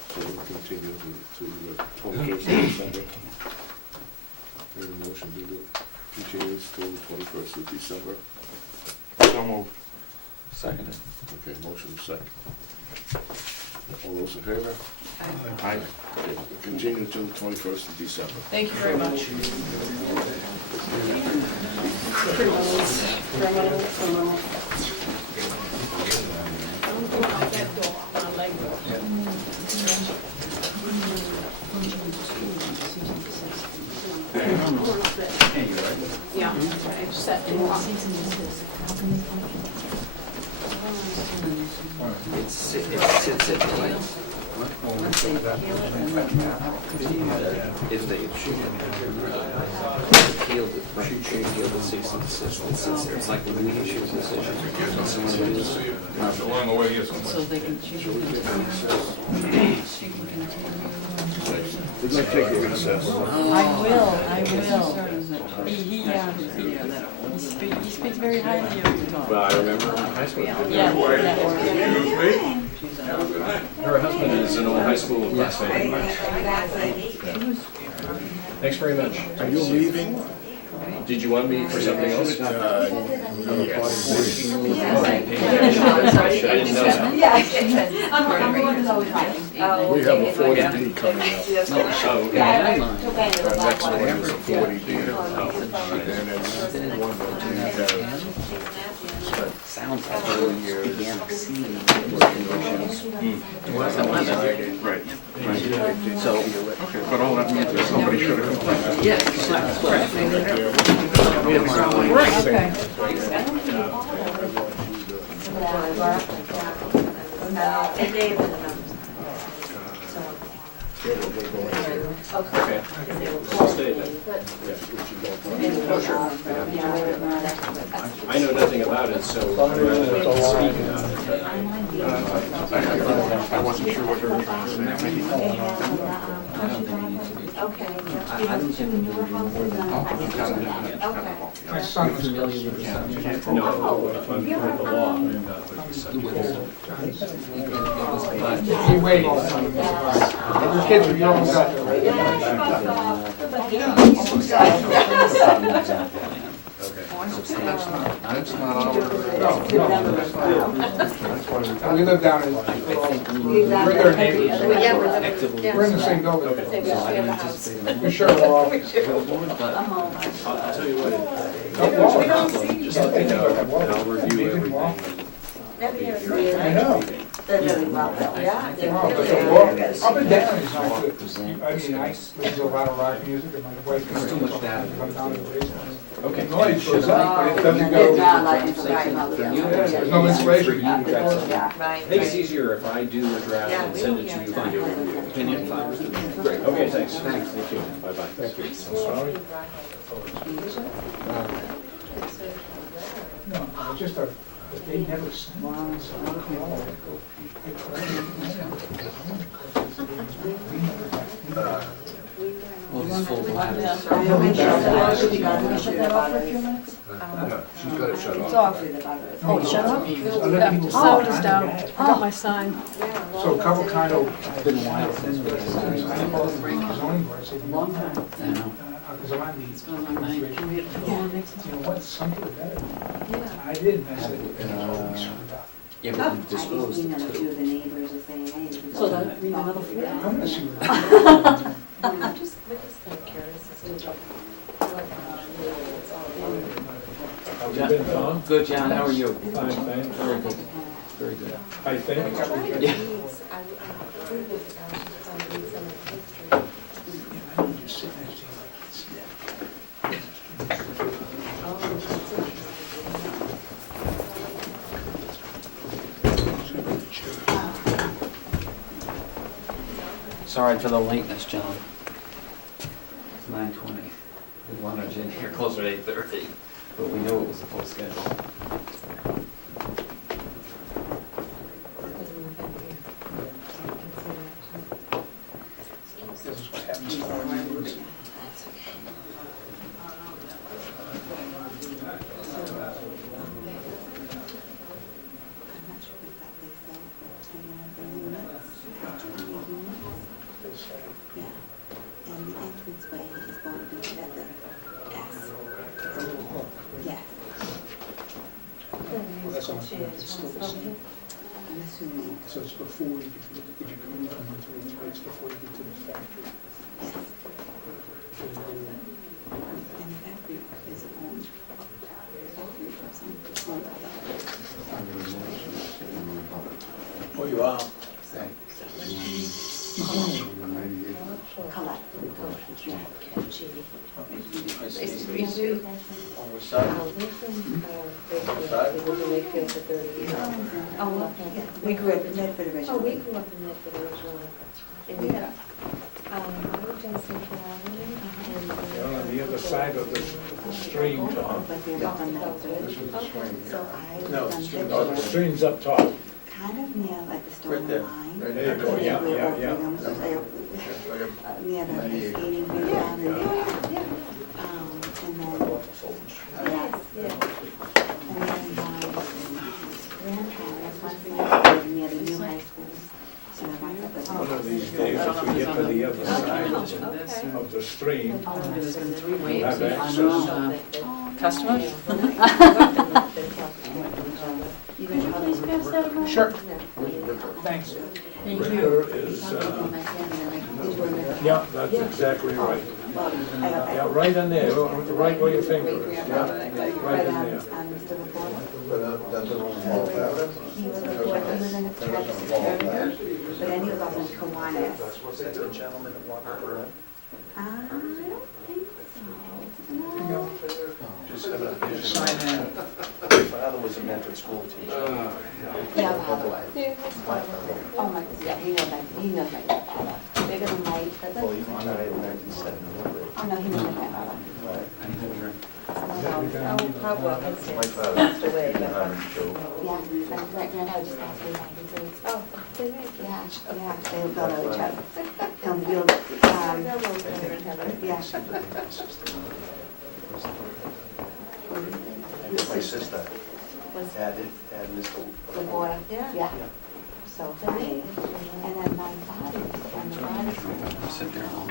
So we'll continue to 21st of December. There's a motion to do continuance till 21st of December. So moved. Seconded. Okay, motion second. All those in favor? Aye. Okay, we'll continue till the 21st of December. Thank you very much. Yeah. I've set in It sits at the, Once they peel it and then if they appeal the cease and desist, it sits there. It's like when we issue a decision. Along the way, yes, I'm so they can, she can continue. She can continue. We'd like to take a recess. I will. He speaks very highly of you, Tom. Well, I remember high school. Yeah. Her husband is an old high school classmate. Thanks very much. Are you leaving? Did you want me for something else? Yes. We have a 40B coming up. Oh, okay. Our next one is a 40B. And it's one that we have sounds like whole year began exceeding Right. So, Okay, but all that means is somebody should have complained. yeah, that's what I think. Okay. I'll stay then. Oh, sure. I know nothing about it, so rather than speak about it. I wasn't sure what you were trying to say. I don't think we do more than My son was familiar with the subject. No, I'm with the law, I'm not with the subject. He waited. Your kids are young enough. That's not our. No. We live down in, we're their neighbors. We're in the same building. We share a wall. I'll tell you what, just let me know, and I'll review everything. I know. Up and down is not good. I mean, I listen to a lot of rock music and my wife comes Too much data. down to the basement. Okay. Noise shows up, but it doesn't go. There's no insulation. I think it's easier if I do a draft and send it to you for your review. Opinion files. Great, okay, thanks. Thank you. Bye-bye. Thank you. Sorry? No, it's just a, they never sent. Well, this full bladder. She's got it shut off. Oh, it's shut off? Oh, it is down. I got my sign. So a couple kind of. It's been a while since we Zoning board, I said, long time. I know. Because I'm on the. It's been a long night. You know what, something better. I did, and I said, Yeah, but we've disposed of two. So that means another four. I'm gonna see what. We're just kind of curious as to John, good, John, how are you? Fine, thanks. Very good. Very good. I think. Yeah. Sorry for the lateness, John. It's 9:20. We wanted you in here closer to 8:30, but we knew it was a full schedule. This is what happens to our neighbors. Well, that's all, it's still the same. So it's before you get to, if you come in from 133, it's before you get to the factory. Oh, you are? Catchy. Nice to meet you. On which side? We're from Wakefield. We lived in Wakefield for 30 years. Oh, yeah. We grew up in Medford Oh, originally. we grew up in Medford originally. And Yeah. I lived on Central Avenue. And You're on the other side of the stream, Tom. But we were on Medford. This is the stream. So I No, was on stream- No, the Pittsburgh, stream's up top. kind of near like the Right Stone there. Line. Right There you go, And yeah, we were yeah, opening yeah. them, so they- near the 98. skating rink down in there. And then, yeah. And then, grandparents, my friend, lived near the new high school. So I went up the. One of these days, if we get to the other side of the stream, There's been 3 we'll waves have of access. customers. You guys probably. Sure. Thanks. Ritter is, yeah, that's exactly right. Yeah, right in there, right where your finger is, yeah, right in there. That doesn't involve that. He was a boy, he was in the church security, but then he was also in Kiwanis. Was that the gentleman that walked around? I don't think so. Just have a vision. My father was a Medford school teacher. Yeah, father was. Oh my, yeah, he was my grandfather. Bigger than my, Well, he died in 1970. oh no, he was my grandfather. Oh, Pablo, My father passed away, but. Joe. Yeah, my great grandfather just passed away in 93. Oh, they made Yeah, yeah, they would go to each other. We'll, yeah. My sister had Mr. The boy, yeah. So funny. And then my father, on the body. Sit there long.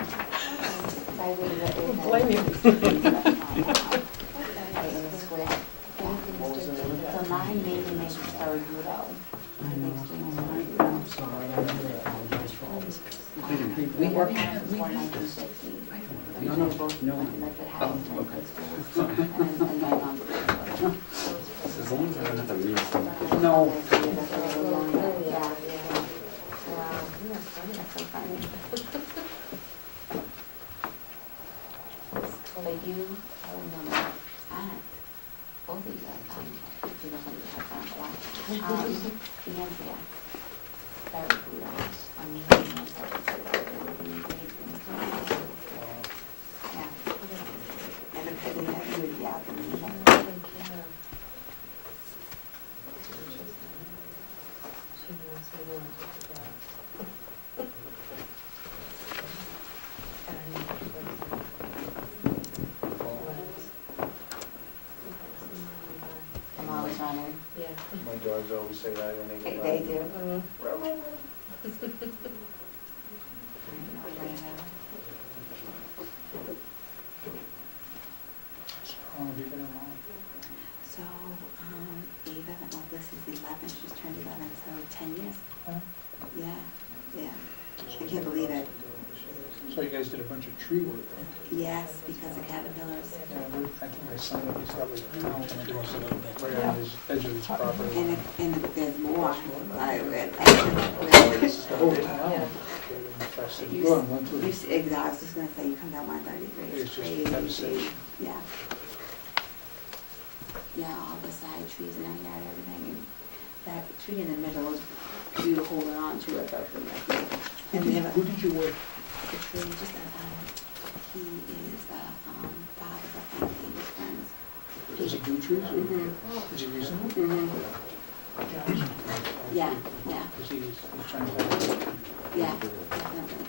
Blame you. Right in the square. So my maiden name is Ferragudo. My next name is Ferragudo. We worked before 1950. We were both Medford House, Medford School. And then, As long as I don't have to read. no. Yeah. Wow, that's so funny. But you, I remember, aunt, both of you guys, you know, when you have found a lot. Andrea, very good. Yeah. And the cousin that moved the out and I'm always running. Yeah. My dogs always say that when they get They out. do. So, Ava, well, this is 11, she's turned 11, so 10 years. Yeah. I can't believe it. So you guys did a bunch of tree work, Yes, because of caterpillars. I think my son, he's got like, right on his edge of his property. And there's more. I read. This is the whole town. You Go on, 1 you see, exactly, I was just gonna say, you come down 133, It's it's just crazy. devastation. Yeah. Yeah, all the side trees and everything, and that tree in the middle is, we were holding on to it, but, and we have a. Who did you work? The tree, just he is the, father of one of Amy's friends. Does he do trees? Mm-hmm. Is he reasonable? Mm-hmm. Yeah. Because he's trying to. Yeah, definitely.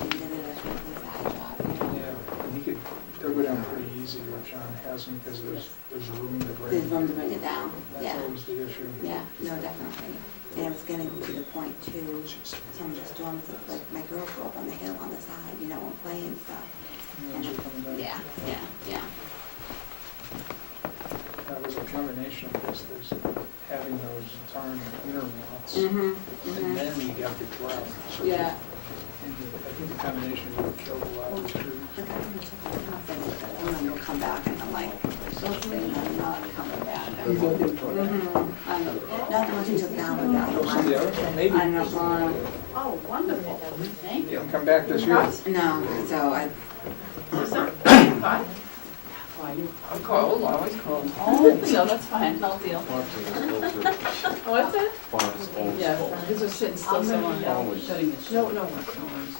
And then it was really a side job, Yeah, and he could, they'll go down pretty easy where John has them because there's room to bring. There's room to bring it down, yeah. That's always the issue. Yeah, no, definitely. And it was getting to the point too, some of the storms, like my girls grew up on the hill on the side, you know, and play and stuff. And those are coming down. yeah. That was a combination of this, there's having those darn inner lots. Mm-hmm. And then you got the drought. So Yeah. And I think the combination would have killed a lot of the trees. The government took my house and then they'll come back and I'm like, those things are not coming back. Not the ones you took down, but the other Some of the ones. others, maybe. I know, Oh, wonderful. Thank You can come back this year. no, so I'm cold, always cold. Oh. So that's fine, no deal. What's it? Bob's old Yeah, school. this is sitting still somewhere. Always. Cutting it short. No worries.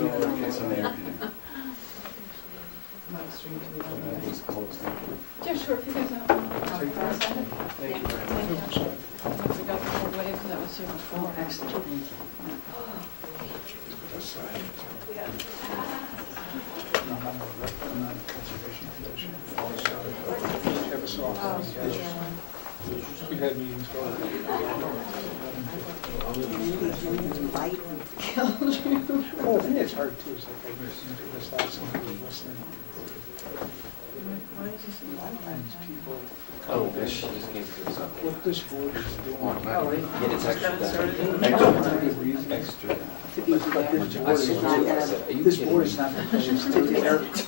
Okay, so there. Yeah, sure, if you guys don't. Thank you very much. We got the whole wave that was here before. Excellent, thank you. We had meetings going. Well, I think it's hard too, it's like I listened to this last one, I was listening. Sometimes people. Oh, this just came to us. What this board is doing. Yeah, it's extra. Extra. But this board is not the place to,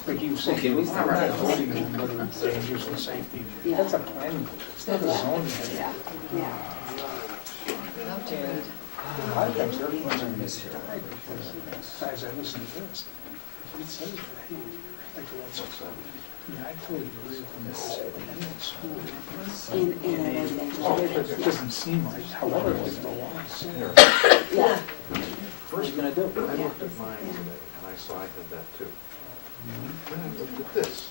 like you said, we're not voting on whether it's dangerous and safety. That's a planning, it's not a zoning. A lot of times they're going to miss here. As I listen to this, it says, hey, like the one says, yeah, I totally agree with this. In a residential. It doesn't seem right, however, it's the law. Yeah. First, I looked at mine today, and I saw I had that too. Then I looked at this.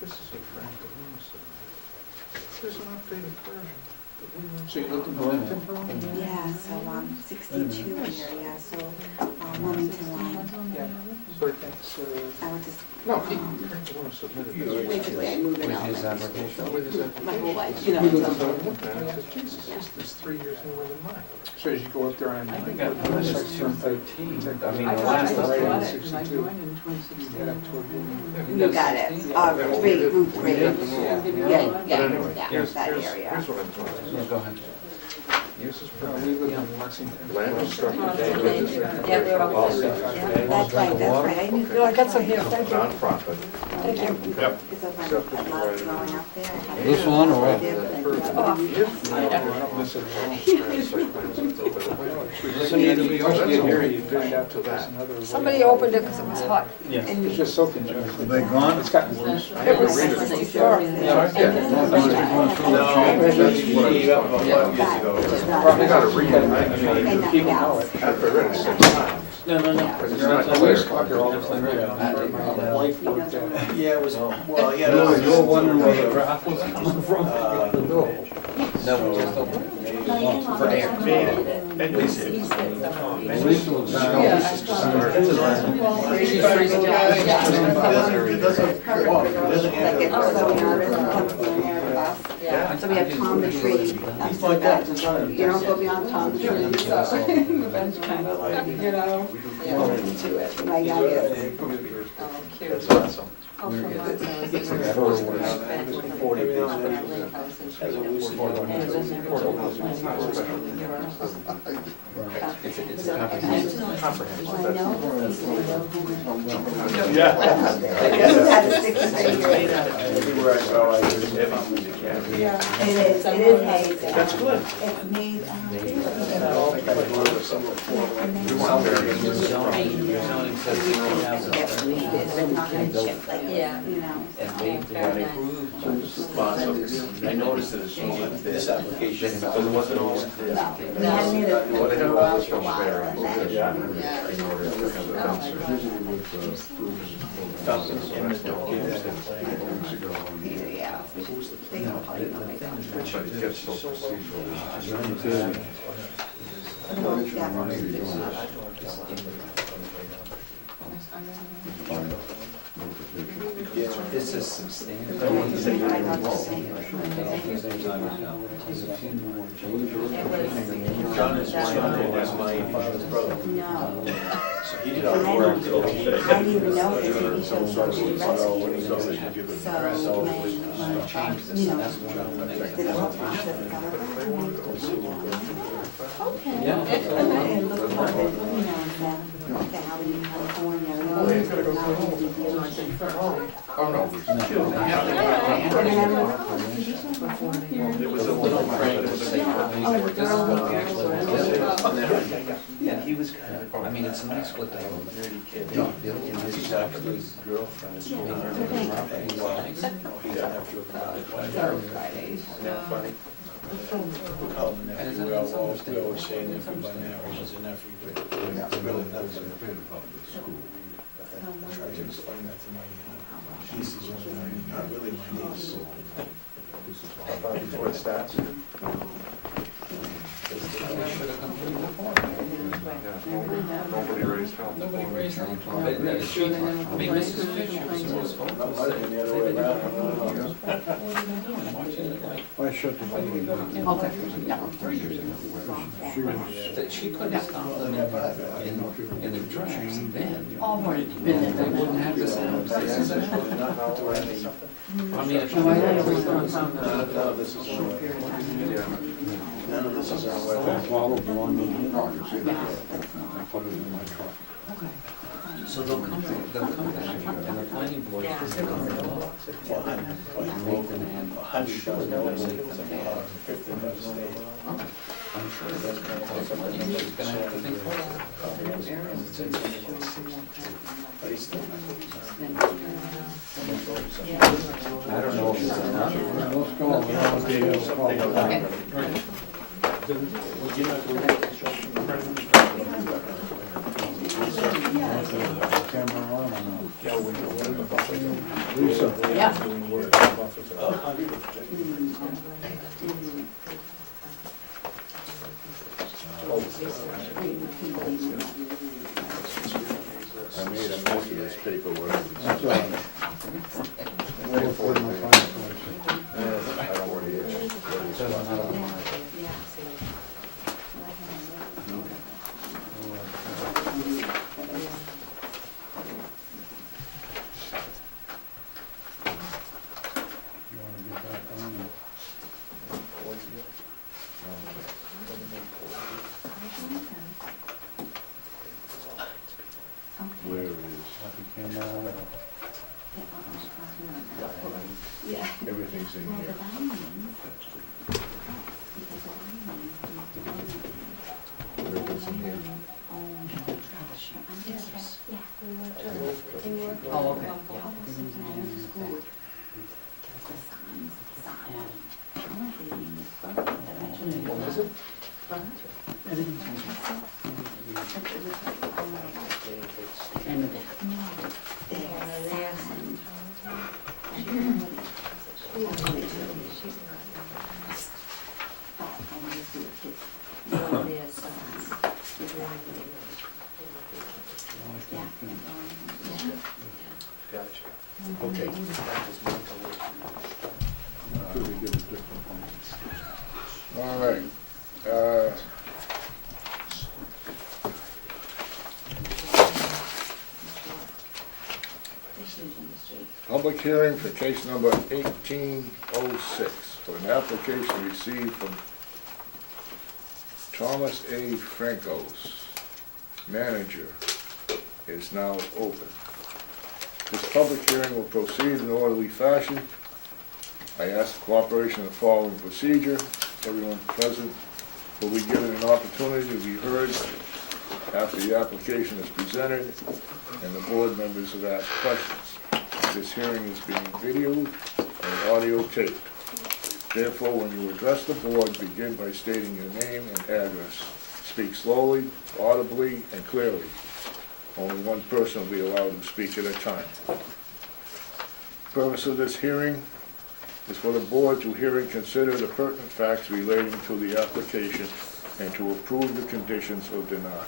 This is a draft of Wilson. There's an updated version. So you looked at Wilmington? Yeah, so, 62 here, yeah, so, Wilmington line. Yeah. But that's, I went to, No, he want to submit it. basically, I moved it out. With his application? With his application. My whole life, you know, I looked so. at it, I said, Jesus, this is 3 years newer than mine. so as you go up there on. I think this is 213. I mean, I the thought last it was update. right on it, and I 62. joined in 2016. You head up toward Wilmington. You got it, Route 3, yeah, Here's that here's area. what I'm talking Yeah, about. go ahead. Uses We permitted. live in Lexington. Land construction day. Yeah, we're all yeah, that's right, I knew. No, I got some here, thank you. Nonprofit. Thank you. Yep. Because I love growing up there. This one or what? Somebody opened it because it was hot. It's just so congested. Are they gone? It's gotten worse. It was 64. They gotta read it. I mean, People know it. after I read it 6 times. No, no, no. I used to talk here all the time. My wife worked at. Yeah, it was, well, yeah. You're wondering where the draft was coming from? No, we just opened it. For air. At least it's. At least it was down. She's freezing. So we have Tom the Tree. That's like that. You don't go beyond Tom the Tree, so the bench kind of like, you know, into it. My youngest. That's awesome. Oh, from Montrose. It's a comprehensive. I know. Yeah. Everywhere I go, I use it. It is hazy. That's good. It's made, We want variance. Zoning says 60,000. it's not gonna chip like, Yeah. you know. And they approved. I noticed that it's only this application. But it wasn't always. We hadn't needed it Well, they have for all this a from while, variance. and then- Yeah. In order to have the dumpsters. Yeah. They don't play no makeup. But it gets so procedural. This is substantial. John is my father's brother. No. So he did all the work. I didn't even know this, he showed so many recipes. So when, you know, the whole process got okay. Yeah. And look how they, you know, the Valley in California, and all these technology deals. Oh, no. It was a little prank. Oh, Yeah, he was kind of, I mean, it's nice what they built. actually girlfriend's Yeah. We always say nephew by marriage is a nephew, but it's really not. I tried to explain that to my nieces, not really my niece. How far before it starts? Nobody raised hell. Nobody raised hell. I mean, Mrs. Fisher was always focused. Might have been the other way around, I don't know. Watching it like, Why should the baby go? okay, 3 years ago. That she couldn't stop them in their tracks then. And they wouldn't have the sound. I mean, if None of this is on none of this is on so they'll come back, and the planning board is going to come up. I'm sure that's going to cost money, but it's going to have to think I don't know if it's enough. Let's Lisa. Yeah. I made a mess of this paperwork. That's all right. I don't know where he is. Where is? Everything's in here. Everything's in here. Oh, okay. What was it? Okay. All right. Public hearing for case number 1806 for an application received from Thomas A. Francos, manager, is now open. This public hearing will proceed in orderly fashion. I ask the cooperation of the following procedure. Everyone present will be given an opportunity to be heard after the application is presented and the board members have asked questions. This hearing is being videoed and audio taped. Therefore, when you address the board, begin by stating your name and address. Speak slowly, audibly, and clearly. Only one person will be allowed to speak at a time. The purpose of this hearing is for the board to hear and consider the pertinent facts relating to the application and to approve the conditions of denial.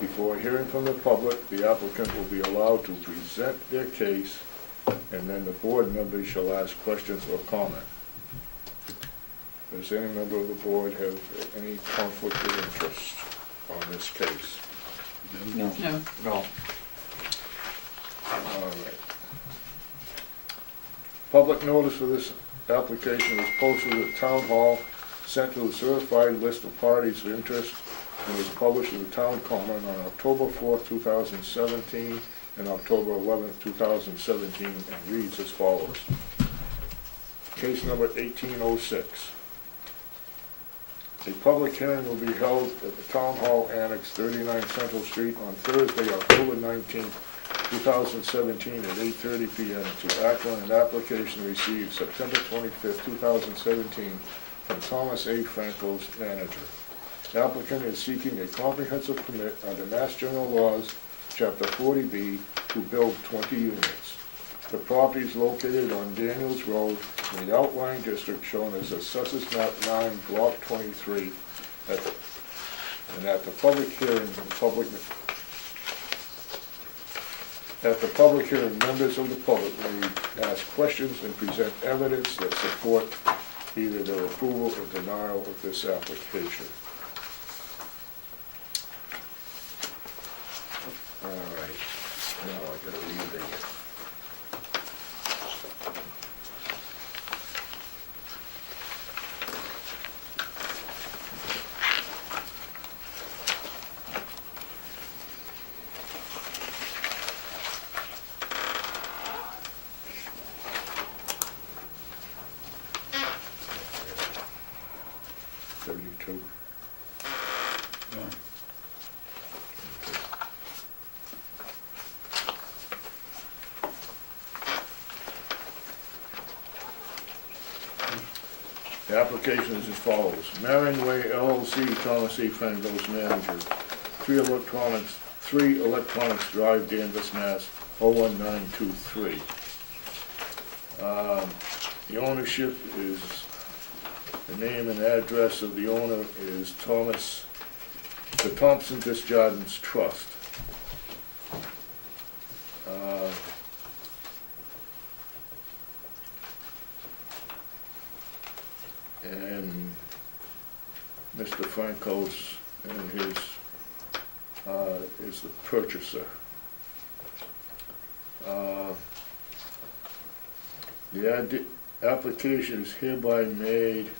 Before hearing from the public, the applicant will be allowed to present their case, and then the board members shall ask questions or comment. Does any member of the board have any conflict of interest on this case? No. No. All right. Public notice for this application was posted at Town Hall, sent to a certified list of parties of interest, and was published in the Town Common on October 4th, 2017, and October 11th, 2017, and reads as follows. Case number 1806. A public hearing will be held at the Town Hall Annex, 39 Central Street, on Thursday, October 19th, 2017 at 8:30 p.m. to act on an application received September 25th, 2017 from Thomas A. Franco's manager. The applicant is seeking a comprehensive permit under Mass General Laws, Chapter 40B, to build 20 units. The property is located on Daniels Road in the outlying district shown as Assessors Map 9, Block 23, and at the public hearing, members of the public may ask questions and present evidence that support either their approval or denial of this application. All right, now I gotta read the... The application is as follows. Marion Way LLC, Thomas A. Franco's manager. 3 Electronics Drive, Danvers, Mass. 01923. The ownership is, the name and address of the owner is the Thompson Desjardins Trust. And Mr. Franco's and his is the purchaser. The application is hereby made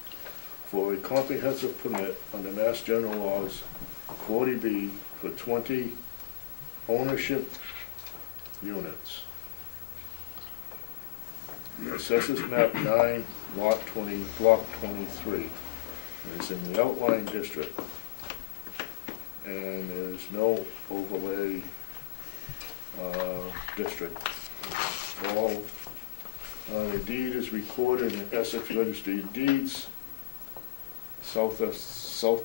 for a comprehensive permit under Mass General Laws 40B for 20 ownership units. Assessors Map 9, Block 23. And it's in the outlying district. And there's no overlay district involved. The deed is recorded in Essex Registry of Deeds, South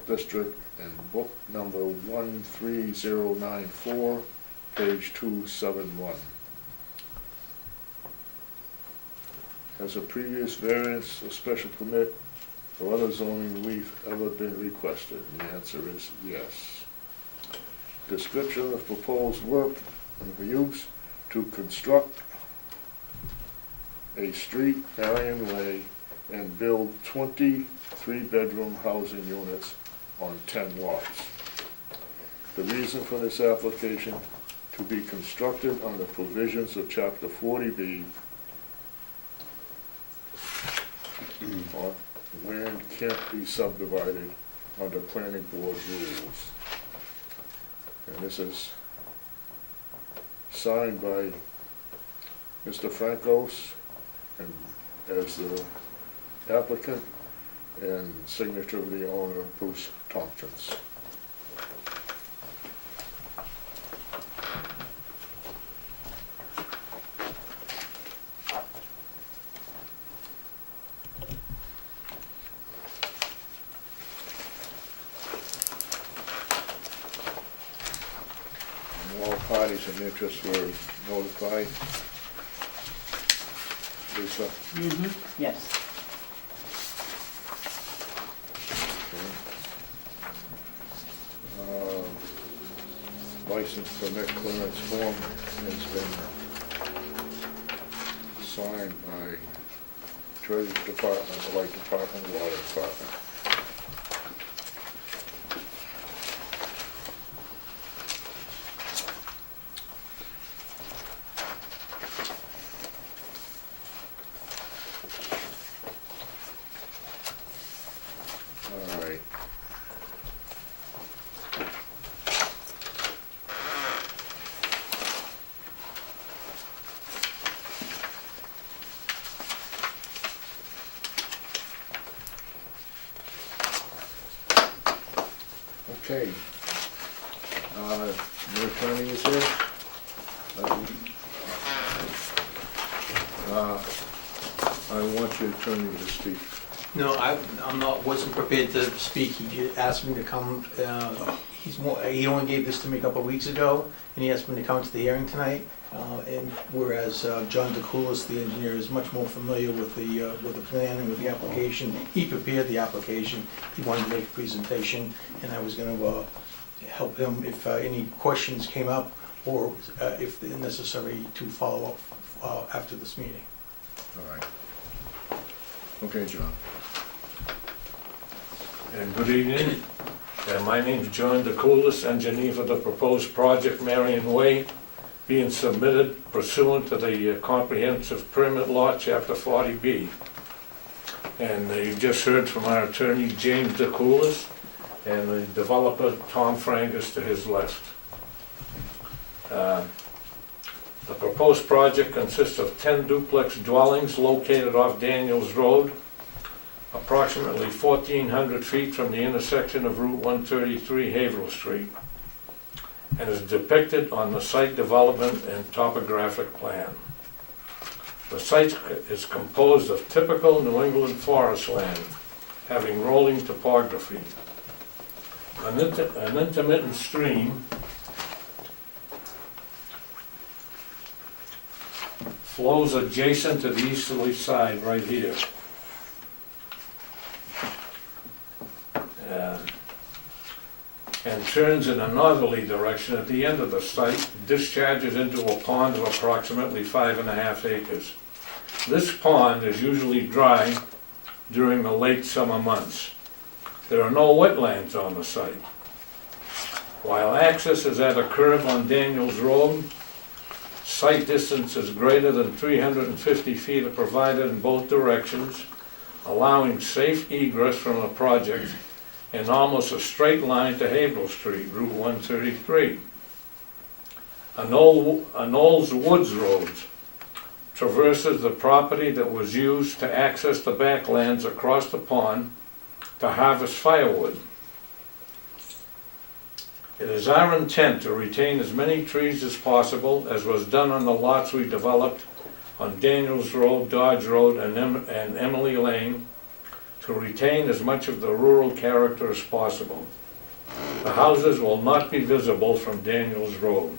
District, and book number 13094, page 271. Has a previous variance or special permit or other zoning relief ever been requested? And the answer is yes. Description of proposed work and the use to construct a street, Marion Way, and build 20 3-bedroom housing units on 10 lots. The reason for this application, to be constructed on the provisions of Chapter 40B, or land can't be subdivided under planning board rules. And this is signed by Mr. Francos and as the applicant, and signature of the owner, Bruce Tompkins. And all parties in interest were notified. Lisa? Yes. License permit clearance form has been signed by Treasury Department, the Light Department, Water Department. All right. Okay. Your attorney is here. attorney to speak. No, I'm not, wasn't prepared to speak. He asked me to come, he only gave this to me a couple of weeks ago, and he asked me to come to the hearing tonight. And whereas John DeCoulis, the engineer, is much more familiar with the plan and with the application. He prepared the application. He wanted to make a presentation, and I was gonna help him if any questions came up, or if necessary, to follow up after this meeting. All right. Okay, John. And good evening. My name's John DeCoulis, engineer for the proposed project Marion Way, being submitted pursuant to the Comprehensive Permit Law, Chapter 40B. And you just heard from our attorney, James DeCoulis, and the developer, Tom Frangus, to his left. The proposed project consists of 10 duplex dwellings located off Daniels Road, approximately 1,400 feet from the intersection of Route 133 Haverhill Street, and is depicted on the site development and topographic plan. The site is composed of typical New England forest land, having rolling topography. An intermittent stream flows adjacent to the easterly side right here. And turns in a northerly direction at the end of the site, discharges into a pond of approximately 5.5 acres. This pond is usually dry during the late summer months. There are no wetlands on the site. While access is at a curve on Daniels Road, site distance is greater than 350 feet are provided in both directions, allowing safe egress from the project in almost a straight line to Haverhill Street, Route 133. A Knowles Woods Road traverses the property that was used to access the backlands across the pond to harvest firewood. It is our intent to retain as many trees as possible, as was done on the lots we developed on Daniels Road, Dodge Road, and Emily Lane, to retain as much of the rural character as possible. The houses will not be visible from Daniels Road.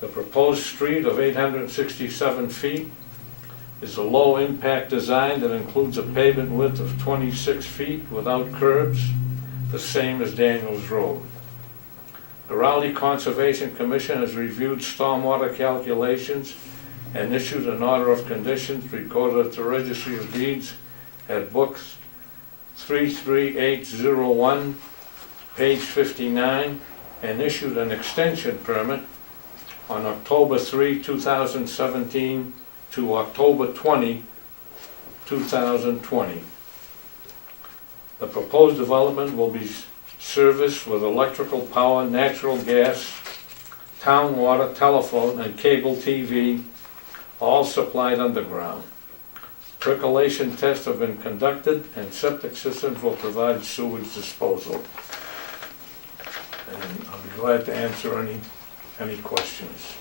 The proposed street of 867 feet is a low-impact design that includes a pavement width of 26 feet without curbs, the same as Daniels Road. The Raleigh Conservation Commission has reviewed stormwater calculations and issued an order of conditions recorded at the Registry of Deeds at Book 33801, page 59, and issued an extension permit on October 3, 2017 to October 20, 2020. The proposed development will be serviced with electrical power, natural gas, town water, telephone, and cable TV, all supplied underground. Percolation tests have been conducted, and septic systems will provide sewage disposal. And I'll be glad to answer any questions.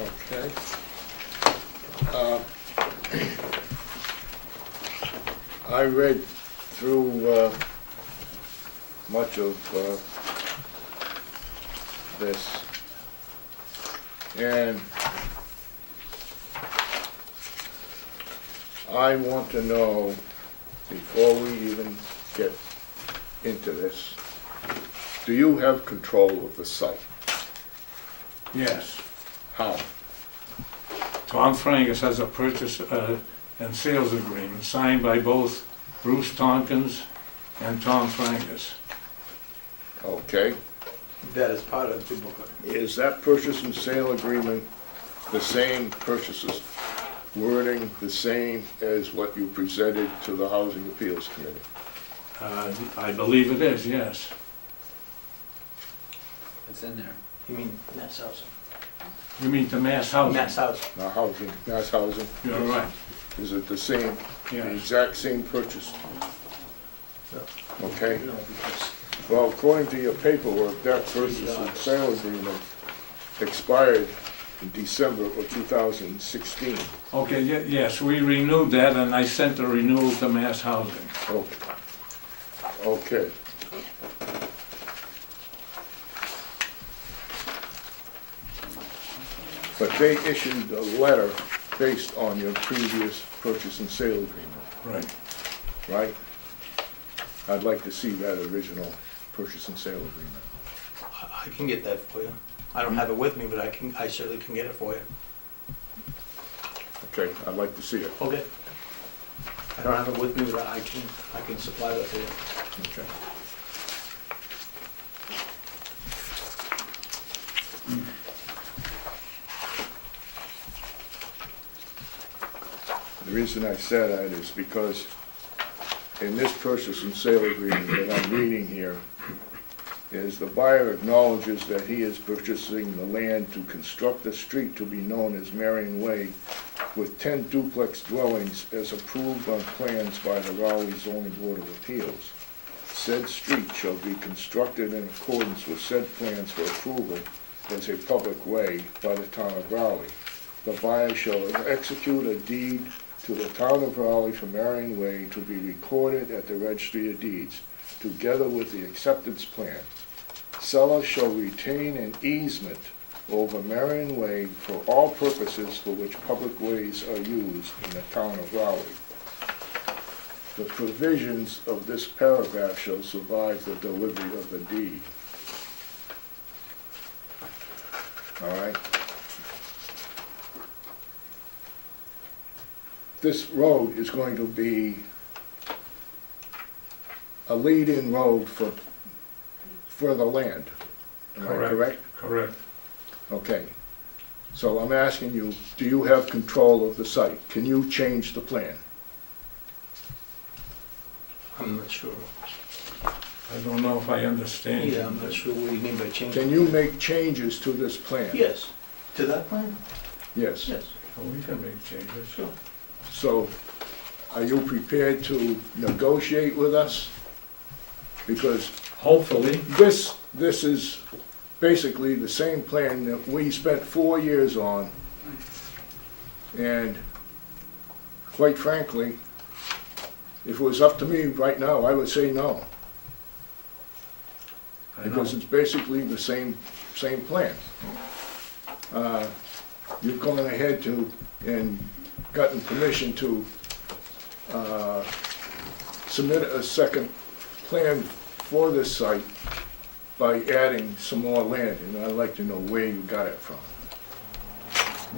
Okay. I read through much of this, and I want to know, before we even get into this, do you have control of the site? Yes. How? Tom Frangus has a purchase and sales agreement signed by both Bruce Tompkins and Tom Frangus. Okay. That is part of the booklet. Is that purchase and sale agreement the same purchases wording, the same as what you presented to the Housing Appeals Committee? I believe it is, yes. It's in there. You mean mass housing? You mean to mass housing? Mass housing. Now, housing, mass housing? You're right. Is it the same, the Yes. exact same purchase? Okay. Well, according to your paperwork, that purchase and sale agreement expired in December of 2016. Okay, yes, we renewed that, and I sent the renewal to Mass Housing. Oh, okay. But they issued a letter based on your previous purchase and sale agreement, Right. right? I'd like to see that original purchase and sale agreement. I can get that for you. I don't have it with me, but I certainly can get it for you. Okay, I'd like to see it. Okay. I don't have it with me, but I can supply that to you. Okay. The reason I said that is because in this purchase and sale agreement that I'm reading here, is the buyer acknowledges that he is purchasing the land to construct a street to be known as Marion Way with 10 duplex dwellings as approved on plans by the Raleigh Zoning Board of Appeals. Said street shall be constructed in accordance with said plans for approval as a public way by the town of Raleigh. The buyer shall execute a deed to the town of Raleigh for Marion Way to be recorded at the Registry of Deeds, together with the acceptance plan. Seller shall retain an easement over Marion Way for all purposes for which public ways are used in the town of Raleigh. The provisions of this paragraph shall survive the delivery of the deed. All right? This road is going to be a lead-in road for the land. Am I correct? Correct. Okay. So I'm asking you, do you have control of the site? Can you change the plan? I'm not sure. I don't know if I understand. Yeah, I'm not sure what you mean by changing. Can you make changes to this plan? Yes. To that plan? Yes. Yes. Oh, we can make changes. Sure. So, are you prepared to negotiate with us? Because hopefully, this is basically the same plan that we spent 4 years on. And quite frankly, if it was up to me right now, I would say no. Because it's basically the same plan. You've gone ahead and gotten permission to submit a second plan for this site by adding some more land, and I'd like to know where you got it from.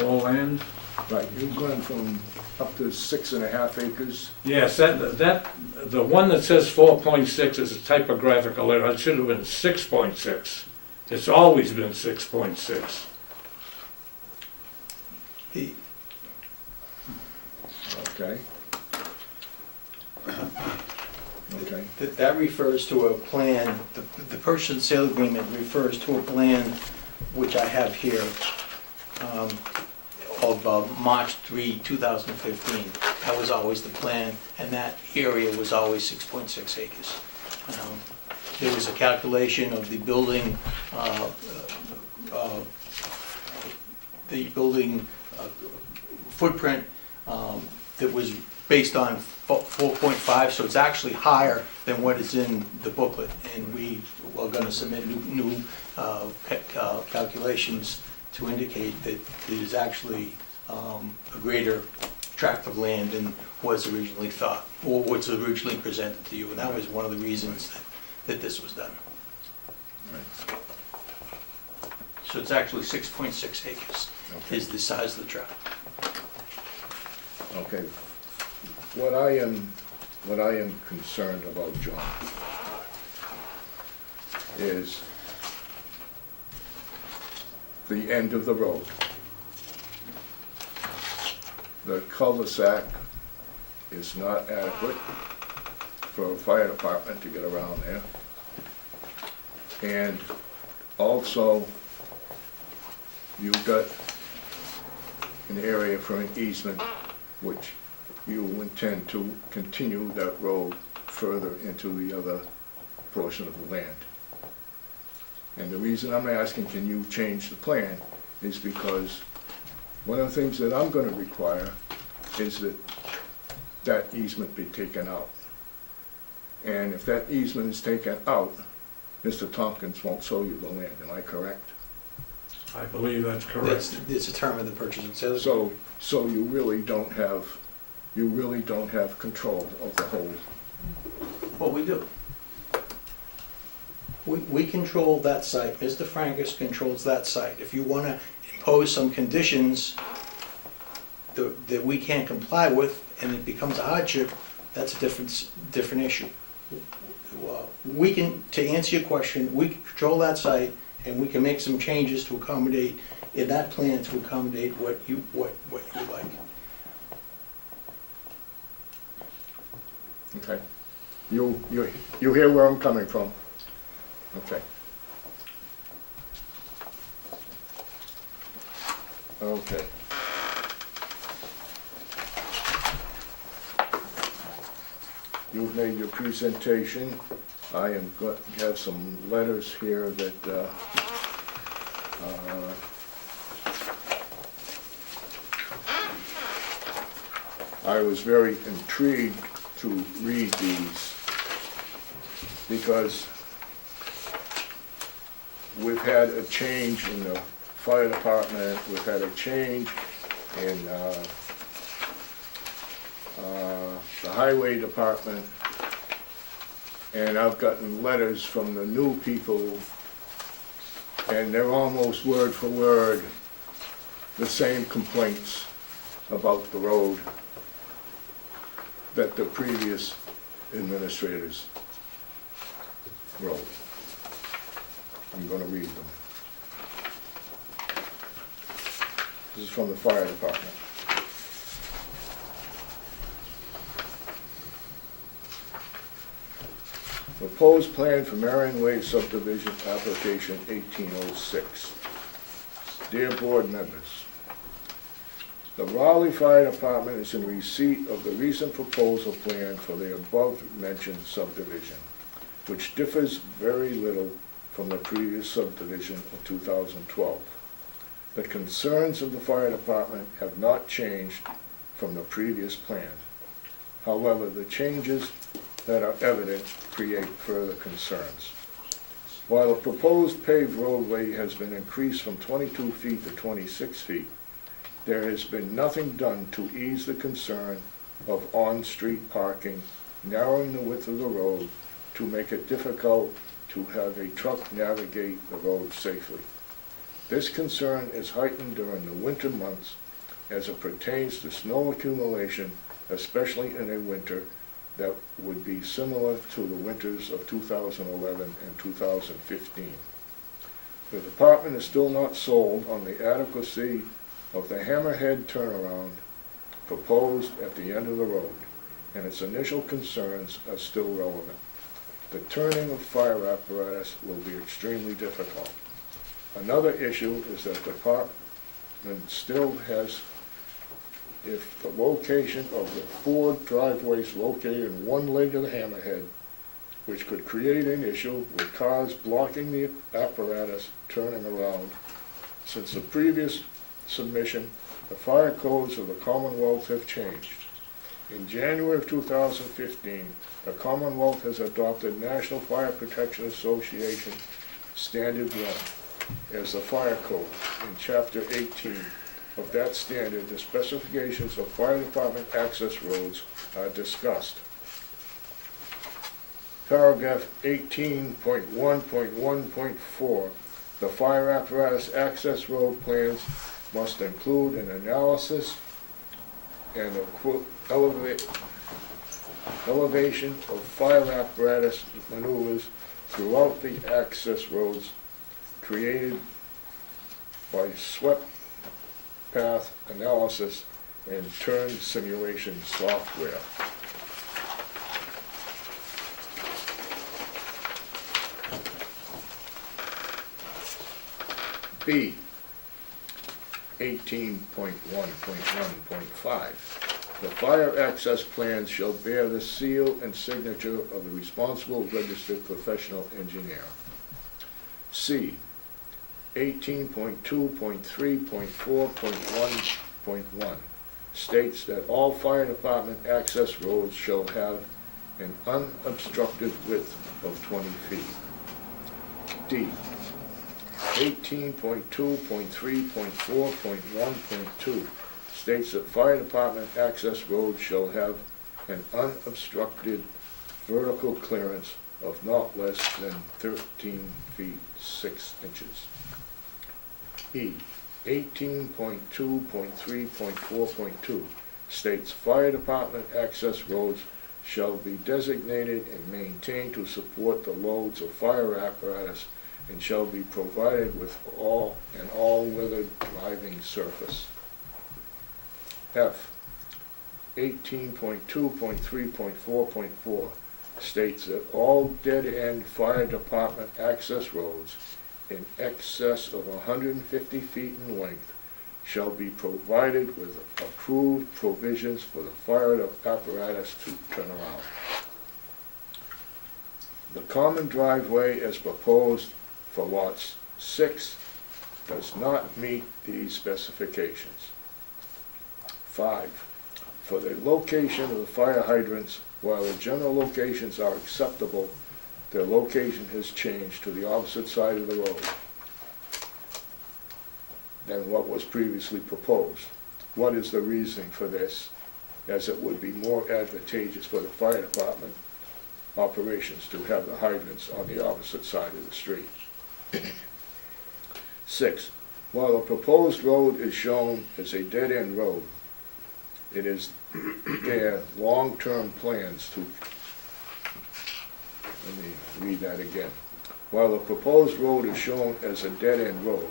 More land? Right, you've gone from up to 6.5 acres. Yes, the one that says 4.6 is a typographical error. It should have been 6.6. It's always been 6.6. Okay. Okay. That refers to a plan, the purchase and sale agreement refers to a plan which I have here of March 3, 2015. That was always the plan, and that area was always 6.6 acres. There was a calculation of the building footprint that was based on 4.5, so it's actually higher than what is in the booklet. And we are going to submit new calculations to indicate that there's actually a greater tract of land than was originally thought, or what's originally presented to you. And that was one of the reasons that this was done. Right. So it's actually 6.6 acres is the size of the tract. Okay. What I am concerned about, John, is the end of the road. The cul-de-sac is not adequate for a fire department to get around there. And also, you've got an area for an easement, which you intend to continue that road further into the other portion of the land. And the reason I'm asking, can you change the plan, is because one of the things that I'm gonna require is that that easement be taken out. And if that easement is taken out, Mr. Tompkins won't sell you the land, am I correct? I believe that's correct. It's a term of the purchase and sale. So you really don't have control of the whole. Well, we do. We control that site. Mr. Frankus controls that site. If you want to impose some conditions that we can't comply with and it becomes a hardship, that's a different issue. We can, to answer your question, we can control that site and we can make some changes to accommodate, in that plan to accommodate what you like. Okay. You hear where I'm coming from? Okay. Okay. You've made your presentation. I am going to have some letters here that I was very intrigued to read these because we've had a change in the fire department, we've had a change in the highway department, and I've gotten letters from the new people, and they're almost word for word the same complaints about the road that the previous administrators wrote. I'm going to read them. This is from the fire department. Proposed plan for Marion Way subdivision application 1806. Dear board members, the Raleigh Fire Department is in receipt of the recent proposal plan for the above-mentioned subdivision, which differs very little from the previous subdivision of 2012. The concerns of the fire department have not changed from the previous plan. However, the changes that are evident create further concerns. While the proposed paved roadway has been increased from 22 feet to 26 feet, there has been nothing done to ease the concern of on-street parking, narrowing the width of the road to make it difficult to have a truck navigate the road safely. This concern is heightened during the winter months as it pertains to snow accumulation, especially in a winter that would be similar to the winters of 2011 and 2015. The department is still not sold on the adequacy of the hammerhead turnaround proposed at the end of the road, and its initial concerns are still relevant. The turning of fire apparatus will be extremely difficult. Another issue is that the department still has, if the location of the 4 driveways located in one leg of the hammerhead, which could create an issue with cars blocking the apparatus turning around. Since the previous submission, the fire codes of the Commonwealth have changed. In January of 2015, the Commonwealth has adopted National Fire Protection Association Standard 1 as the fire code. In Chapter 18 of that standard, the specifications of fire department access roads are discussed. Paragraph 18.1.1.4, the fire apparatus access road plans must include an analysis and elevation of fire apparatus maneuvers throughout the access roads created by swept path analysis and turn simulation software. B, 18.1.1.5. The fire access plans shall bear the seal and signature of the responsible registered professional engineer. C, 18.2.3.4.1.1 states that all fire department access roads shall have an unobstructed width of 20 feet. D. 18.2.3.4.1.2 states that fire department access roads shall have an unobstructed vertical clearance of not less than 13 feet 6 inches. E. 18.2.3.4.2 states fire department access roads shall be designated and maintained to support the loads of fire apparatus and shall be provided with an all-weather driving surface. F. 18.2.3.4.4 states that all dead-end fire department access roads in excess of 150 feet in length shall be provided with approved provisions for the fire apparatus to turn around. The common driveway as proposed for lots 6 does not meet these specifications. 5. For the location of the fire hydrants, while the general locations are acceptable, their location has changed to the opposite side of the road than what was previously proposed. What is the reasoning for this? As it would be more advantageous for the fire department operations to have the hydrants on the opposite side of the street. 6. While the proposed road is shown as a dead-end road, it is their long-term plans to, let me read that again. While the proposed road is shown as a dead-end road,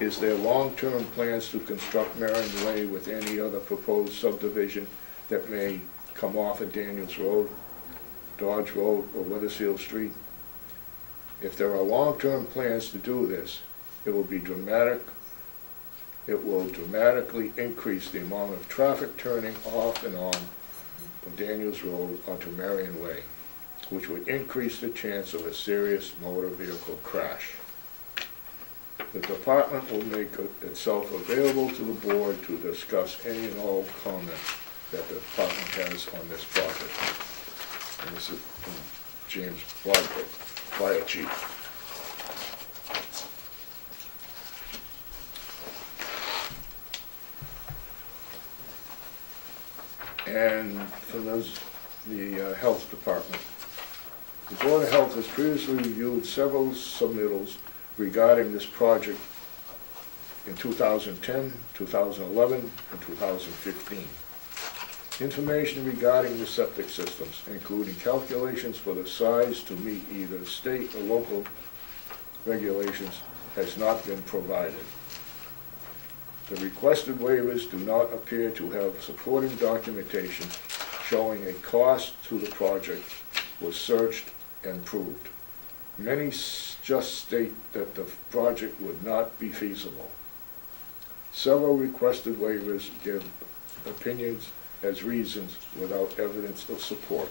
is there long-term plans to construct Marion Way with any other proposed subdivision that may come off of Daniels Road, Dodge Road, or Weathersfield Street? If there are long-term plans to do this, it will dramatically increase the amount of traffic turning off and on from Daniels Road onto Marion Way, which would increase the chance of a serious motor vehicle crash. The department will make itself available to the board to discuss any and all comments that the department has on this project. And this is from James Broderick, Fire Chief. And from the Health Department. The Board of Health has previously reviewed several submittals regarding this project in 2010, 2011, and 2015. Information regarding the septic systems, including calculations for the size to meet either state or local regulations, has not been provided. The requested waivers do not appear to have supporting documentation showing a cost to the project was searched and proved. Many just state that the project would not be feasible. Several requested waivers give opinions as reasons without evidence of support.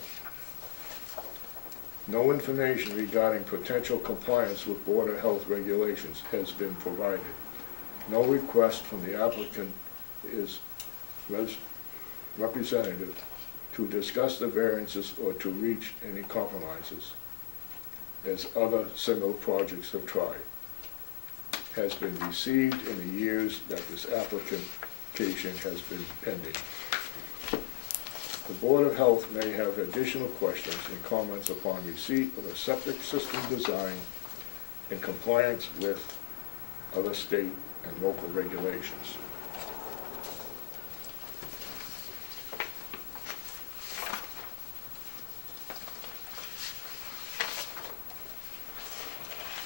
No information regarding potential compliance with Board of Health regulations has been provided. No request from the applicant is representative to discuss the variances or to reach any compromises, as other similar projects have tried, has been received in the years that this application has been pending. The Board of Health may have additional questions and comments upon receipt of a septic system design in compliance with other state and local regulations.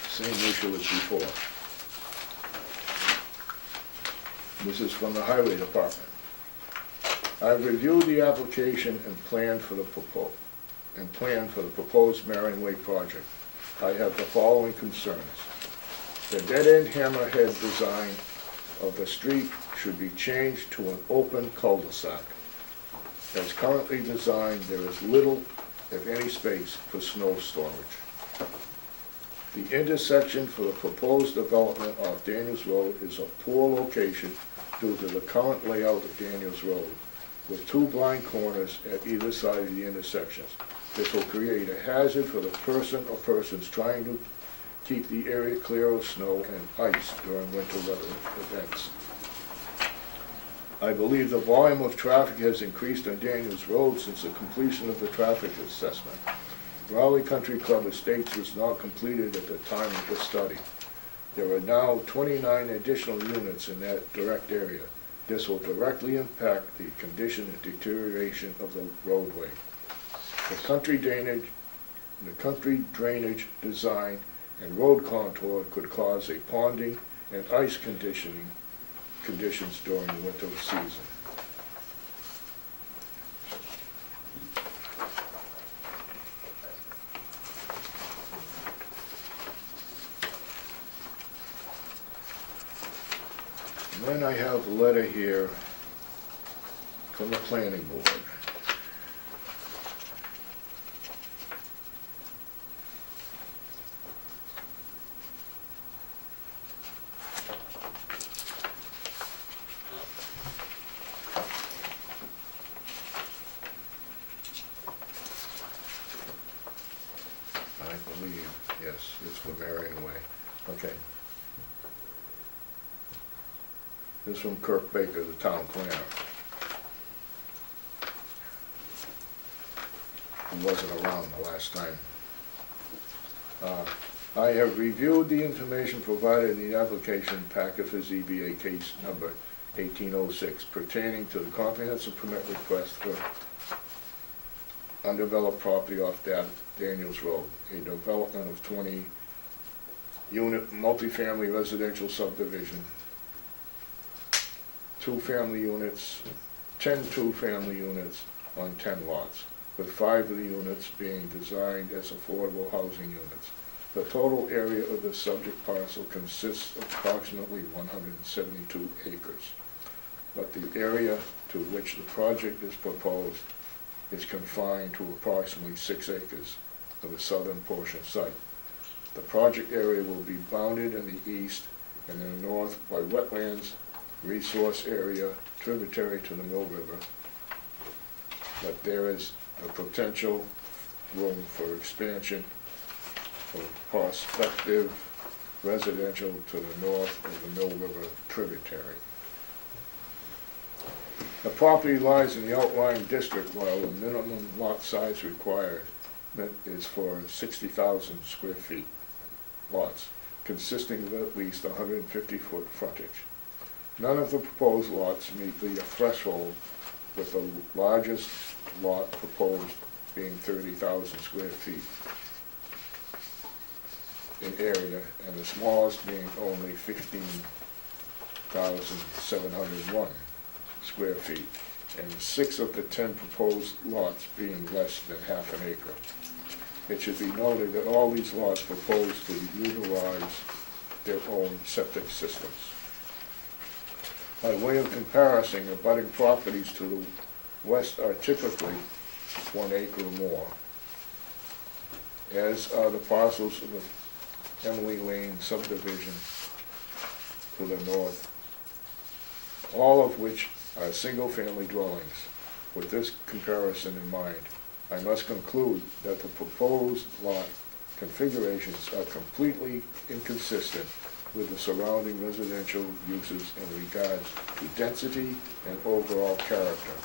Same issue as before. This is from the Highway Department. I've reviewed the application and plan for the proposed Marion Way project. I have the following concerns. The dead-end hammerhead design of the street should be changed to an open cul-de-sac. As currently designed, there is little, if any, space for snow storage. The intersection for the proposed development off Daniels Road is a poor location due to the current layout of Daniels Road, with two blind corners at either side of the intersections. This will create a hazard for the person or persons trying to keep the area clear of snow and ice during winter weather events. I believe the volume of traffic has increased on Daniels Road since the completion of the traffic assessment. Raleigh Country Club Estates was not completed at the time of the study. There are now 29 additional units in that direct area. This will directly impact the condition and deterioration of the roadway. The country drainage design and road contour could cause a ponding and ice conditions during the winter season. And then I have a letter here from the planning board. I believe, yes, it's for Marion Way. Okay. This is from Kirk Baker, the town planner. He wasn't around the last time. I have reviewed the information provided in the application packet for ZBA case number 1806 pertaining to the comprehensive permit request for undeveloped property off Daniels Road, a development of 20-unit multifamily residential subdivision, 2-family units, 10 two-family units on 10 lots, with 5 of the units being designed as affordable housing units. The total area of the subject parcel consists of approximately 172 acres, but the area to which the project is proposed is confined to approximately 6 acres of the southern portion site. The project area will be bounded in the east and in the north by wetlands, resource area tributary to the Mill River, but there is a potential room for expansion of prospective residential to the north of the Mill River tributary. The property lies in the outlying district while the minimum lot size required is for 60,000 square feet lots, consisting of at least 150-foot frontage. None of the proposed lots meet the threshold, with the largest lot proposed being 30,000 square feet in area, and the smallest being only 15,701 square feet, and 6 of the 10 proposed lots being less than half an acre. It should be noted that all these lots propose to utilize their own septic systems. By way of comparison, abutting properties to the west are typically 1 acre or more, as are the parcels of the Emily Lane subdivision to the north, all of which are single-family dwellings. With this comparison in mind, I must conclude that the proposed lot configurations are completely inconsistent with the surrounding residential uses in regards to density and overall character.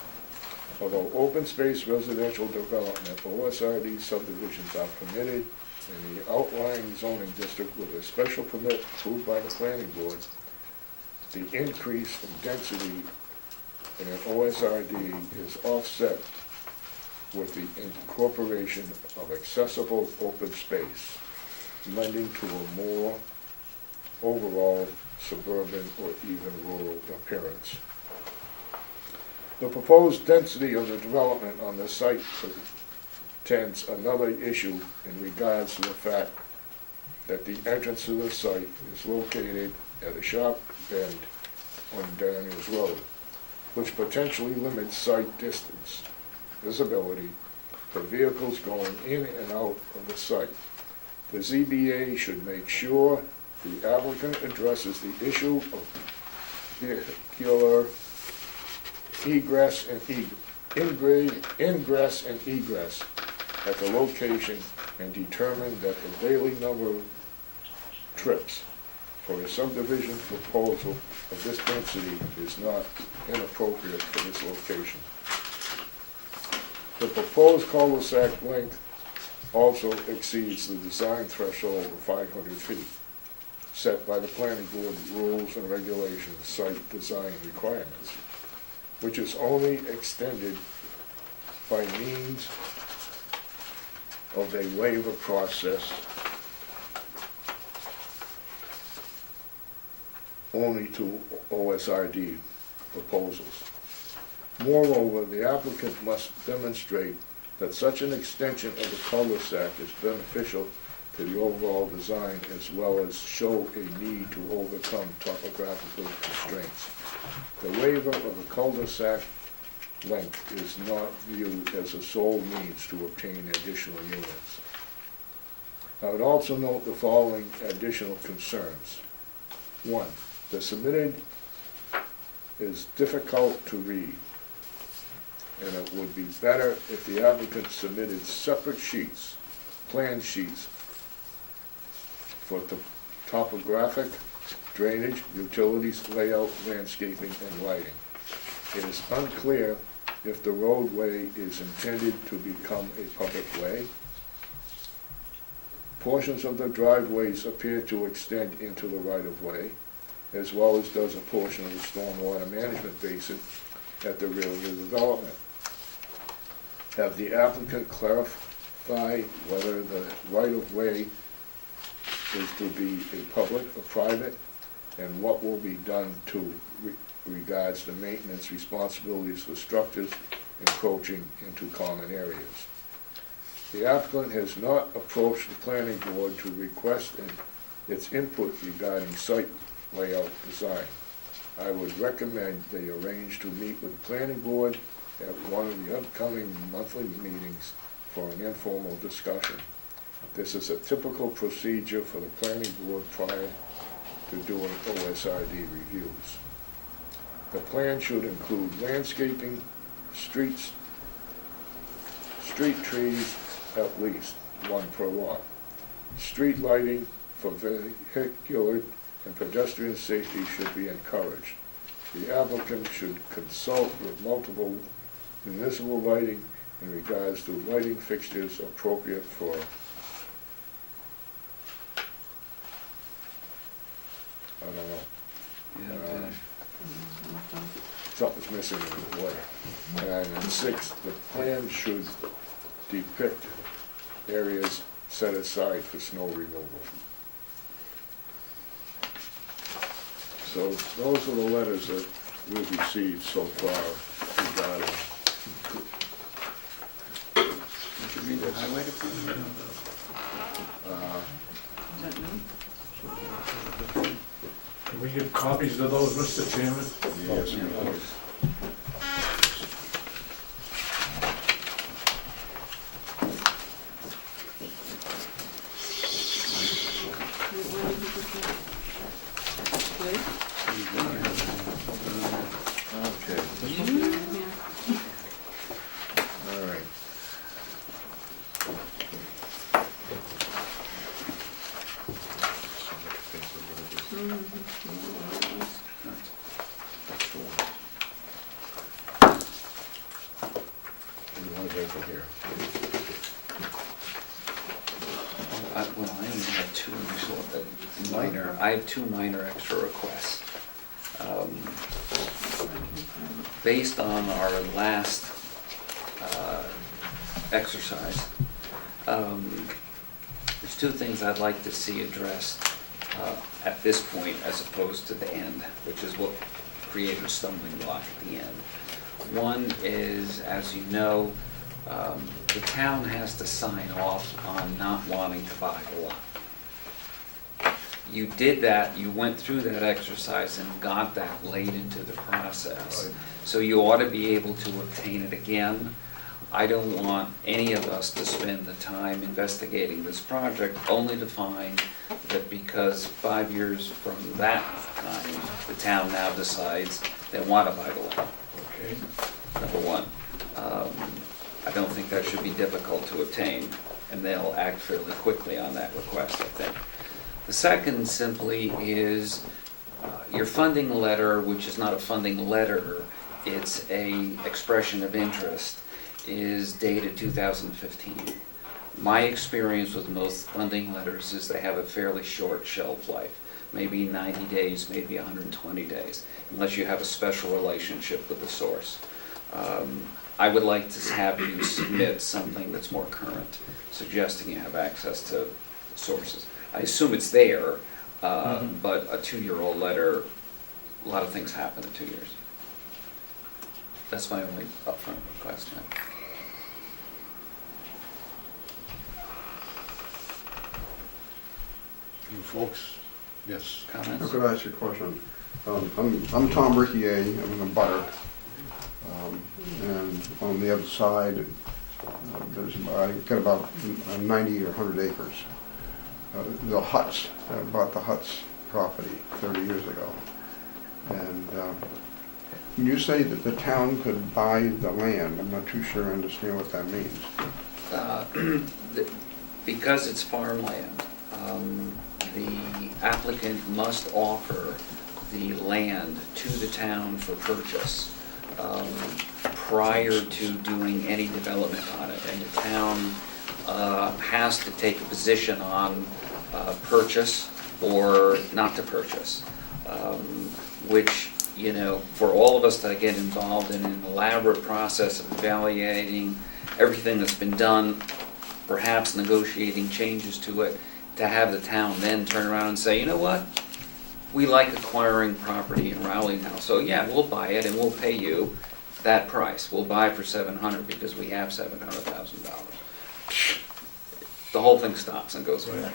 Although open space residential development, OSRD subdivisions are permitted in the outlying zoning district with a special permit approved by the planning board, the increase in density in an OSRD is offset with the incorporation of accessible open space, lending to a more overall suburban or even rural appearance. The proposed density of the development on the site presents another issue in regards to the fact that the entrance to the site is located at a sharp bend on Daniels Road, which potentially limits site distance, visibility for vehicles going in and out of the site. The ZBA should make sure the applicant addresses the issue of vehicular ingress and egress at the location and determine that the daily number of trips for a subdivision proposal of this density is not inappropriate for this location. The proposed cul-de-sac length also exceeds the design threshold of 500 feet, set by the planning board rules and regulations site design requirements, which is only extended by means of a waiver process only to OSRD proposals. Moreover, the applicant must demonstrate that such an extension of the cul-de-sac is beneficial to the overall design, as well as show a need to overcome topographical constraints. The waiver of the cul-de-sac length is not viewed as a sole means to obtain additional units. I would also note the following additional concerns. 1. The submitted is difficult to read, and it would be better if the applicant submitted separate sheets, plan sheets, for the topographic, drainage, utilities, layout, landscaping, and lighting. It is unclear if the roadway is intended to become a public way. Portions of the driveways appear to extend into the right-of-way, as well as does a portion of the stormwater management basin at the rear of the development. Have the applicant clarify whether the right-of-way is to be a public or private, and what will be done to regards to maintenance responsibilities for structures encroaching into common areas. The applicant has not approached the planning board to request its input regarding site layout design. I would recommend they arrange to meet with the planning board at one of the upcoming monthly meetings for an informal discussion. This is a typical procedure for the planning board prior to doing OSRD reviews. The plan should include landscaping, street trees, at least one per lot. Street lighting for vehicular and pedestrian safety should be encouraged. The applicant should consult with multiple municipal lighting in regards to lighting fixtures appropriate for I don't know. Something's missing in the way. And then 6, the plan should depict areas set aside for snow removal. So those are the letters that we've received so far regarding. Did you read the highway department? Is that new? Can we get copies of those, Mr. Chairman? Yes, we have. Okay. All right. Over here. Well, I only have two minor, I have two minor extra requests. Based on our last exercise, there's two things I'd like to see addressed at this point as opposed to the end, which is what created a stumbling block at the end. One is, as you know, the town has to sign off on not wanting to buy the lot. You did that, you went through that exercise and got that late into the process. So you ought to be able to obtain it again. I don't want any of us to spend the time investigating this project only to find that because 5 years from that time, the town now decides they want to buy the land. Okay. Number one. I don't think that should be difficult to obtain, and they'll act fairly quickly on that request, I think. The second simply is your funding letter, which is not a funding letter, it's a expression of interest, is dated 2015. My experience with most funding letters is they have a fairly short shelf life, maybe 90 days, maybe 120 days, unless you have a special relationship with the source. I would like to have you submit something that's more current, suggesting you have access to sources. I assume it's there, but a 2-year-old letter, a lot of things happen in 2 years. That's my only upfront request. You folks, yes. Comments? Could I ask you a question? I'm Tom Rickier, I'm in a butter. And on the other side, I got about 90 or 100 acres. The huts, I bought the huts property 30 years ago. And when you say that the town could buy the land, I'm not too sure I understand what that means. Because it's farmland, the applicant must offer the land to the town for purchase prior to doing any development on it. And the town has to take a position on purchase or not to purchase, which, you know, for all of us that get involved in an elaborate process of evaluating everything that's been done, perhaps negotiating changes to it, to have the town then turn around and say, you know what, we like acquiring property in Rowley now, so yeah, we'll buy it and we'll pay you that price. We'll buy it for $700 because we have $700,000. The whole thing stops and goes away.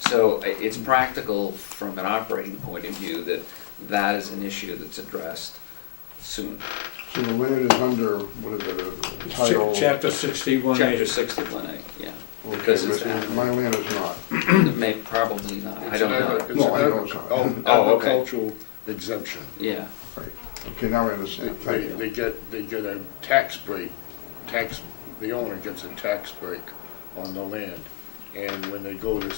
So it's practical from an operating point of view that that is an issue that's addressed soon. So the land is under, what is it, a title? Chapter 61A. Chapter 61A, yeah. Okay, Because it's but my land is not. May probably not. I don't know. It's No, I an know it's not. Oh, okay. agricultural exemption. Yeah. Right. Okay, now I understand. Thank you. They get a tax break, the owner gets a tax break on the land. And when they go to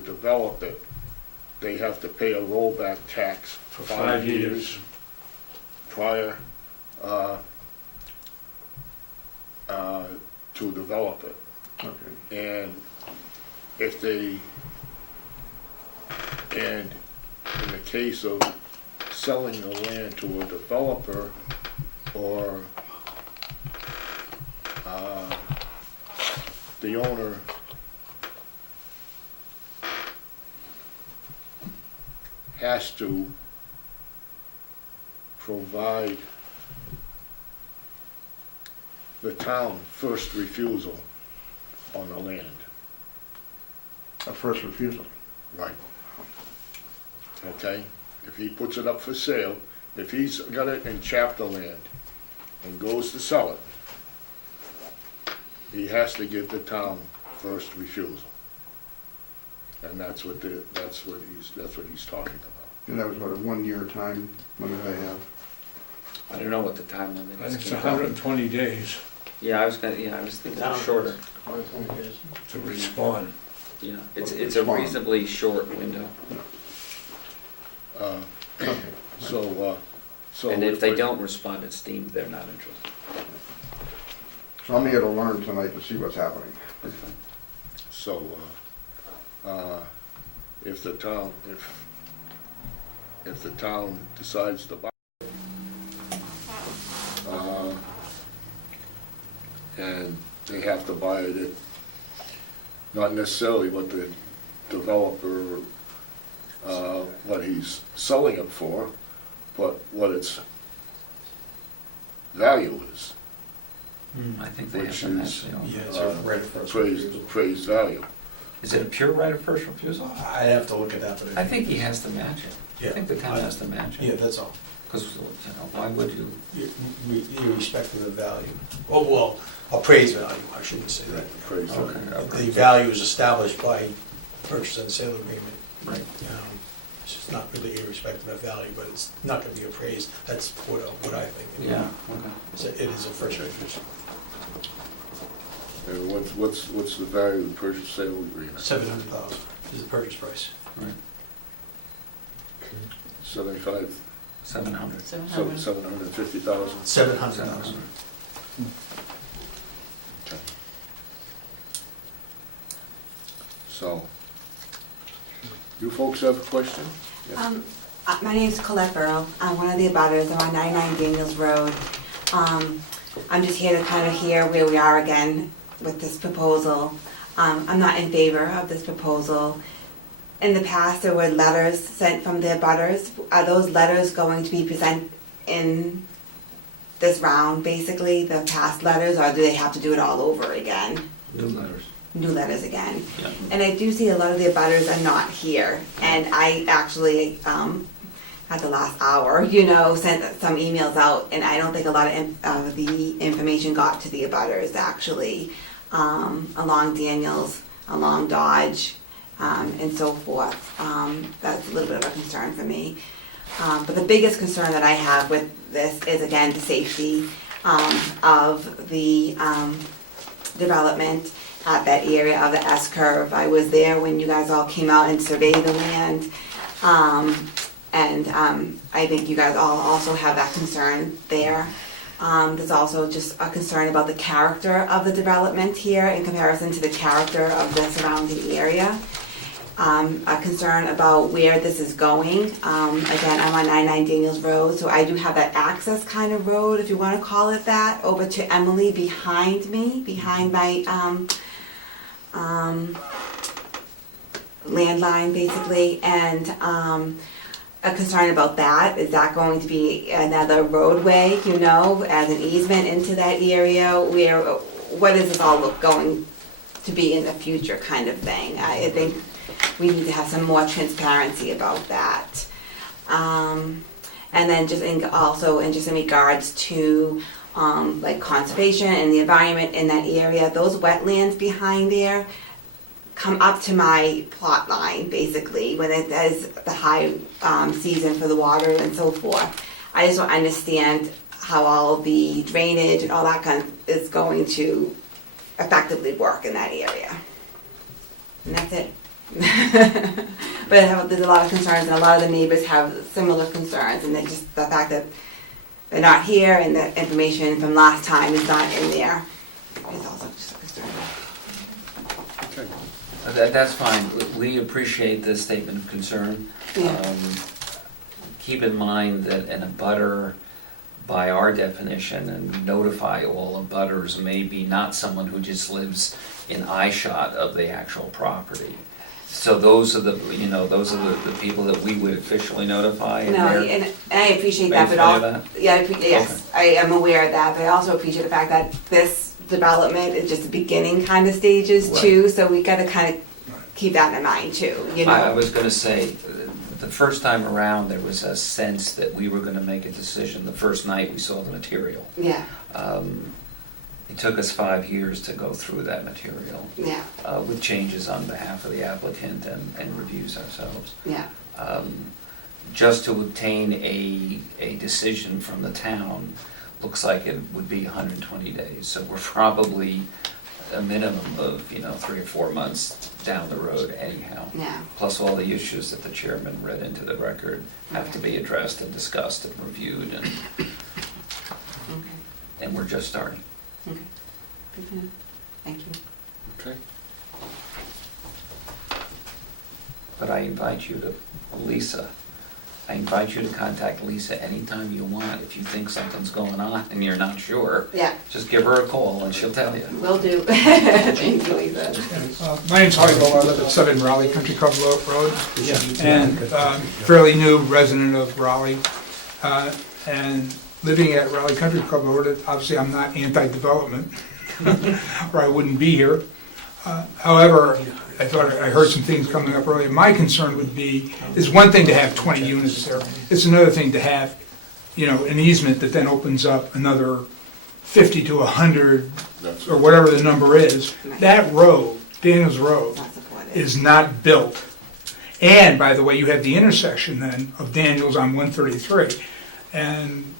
develop it, they have to pay a rollback tax for 5 years prior to develop it. Okay. And in the case of selling the land to a developer or the owner has to provide the town first refusal on the land. A first refusal. Right. Okay? If he puts it up for sale, if he's got it in chapter land and goes to sell it, he has to give the town first refusal. And that's what he's talking about. And that was what, a 1-year time limit they have? I don't know what the time limit I is. think it's 120 days Yeah, I was thinking shorter. to respond. Yeah, it's a reasonably short window. So And if they don't respond, it's deemed they're not interested. So I'm here to learn tonight to see what's happening. So, if the town decides to buy it, and they have to buy it at not necessarily what the developer, what he's selling it for, but what its value is. I think they have Which to match is, the offer. Yeah, it's a right of first refusal. appraised value. Is it a pure right of first refusal? I'd have to look at that, but I think he has to match it. I Yeah. think the town has to match it. Yeah, that's all. Because, why would you? Irrespective of value. Oh, well, appraised value, I shouldn't say that. Appraised value. The value is established by purchase and sale agreement. Right. It's just not really irrespective of value, but it's not gonna be appraised. That's what I think. Yeah, okay. So it is a first rate. And what's the value of the purchase sale agreement? 700,000 is the purchase price. Right. 75. 700. 750,000. 700,000. So, you folks have a question? Yes. My name's Colette Burrow. I'm one of the abutters. I'm on 99 Daniels Road. I'm just here to kind of hear where we are again with this proposal. I'm not in favor of this proposal. In the past, there were letters sent from the abutters. Are those letters going to be presented in this round, basically, the past letters, or do they have to do it all over again? New letters. New letters again. Yeah. And I do see a lot of the abutters are not here, and I actually, at the last hour, sent some emails out, and I don't think a lot of the information got to the abutters, actually, along Daniels, along Dodge, and so forth. That's a little bit of a concern for me. But the biggest concern that I have with this is, again, the safety of the development at that area of the S-curve. I was there when you guys all came out and surveyed the land. And I think you guys all also have that concern there. There's also just a concern about the character of the development here in comparison to the character of the surrounding area. A concern about where this is going. Again, I'm on 99 Daniels Road, so I do have that access kind of road, if you want to call it that, over to Emily behind me, behind my landline, basically, and a concern about that. Is that going to be another roadway, as an easement into that area? What is this all going to be in the future, kind of thing? I think we need to have some more transparency about that. And then just in regards to like conservation and the environment in that area, those wetlands behind there come up to my plot line, basically, when it is the high season for the water and so forth. I just don't understand how all the drainage and all that kind of is going to effectively work in that area. And that's it. But there's a lot of concerns, and a lot of the neighbors have similar concerns, and then just the fact that they're not here and the information from last time is not in there is also just a concern. Okay. That's fine. We appreciate this statement of concern. Yeah. Keep in mind that an abutter, by our definition, and we notify all abutters, may be not someone who just lives in eyeshot of the actual property. So those are the people that we would officially notify. And I appreciate that, but yes, I am aware of that, but I also appreciate the fact that this development is just the beginning kind of stages too, so we gotta kind of keep that in mind too, I was gonna say, the first time around, there was a sense that we were gonna make a decision the first night we saw the material. Yeah. It took us 5 years to go through that material. Yeah. With changes on behalf of the applicant and reviews ourselves. Yeah. Just to obtain a decision from the town looks like it would be 120 days. So we're probably a minimum of 3 or 4 months down the road anyhow. Yeah. Plus all the issues that the chairman read into the record have to be addressed and discussed and reviewed, and we're just starting. Okay. Good to know. Thank you. Okay. But I invite you to contact Lisa anytime you want. If you think something's going on and you're not sure, just give her a call and she'll tell you. Will do. Thank you, Lisa. My name's Hardy Bowl. I live at 7 Raleigh Country Club Road, and fairly new resident of Raleigh. And living at Raleigh Country Club Road, obviously I'm not anti-development, or I wouldn't be here. However, I heard some things coming up earlier. My concern would be, it's one thing to have 20 units there. It's another thing to have an easement that then opens up another 50 to 100, That's or whatever the number is. That road, Daniels Road, is not built. And, by the way, you have the intersection then of Daniels on 133. And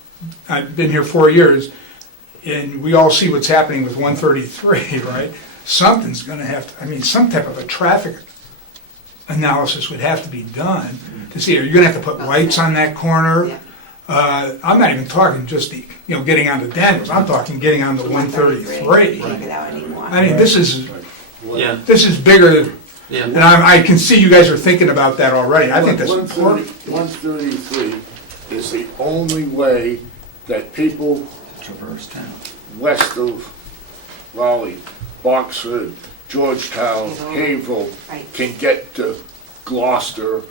I've been here 4 years, and we all see what's happening with 133, right? Something's gonna have to, some type of a traffic analysis would have to be done to see, are you gonna have to put lights on that corner? I'm not even talking just the, getting onto Daniels, I'm talking getting onto 133. Can't get out anymore. This is, Yeah. this is bigger, Yeah. and I can see you guys are thinking about that already. I think that's 133 is the only way that people Traverse town. west of Raleigh, Boxford, Georgetown, Haverhill can get to Gloucester.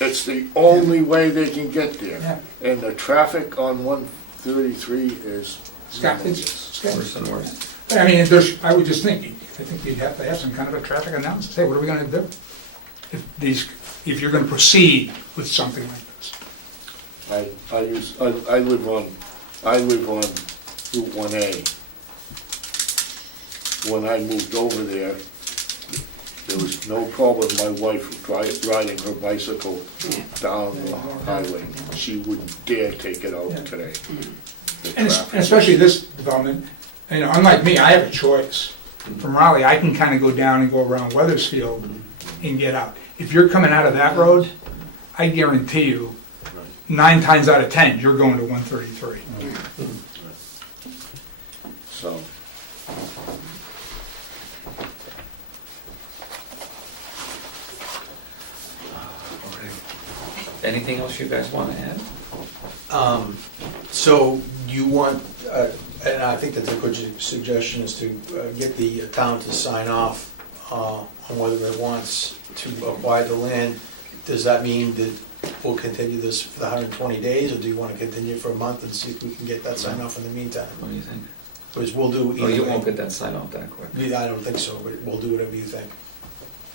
It's the only way they can get there. And the traffic on 133 is Worse and worse. I would just think, I think you'd have to have some kind of a traffic analysis. Hey, what are we gonna do? If you're gonna proceed with something like this. I live on Route 1A. When I moved over there was no problem with my wife riding her bicycle down the highway. She wouldn't dare take it out today. And especially this development, unlike me, I have a choice. From Raleigh, I can kind of go down and go around Weathersfield and get out. If you're coming out of that road, I guarantee you, 9 times out of 10, you're going to 133. So. Anything else you guys want to add? So you want, and I think that's a good suggestion, is to get the town to sign off on whether it wants to acquire the land. Does that mean that we'll continue this for the 120 days, or do you want to continue for a month and see if we can get that sign off in the meantime? What do you think? Because we'll do either Oh, you way. won't get that sign off that quick. I don't think so, but we'll do whatever you think.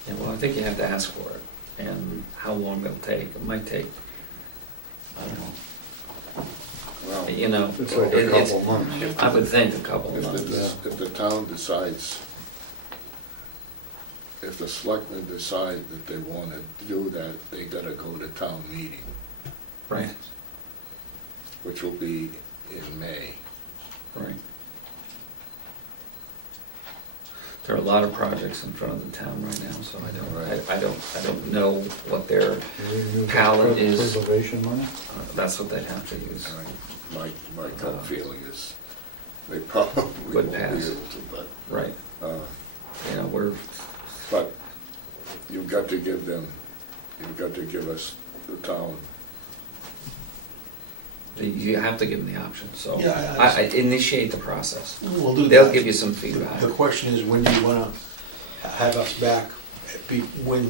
Yeah, well, I think you have to ask for it, and how long it'll take. It might take, I don't know. Well, It's like a couple months. I would think a couple of If months. the town decides, if the selectmen decide that they want to do that, they gotta go to town meeting, Right, which will be in May. right. There are a lot of projects in front of the town right now, so I don't know what their palette is. Preservation money? That's what they have to use. My gut feeling is they probably Would won't be pass. able to, but. Right. We're, But you've got to give us the town. you have to give them the option, so. Yeah, I initiate the process. We'll do that. They'll give you some feedback. The question is, when do you want to have us back? When,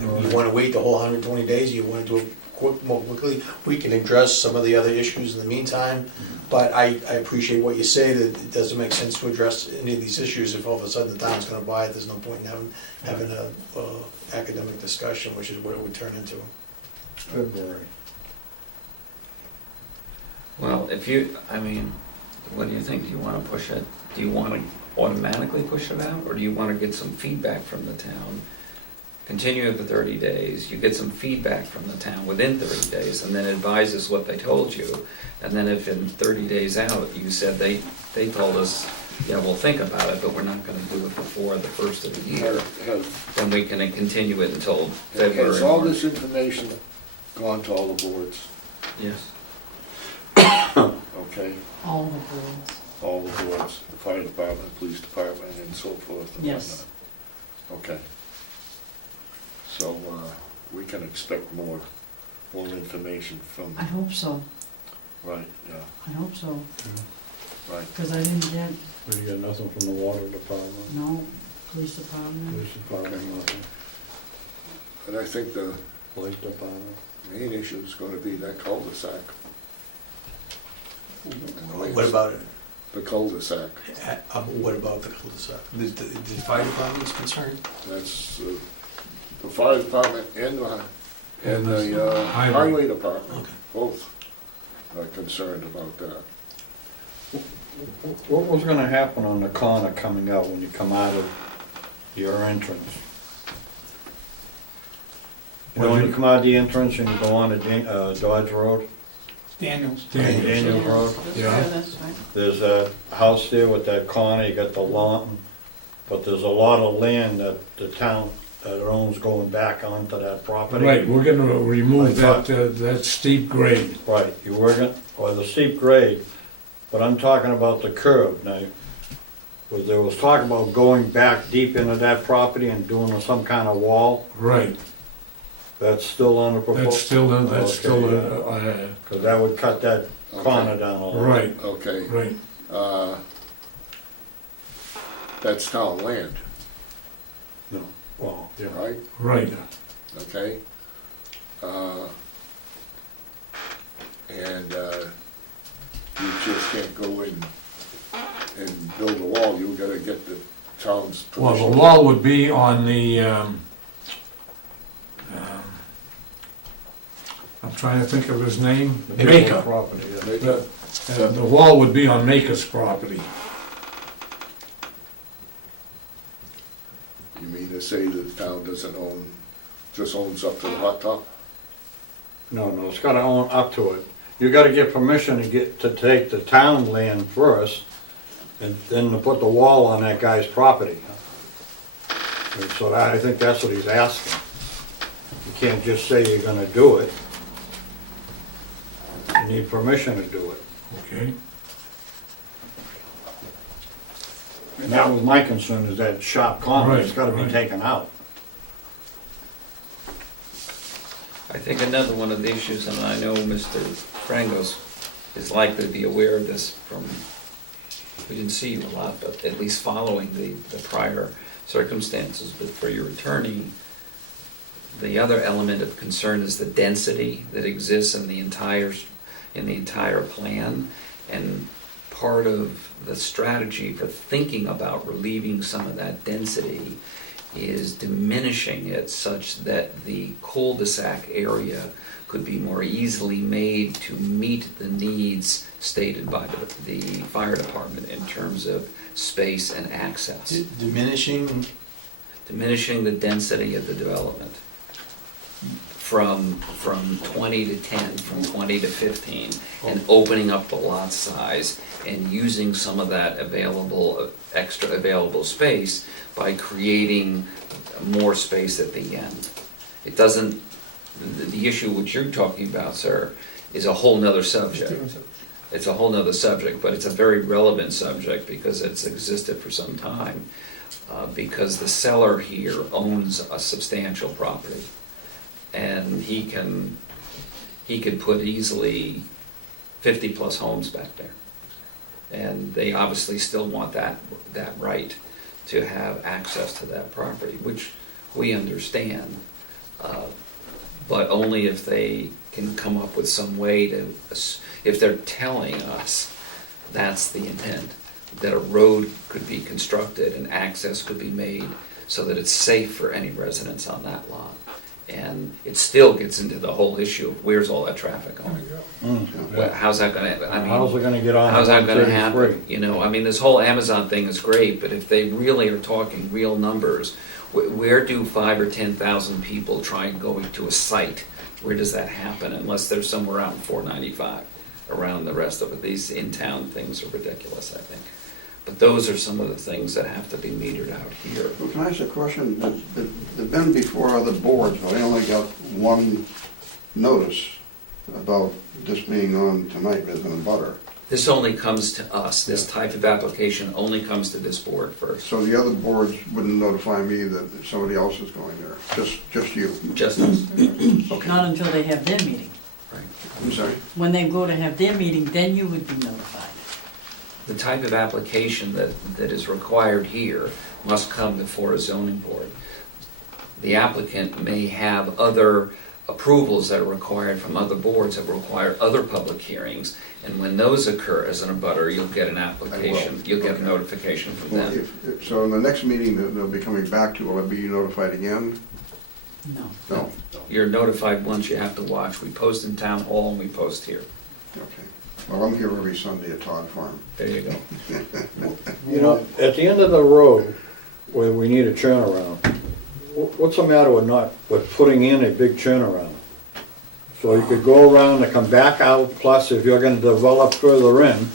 you want to wait the whole 120 days, you want to do it more quickly? We can address some of the other issues in the meantime, but I appreciate what you say, that it doesn't make sense to address any of these issues if all of a sudden the town's going to buy it. There's no point in having a academic discussion, which is what it would turn into. February. Well, what do you think? Do you want to push it? Do you want to automatically push it out, or do you want to get some feedback from the town? Continue it for 30 days, you get some feedback from the town within 30 days, and then advise us what they told you. And then if in 30 days out, you said they told us, yeah, we'll think about it, but we're not gonna do it before the first of the year, then we can continue it until February. Has all this information gone to all the boards? Yes. Okay, All the boards. all the boards, the fire department, police department, and so forth and Yes. whatnot. Okay. So, we can expect more information from, I hope so, right, yeah, I hope so, right. because I didn't get, You got nothing from the water department, no, police department. police department, nothing, But I think the police department. main issue is gonna be that cul-de-sac. And the way What it's- about it? The cul-de-sac, What about the cul-de-sac? The fire department's concerned? that's the fire department and the highway department, both. concerned about that. What was gonna happen on the corner coming out when you come out of your entrance? You know, when you come out of the entrance and you go on to Dodge Road? Daniels. Daniels Road? Yeah. That's right. There's a house there with that corner, you got the lawn, but there's a lot of land that the town that owns going back onto that property. Right, we're gonna remove I that steep grade. Right, you were gonna, or the steep grade, but I'm talking about the curb now. There was talk about going back deep into that property and doing some kind of wall. Right, That's still on the proposal? that's still, Because that would cut that corner down a lot. right, Okay, right. that's town land, No, well, yeah. right? Right. Okay? And you just can't go in and build a wall, you gotta get the town's Well, permission. the wall would be on the, I'm trying to think of his name, Maker. Property, yeah. The wall would be on Maker's property. You mean to say that the town doesn't own, just owns up to the hot top? No, it's gotta own up to it. You gotta get permission to take the town land first, and then to put the wall on that guy's property. And so I think that's what he's asking. You can't just say you're gonna do it. You need permission to do it. Okay. And that was my concern, is that sharp corner, it's Right, gotta be right. taken out. I think another one of the issues, and I know Mr. Frangos is likely to be aware of this from, we didn't see you a lot, but at least following the prior circumstances, but for your attorney, the other element of concern is the density that exists in the entire plan. And part of the strategy for thinking about relieving some of that density is diminishing it such that the cul-de-sac area could be more easily made to meet the needs stated by the fire department in terms of space and access. Diminishing, Diminishing the density of the development from 20 to 10, from 20 to 15, and opening up the lot size and using some of that extra available space by creating more space at the end. It doesn't, the issue which you're talking about, sir, is a whole nother subject. It's a whole nother subject, but it's a very relevant subject because it's existed for some time. Because the seller here owns a substantial property. And he could put easily 50-plus homes back there. And they obviously still want that right to have access to that property, which we understand, but only if they can come up with some way to, if they're telling us that's the intent, that a road could be constructed and access could be made so that it's safe for any residents on that lot. And it still gets into the whole issue of where's all that traffic going? How's that gonna, I mean. How's it gonna get on How's that gonna 133? happen? You know, I mean, this whole Amazon thing is great, but if they really are talking real numbers, where do 5,000 or 10,000 people try going to a site? Where does that happen unless they're somewhere out in 495? Around the rest of it, these in-town things are ridiculous, I think. But those are some of the things that have to be metered out here. Well, can I ask a question? They've been before other boards, but I only got one notice about this being on tonight as an abutter. This only comes to us, this type of application only comes to this board first. So the other boards wouldn't notify me that somebody else is going there, just you? Just us. Okay. Not until they have their meeting. I'm sorry? When they go to have their meeting, then you would be notified. The type of application that is required here must come before a zoning board. The applicant may have other approvals that are required from other boards that require other public hearings, and when those occur as an abutter, you'll get an application, you'll get a notification from Well, them. so in the next meeting that they'll be coming back to, will I be notified again? No. No? You're notified once you have to watch. We post in town hall and we post here. Okay. Well, I'm here every Sunday at Todd Farm. There you go. You know, at the end of the road, where we need a turnaround, what's the matter with putting in a big turnaround? So you could go around and come back out, plus if you're gonna develop further in,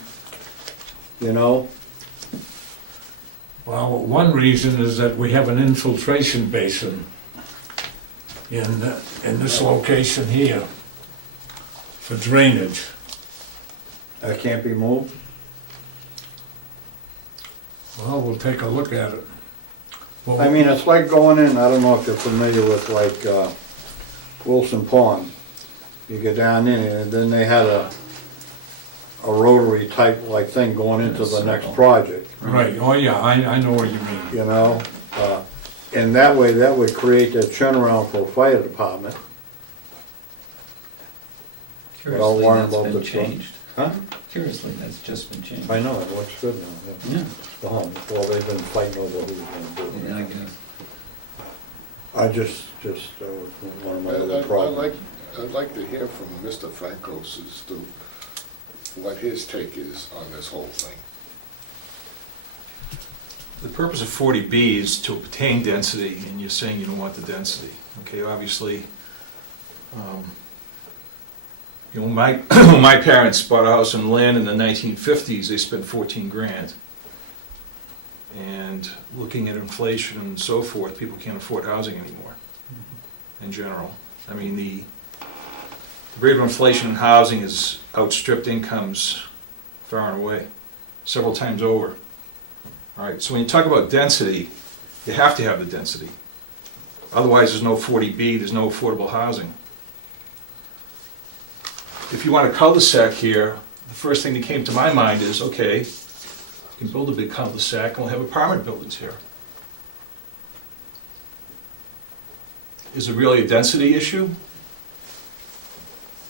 you know, Well, one reason is that we have an infiltration basin in this location here for drainage. that can't be moved. Well, we'll take a look at it. Well, I mean, it's like going in, I don't know if you're familiar with like Wilson Pond. You get down in it, and then they had a rotary type like thing going into the next project, Right, oh yeah, I know what you mean. you know? And that way, that would create that turnaround for a fire department. Without Curiously, worrying that's about been the changed. Huh? Curiously, that's just been changed. I know, it looks good now, yeah. Yeah, Well, they've been fighting over who's gonna do yeah, I it. guess. I just want to know the problem. I'd like to hear from Mr. Francos as to what his take is on this whole thing. The purpose of 40B is to obtain density, and you're saying you don't want the density. Okay, obviously, you know, when my parents bought a house and land in the 1950s, they spent 14 grand. And looking at inflation and so forth, people can't afford housing anymore, in general. I mean, the rate of inflation in housing has outstripped incomes far and away, several times over. All right, so when you talk about density, you have to have the density. Otherwise, there's no 40B, there's no affordable housing. If you want a cul-de-sac here, the first thing that came to my mind is, okay, you can build a big cul-de-sac and we'll have apartment buildings here. Is it really a density issue?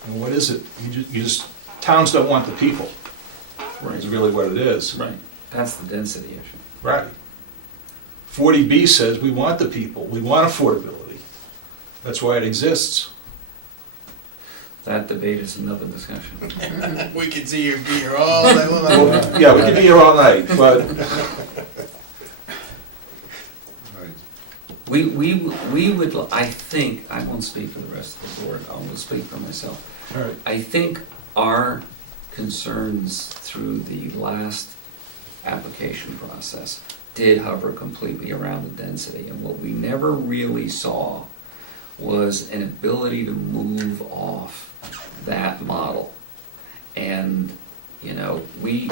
And what is it? You just towns don't want the people. Right. Is really what it is. Right, that's the density issue. Right. 40B says we want the people, we want affordability. That's why it exists. That debate is another discussion. We can see you be here all day long. Well, yeah, we could be here all night, but We would, I think, I won't speak for the rest of the board, I will speak for myself. all right. I think our concerns through the last application process did hover completely around the density, and what we never really saw was an ability to move off that model. And, you know, we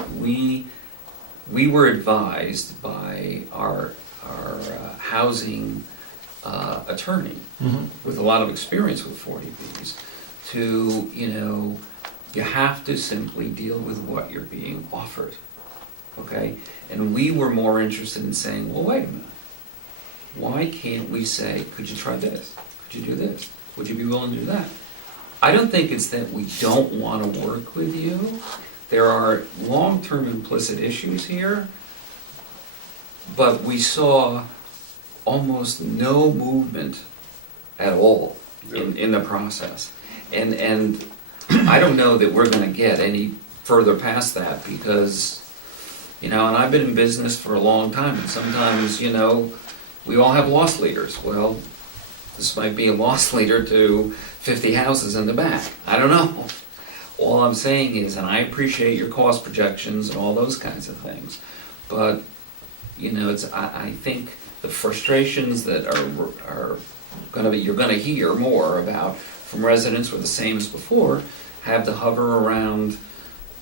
were advised by our housing attorney with a lot of experience with 40Bs to, you know, you have to simply deal with what you're being offered, okay? And we were more interested in saying, well, wait a minute. Why can't we say, could you try this? Could you do this? Would you be willing to do that? I don't think it's that we don't want to work with you. There are long-term implicit issues here, but we saw almost no movement at all in the process. And I don't know that we're going to get any further past that because, you know, and I've been in business for a long time, and sometimes, you know, we all have loss leaders. Well, this might be a loss leader to 50 houses in the back. I don't know. All I'm saying is, and I appreciate your cost projections and all those kinds of things, but, you know, I think the frustrations that are going to be, you're going to hear more about from residents were the same as before, have to hover around,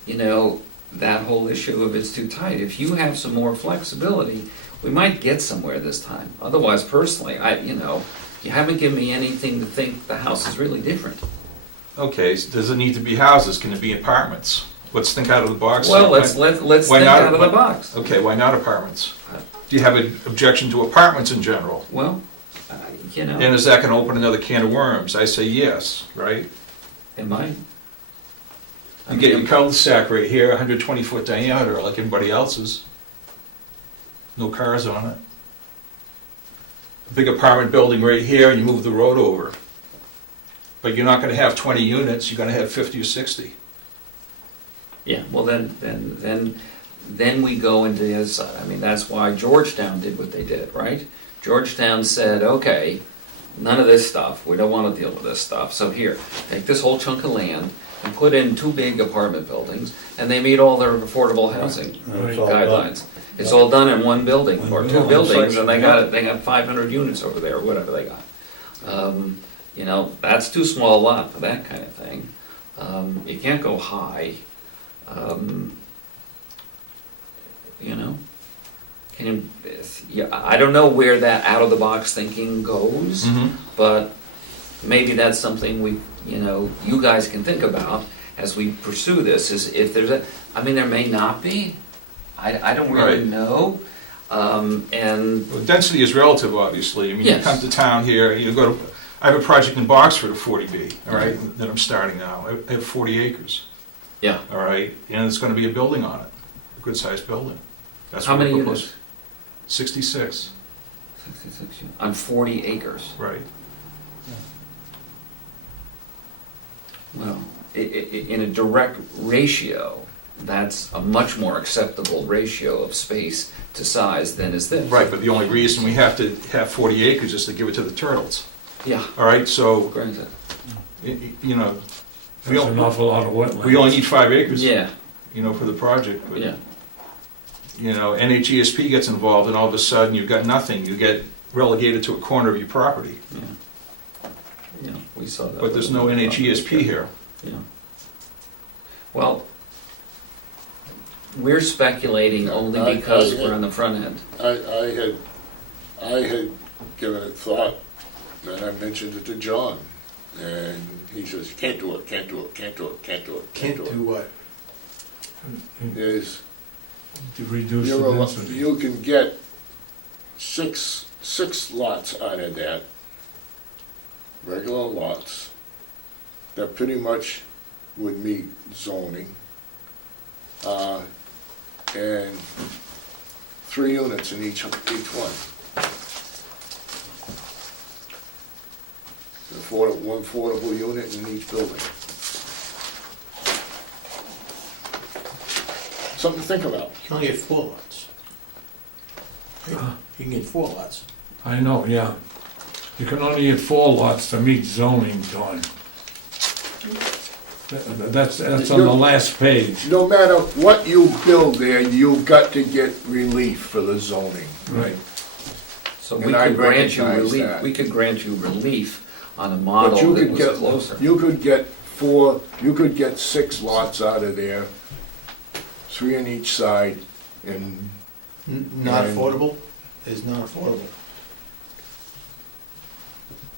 you know, that whole issue of it's too tight. If you have some more flexibility, we might get somewhere this time. Otherwise, personally, you know, you haven't given me anything to think the house is really different. Okay, so does it need to be houses? Can it be apartments? Let's think out of the box. Well, let's think out of the box. Okay, why not apartments? Do you have an objection to apartments in general? Well, you know. And is that going to open another can of worms? I say yes, right? It might. You get your cul-de-sac right here, 120-foot diameter, like everybody else's. No cars on it. A big apartment building right here, and you move the road over. But you're not going to have 20 units, you're going to have 50 or 60. Yeah, well, then we go into the other side. I mean, that's why Georgetown did what they did, right? Georgetown said, okay, none of this stuff, we don't want to deal with this stuff, so here, take this whole chunk of land and put in 2 big apartment buildings, and they meet all their affordable housing It's all done. guidelines. It's all done in one building, or 2 buildings, and they section, got 500 units over there, or whatever they got. You know, that's too small a lot for that kind of thing. You can't go high. You know, can you, yeah, I don't know where that out-of-the-box thinking goes, but maybe that's something we, you know, you guys can think about as we pursue this, is if there's a, I mean, there may not be, I don't really Right. know, and... Well, density is relative, obviously. I mean, you Yes. come to town here, you go to, I have a project in Boxford, a 40B, all right, that I'm starting now. I have 40 acres. Yeah. All right, and it's gonna be a building on it, a good-sized building. That's How what many we're proposing. units? 66. 66 on 40 acres. Right. Well, in a direct ratio, that's a much more acceptable ratio of space to size than is this. Right, but the only reason we have to have 40 acres is to give it to the turtles. Yeah. All right, so, Granted. you know, That's an awful lot of wetlands. we only need 5 acres. Yeah. You know, for the project, but, Yeah. you know, NHESP gets involved and all of a sudden you've got nothing. You get relegated to a corner of your property. Yeah, we saw that. But there's no NHESP here. Yeah. Well, we're speculating only because we're on the front end. I had given it thought, and I mentioned it to John, and he says, can't do it, can't do it, can't do it, can't do it, can't do it. Can't do what? Is To reduce the density. you can get six lots out of that, regular lots, that pretty much would meet zoning, and 3 units in each one. One affordable unit in each building. Something to think about. You can only get 4 lots. You can get 4 lots. I know, yeah. You can only get 4 lots to meet zoning, Don. That's on the last page. No matter what you build there, you've got to get relief for the zoning. Right. So we And I could grant you recognize relief, that. we could grant you relief on a But model you that could was get, closer. you could get 6 lots out of there, 3 on each side, and Not And- affordable is not affordable.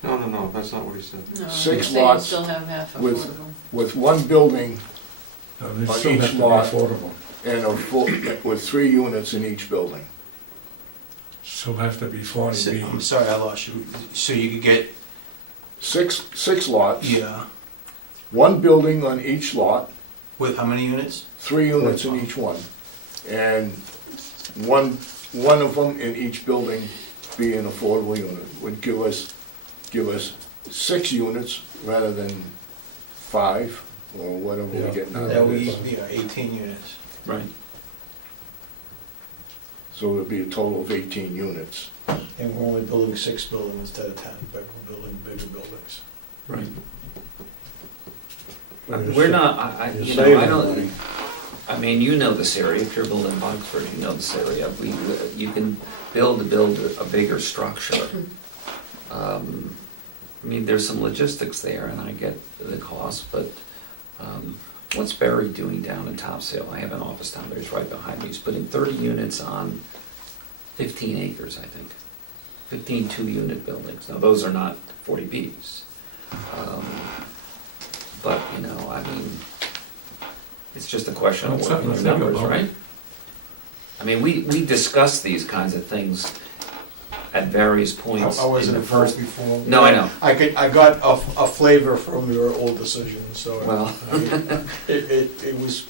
No, that's not what he said. No, 6 they lots still have half with, affordable. with 1 building They on still have each to be lot, affordable. and with 3 units in each building. Still have to be 40B. I'm sorry, I lost you. So you could get, 6 lots. yeah, 1 building on each lot, with how many units? 3 units in each one. And one of them in each building be an affordable unit, would give us 6 units rather than 5, or whatever we get now. That would be, 18 units. Right. So it'd be a total of 18 units. And we're only building 6 buildings instead of 10, but we're building bigger buildings. Right. Well, We're not, you're you know, saving I don't, money. I mean, you know this area, if you're building Boxford, you know this area. You can build a bigger structure. I mean, there's some logistics there, and I get the cost, but what's Barry doing down in Topsail? I have an office down there, he's right behind me. He's putting 30 units on 15 acres, I think. 15 2-unit buildings. Now, those are not 40Bs. But, you know, I mean, it's just a question of That's working something the to think numbers, about. right? I mean, we discuss these kinds of things at various points I wasn't in the involved first. before. No, I know. I got a flavor from your old decision, so. Well. It was,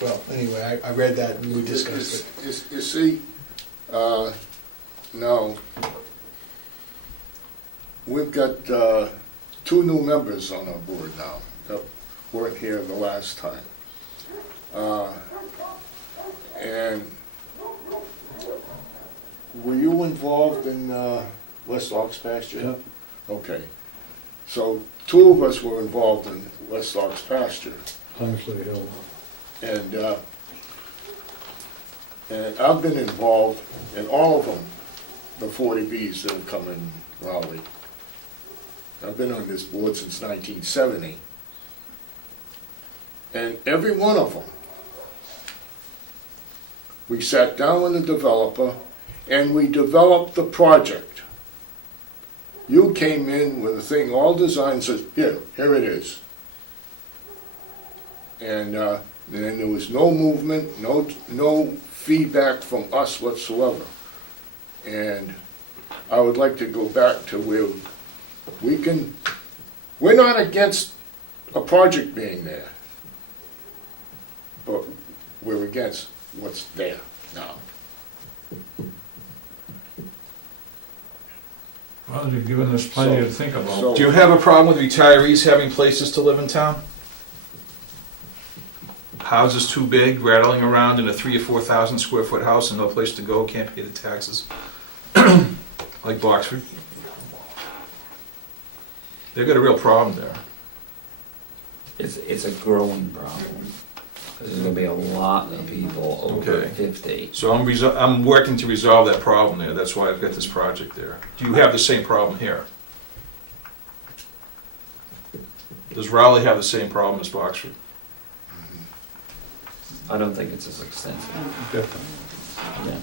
well, anyway, I read that and we discussed it. You see, now, we've got 2 new members on our board now that weren't here the last time. And were you involved in West Ox pasture? Yep. Okay. So 2 of us were involved in West Ox pasture. Humphrey Hill. And I've been involved in all of them, the 40Bs that have come in Raleigh. I've been on this board since 1970. And every one of them, we sat down with the developer and we developed the project. You came in with a thing all designed, said, here it is. And then there was no movement, no feedback from us whatsoever. And I would like to go back to where we're not against a project being there, but we're against what's there now. Well, you've given us plenty to think about. Do you have a problem with retirees having places to live in town? Houses too big, rattling around in a 3,000 or 4,000 square foot house and no place to go, can't pay the taxes. Like Boxford. They've got a real problem there. It's a growing problem. There's gonna be a lot of people over 50. So I'm working to resolve that problem there, that's why I've got this project there. Do you have the same problem here? Does Raleigh have the same problem as Boxford? I don't think it's as extensive. Different. Yeah.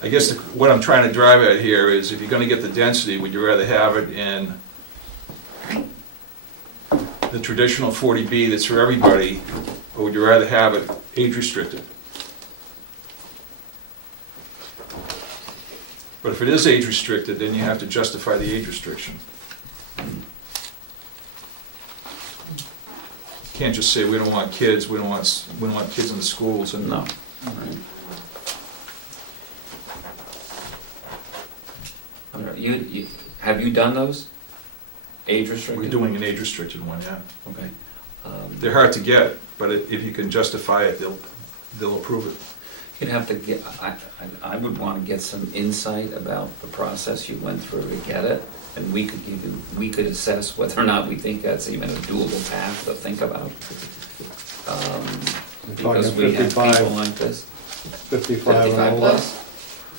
I guess what I'm trying to drive at here is, if you're gonna get the density, would you rather have it in the traditional 40B that's for everybody, or would you rather have it age restricted? But if it is age restricted, then you have to justify the age restriction. Can't just say we don't want kids, we don't want kids in the schools, and No. Have you done those? Age restricted? we're doing an age restricted one, yeah. Okay. They're hard to get, but if you can justify it, they'll approve it. You'd have to get, I would want to get some insight about the process you went through to get it, and we could assess whether or not we think that's even a doable path to think about. Because we have people like this. 55 and older. plus.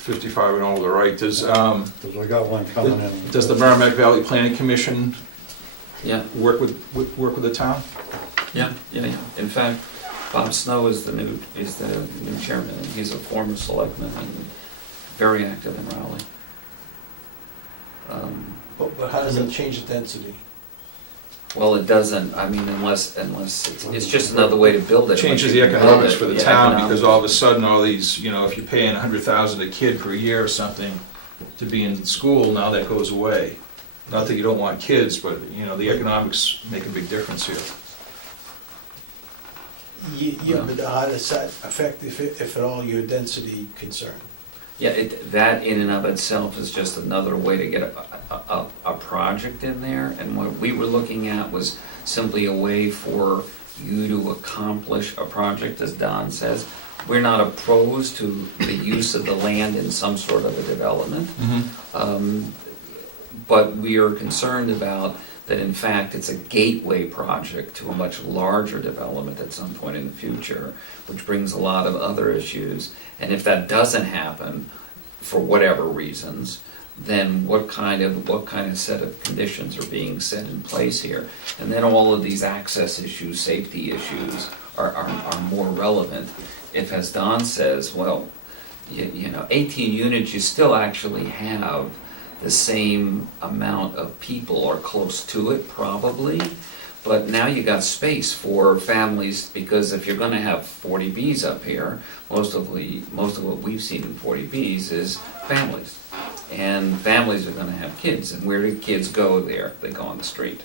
55 and older, right? Does Because we got one coming in. does the Merrimack Valley Planning Commission Yeah, work with the town? yeah. In fact, Bob Snow is the new chairman, and he's a former selectman and very active in Raleigh. But how does that change the density? Well, it doesn't, I mean, unless it's just another way to build it. Changes the economics for the town, because all of a sudden, all these, if you're paying $100,000 a kid per year or something to be in school, now that goes away. Not that you don't want kids, but, the economics make a big difference here. Yeah, but how does that affect, if at all, your density concern? Yeah, that in and of itself is just another way to get a project in there, and what we were looking at was simply a way for you to accomplish a project, as Don says. We're not opposed to the use of the land in some sort of a development, but we are concerned about that in fact it's a gateway project to a much larger development at some point in the future, which brings a lot of other issues. And if that doesn't happen, for whatever reasons, then what kind of set of conditions are being set in place here? And then all of these access issues, safety issues are more relevant. If, as Don says, well, 18 units, you still actually have the same amount of people or close to it probably, but now you got space for families, because if you're going to have 40Bs up here, most of what we've seen in 40Bs is families, and families are going to have kids, and where do kids go there? They go on the street.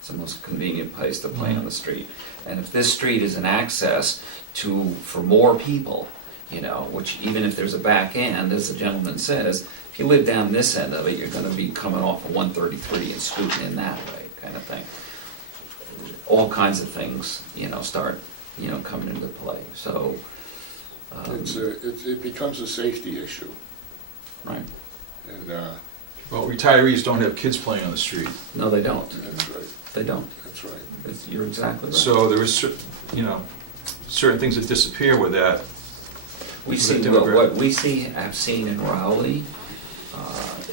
It's the most convenient place to play on the street, and if this street is an access for more people, you know, which even if there's a back end, as the gentleman says, if you live down this end of it, you're gonna be coming off of 133 and scooting in that way, kind of thing. All kinds of things, you know, start, you know, coming into play, so. It becomes a safety issue. Right. And, Well, retirees don't have kids playing on the street. No, they don't. that's right, They don't. that's right. You're exactly right. So there is, you know, certain things that disappear with that. We with see, that what we see, have seen in Rowley,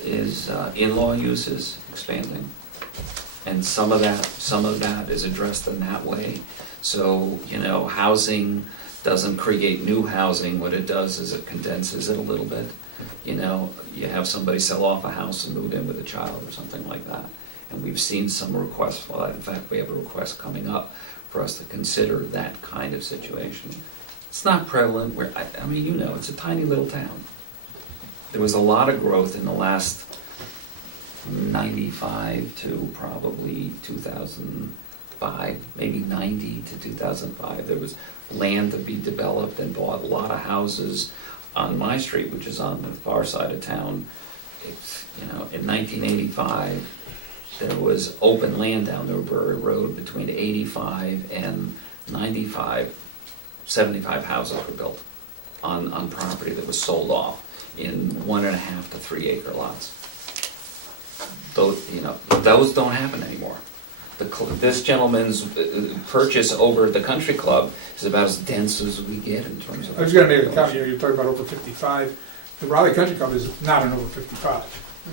is in-law uses expanding. And some of that is addressed in that way. So, you know, housing doesn't create new housing. What it does is it condenses it a little bit. You know, you have somebody sell off a house and move in with a child or something like that. And we've seen some requests for that. In fact, we have a request coming up for us to consider that kind of situation. It's not prevalent where, I mean, you know, it's a tiny little town. There was a lot of growth in the last 95 to probably 2005, maybe 90 to 2005. There was land to be developed and bought, a lot of houses on my street, which is on the far side of town. It's, you know, in 1985, there was open land down Newbury Road between 85 and 95. 75 houses were built on property that was sold off in 1.5 to 3 acre lots. Those, you know, those don't happen anymore. This gentleman's purchase over at the country club is about as dense as we get in terms of. I was gonna make a comment, you're talking about over 55. The Raleigh Country Club is not an over 55.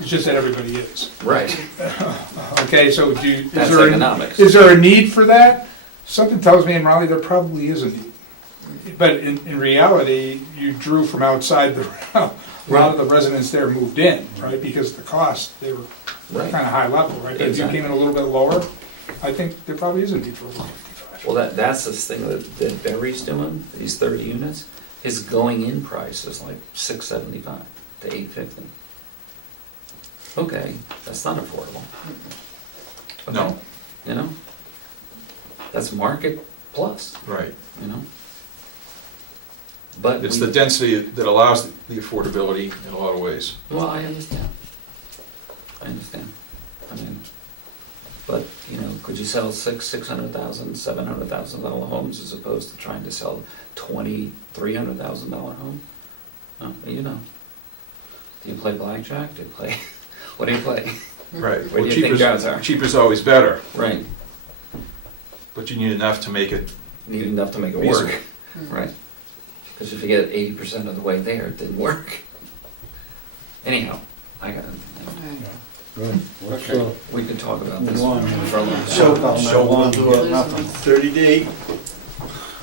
It's just that everybody is. Right. Okay, so That's economics. Is there a need for that? Something tells me in Raleigh there probably is a need. But in reality, you drew from outside a lot of the residents there moved in, right? Because the cost, they were kind of high level, right? But if you came in a little bit lower, I think there probably is a need for over 55. Well, that's this thing that Barry's doing, these 30 units. His going in price is like $675 to $850. Okay, that's not affordable. Okay, No. You know? That's market plus. Right. You know? But It's the density that allows the affordability in a lot of ways. Well, I understand. I mean, but, you know, could you sell $600,000, $700,000 homes as opposed to trying to sell $200,000, $300,000 home? No, you know. Do you play blackjack? Do you play, what do you play? Right. Where do you think odds are? Cheaper's always better. Right. But you need enough to make it. Need enough to make it feasible. work. Right. Because if you get 80% of the way there, it didn't work. Anyhow, I got it. Good. Okay. We could talk about this Move on. for a long time. So we'll do it, nothing. 30-day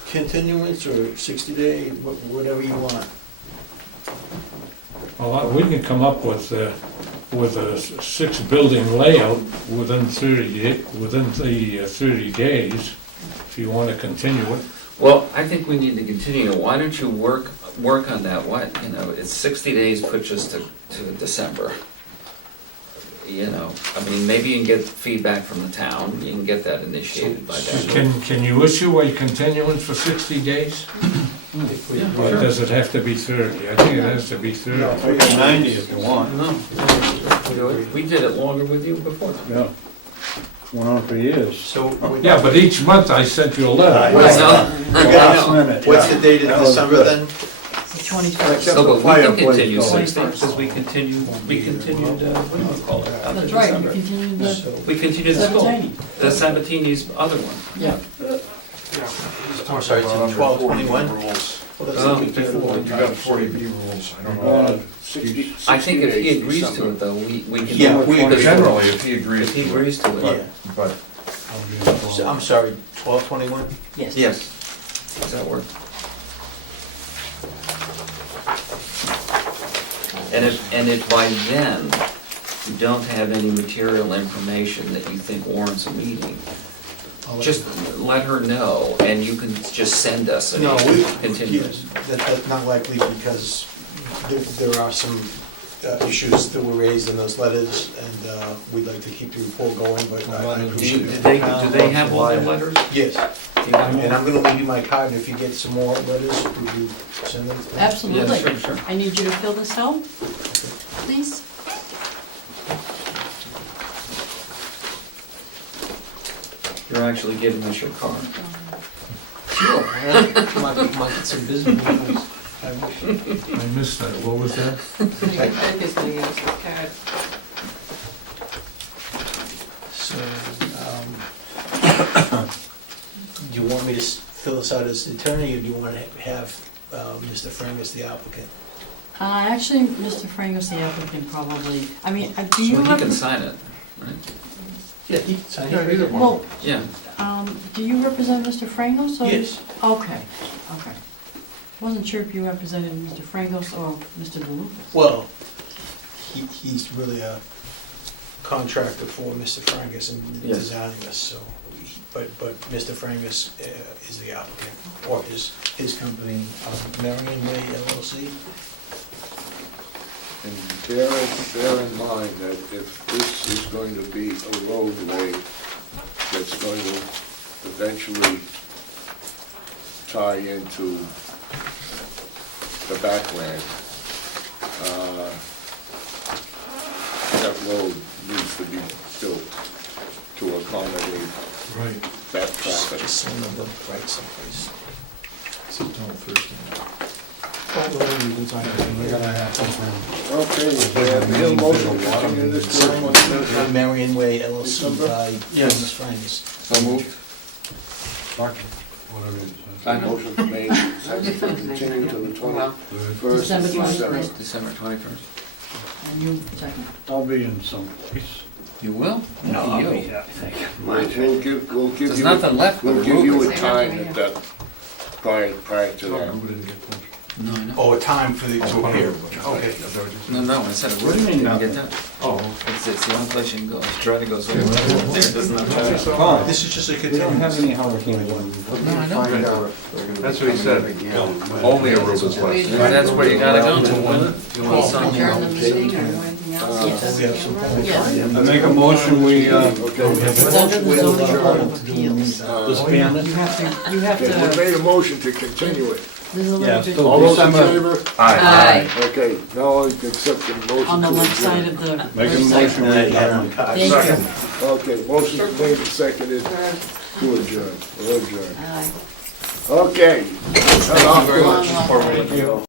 continuance or 60-day, whatever you want. Well, we can come up with a 6-building layout within the 30 days, if you want to continue it. Well, I think we need to continue. Why don't you work on that? What, you know, it's 60 days puts us to December. You know, I mean, maybe you can get feedback from the town. You can get that initiated by then. Can you issue a continuance for 60 days? Or does it have to be 30? I think it has to be 30. No, we got 90 if you want. No. We did it longer with you before. Yeah. Went on for years. So, Yeah, but each month I sent you a letter. Last minute, what's yeah. the date in That was December good. then? So, but we can continue 60, because we continued, what do you call it? After That's right, December. we continued the We continued the school. Sabatini. The Sabatini's other one. Yeah. I'm sorry, it's 12/21? Well, that's Before, you got 40B rules, I don't know. 60 I think if he days, agrees to December. it, though, we can. Yeah, we agree. Generally, if he agrees If he to agrees to Yeah. it. but I'm sorry, 12/21? Yes. Yes. Does that work? And if by then you don't have any material information that you think warrants a meeting, just let her know, and you can just send us a No, continuance. that's not likely because there are some issues that were raised in those letters, and we'd like to keep the report going, but I appreciate it. Do they have all their letters? Yes, and I'm gonna leave you my card, and if you get some more letters, would you send them? to me? Absolutely. Yeah, sure. I need you to fill this out, please. You're actually giving us your card. Sure. Might get some business. I wish. I missed that, what was that? Dick is gonna use this card. So, do you want me to fill this out as the attorney, or do you want to have Mr. Frangus, the applicant? Actually, Mr. Frangos, the applicant, probably, I mean, do So you he have? can sign it, right? Yeah, he can sign Yeah, it. either one. Well, Yeah. do you represent Mr. Frangos, or? Yes. Okay, okay. Wasn't sure if you represented Mr. Frangos or Mr. DeLuca. Well, he's really a contractor for Mr. Frangus and Yes. designing this, so, but Mr. Frangus is the applicant, or his company, Marion Way LLC. And bear in mind that if this is going to be a roadway that's going to eventually tie into the backland, that road needs to be built to accommodate Right. that traffic. Just send them the right someplace. September 1st. We're gonna have something. Okay, we have a motion to continue this to the 23rd. Marion Way LLC December? by Yes. Thomas Frangus. So moved. Whatever it is. Motion made, second to continue to the 21st. December 21st. December 21st. And you, second. I'll be in some place. You will? No, Lucky I'll you. be here, I think. We'll give There's you, nothing left but we'll a give you roof. a time at that, prior to that. No, I know. Oh, a time for the, to appear. Okay. No, I said a What do roof. you mean Didn't get nothing? that. Oh, It's the only place you can go. Try to go somewhere. There doesn't have to. Oh, This is just a we don't have continuance. any hurricane ones. No, I know. Find out if they're gonna That's be what he said. coming again. Only a roof is left. That's where you gotta go to. You want something. Adjourn the meeting or anything else? We have some public Yes. comment. I make a motion, we, It's under the zoning board of appeals. disband it. You have Okay, we to, made a motion to continue it. there's a Yeah, little bit still All those in December. favor? Aye. Okay, now I accept the motion. on the to left adjourn. side of the Make a website. motion, we adjourn. Thank you. Okay, motion made and seconded to adjourn. We're adjourned. Aye. Okay. Thank you very much. Long, long way.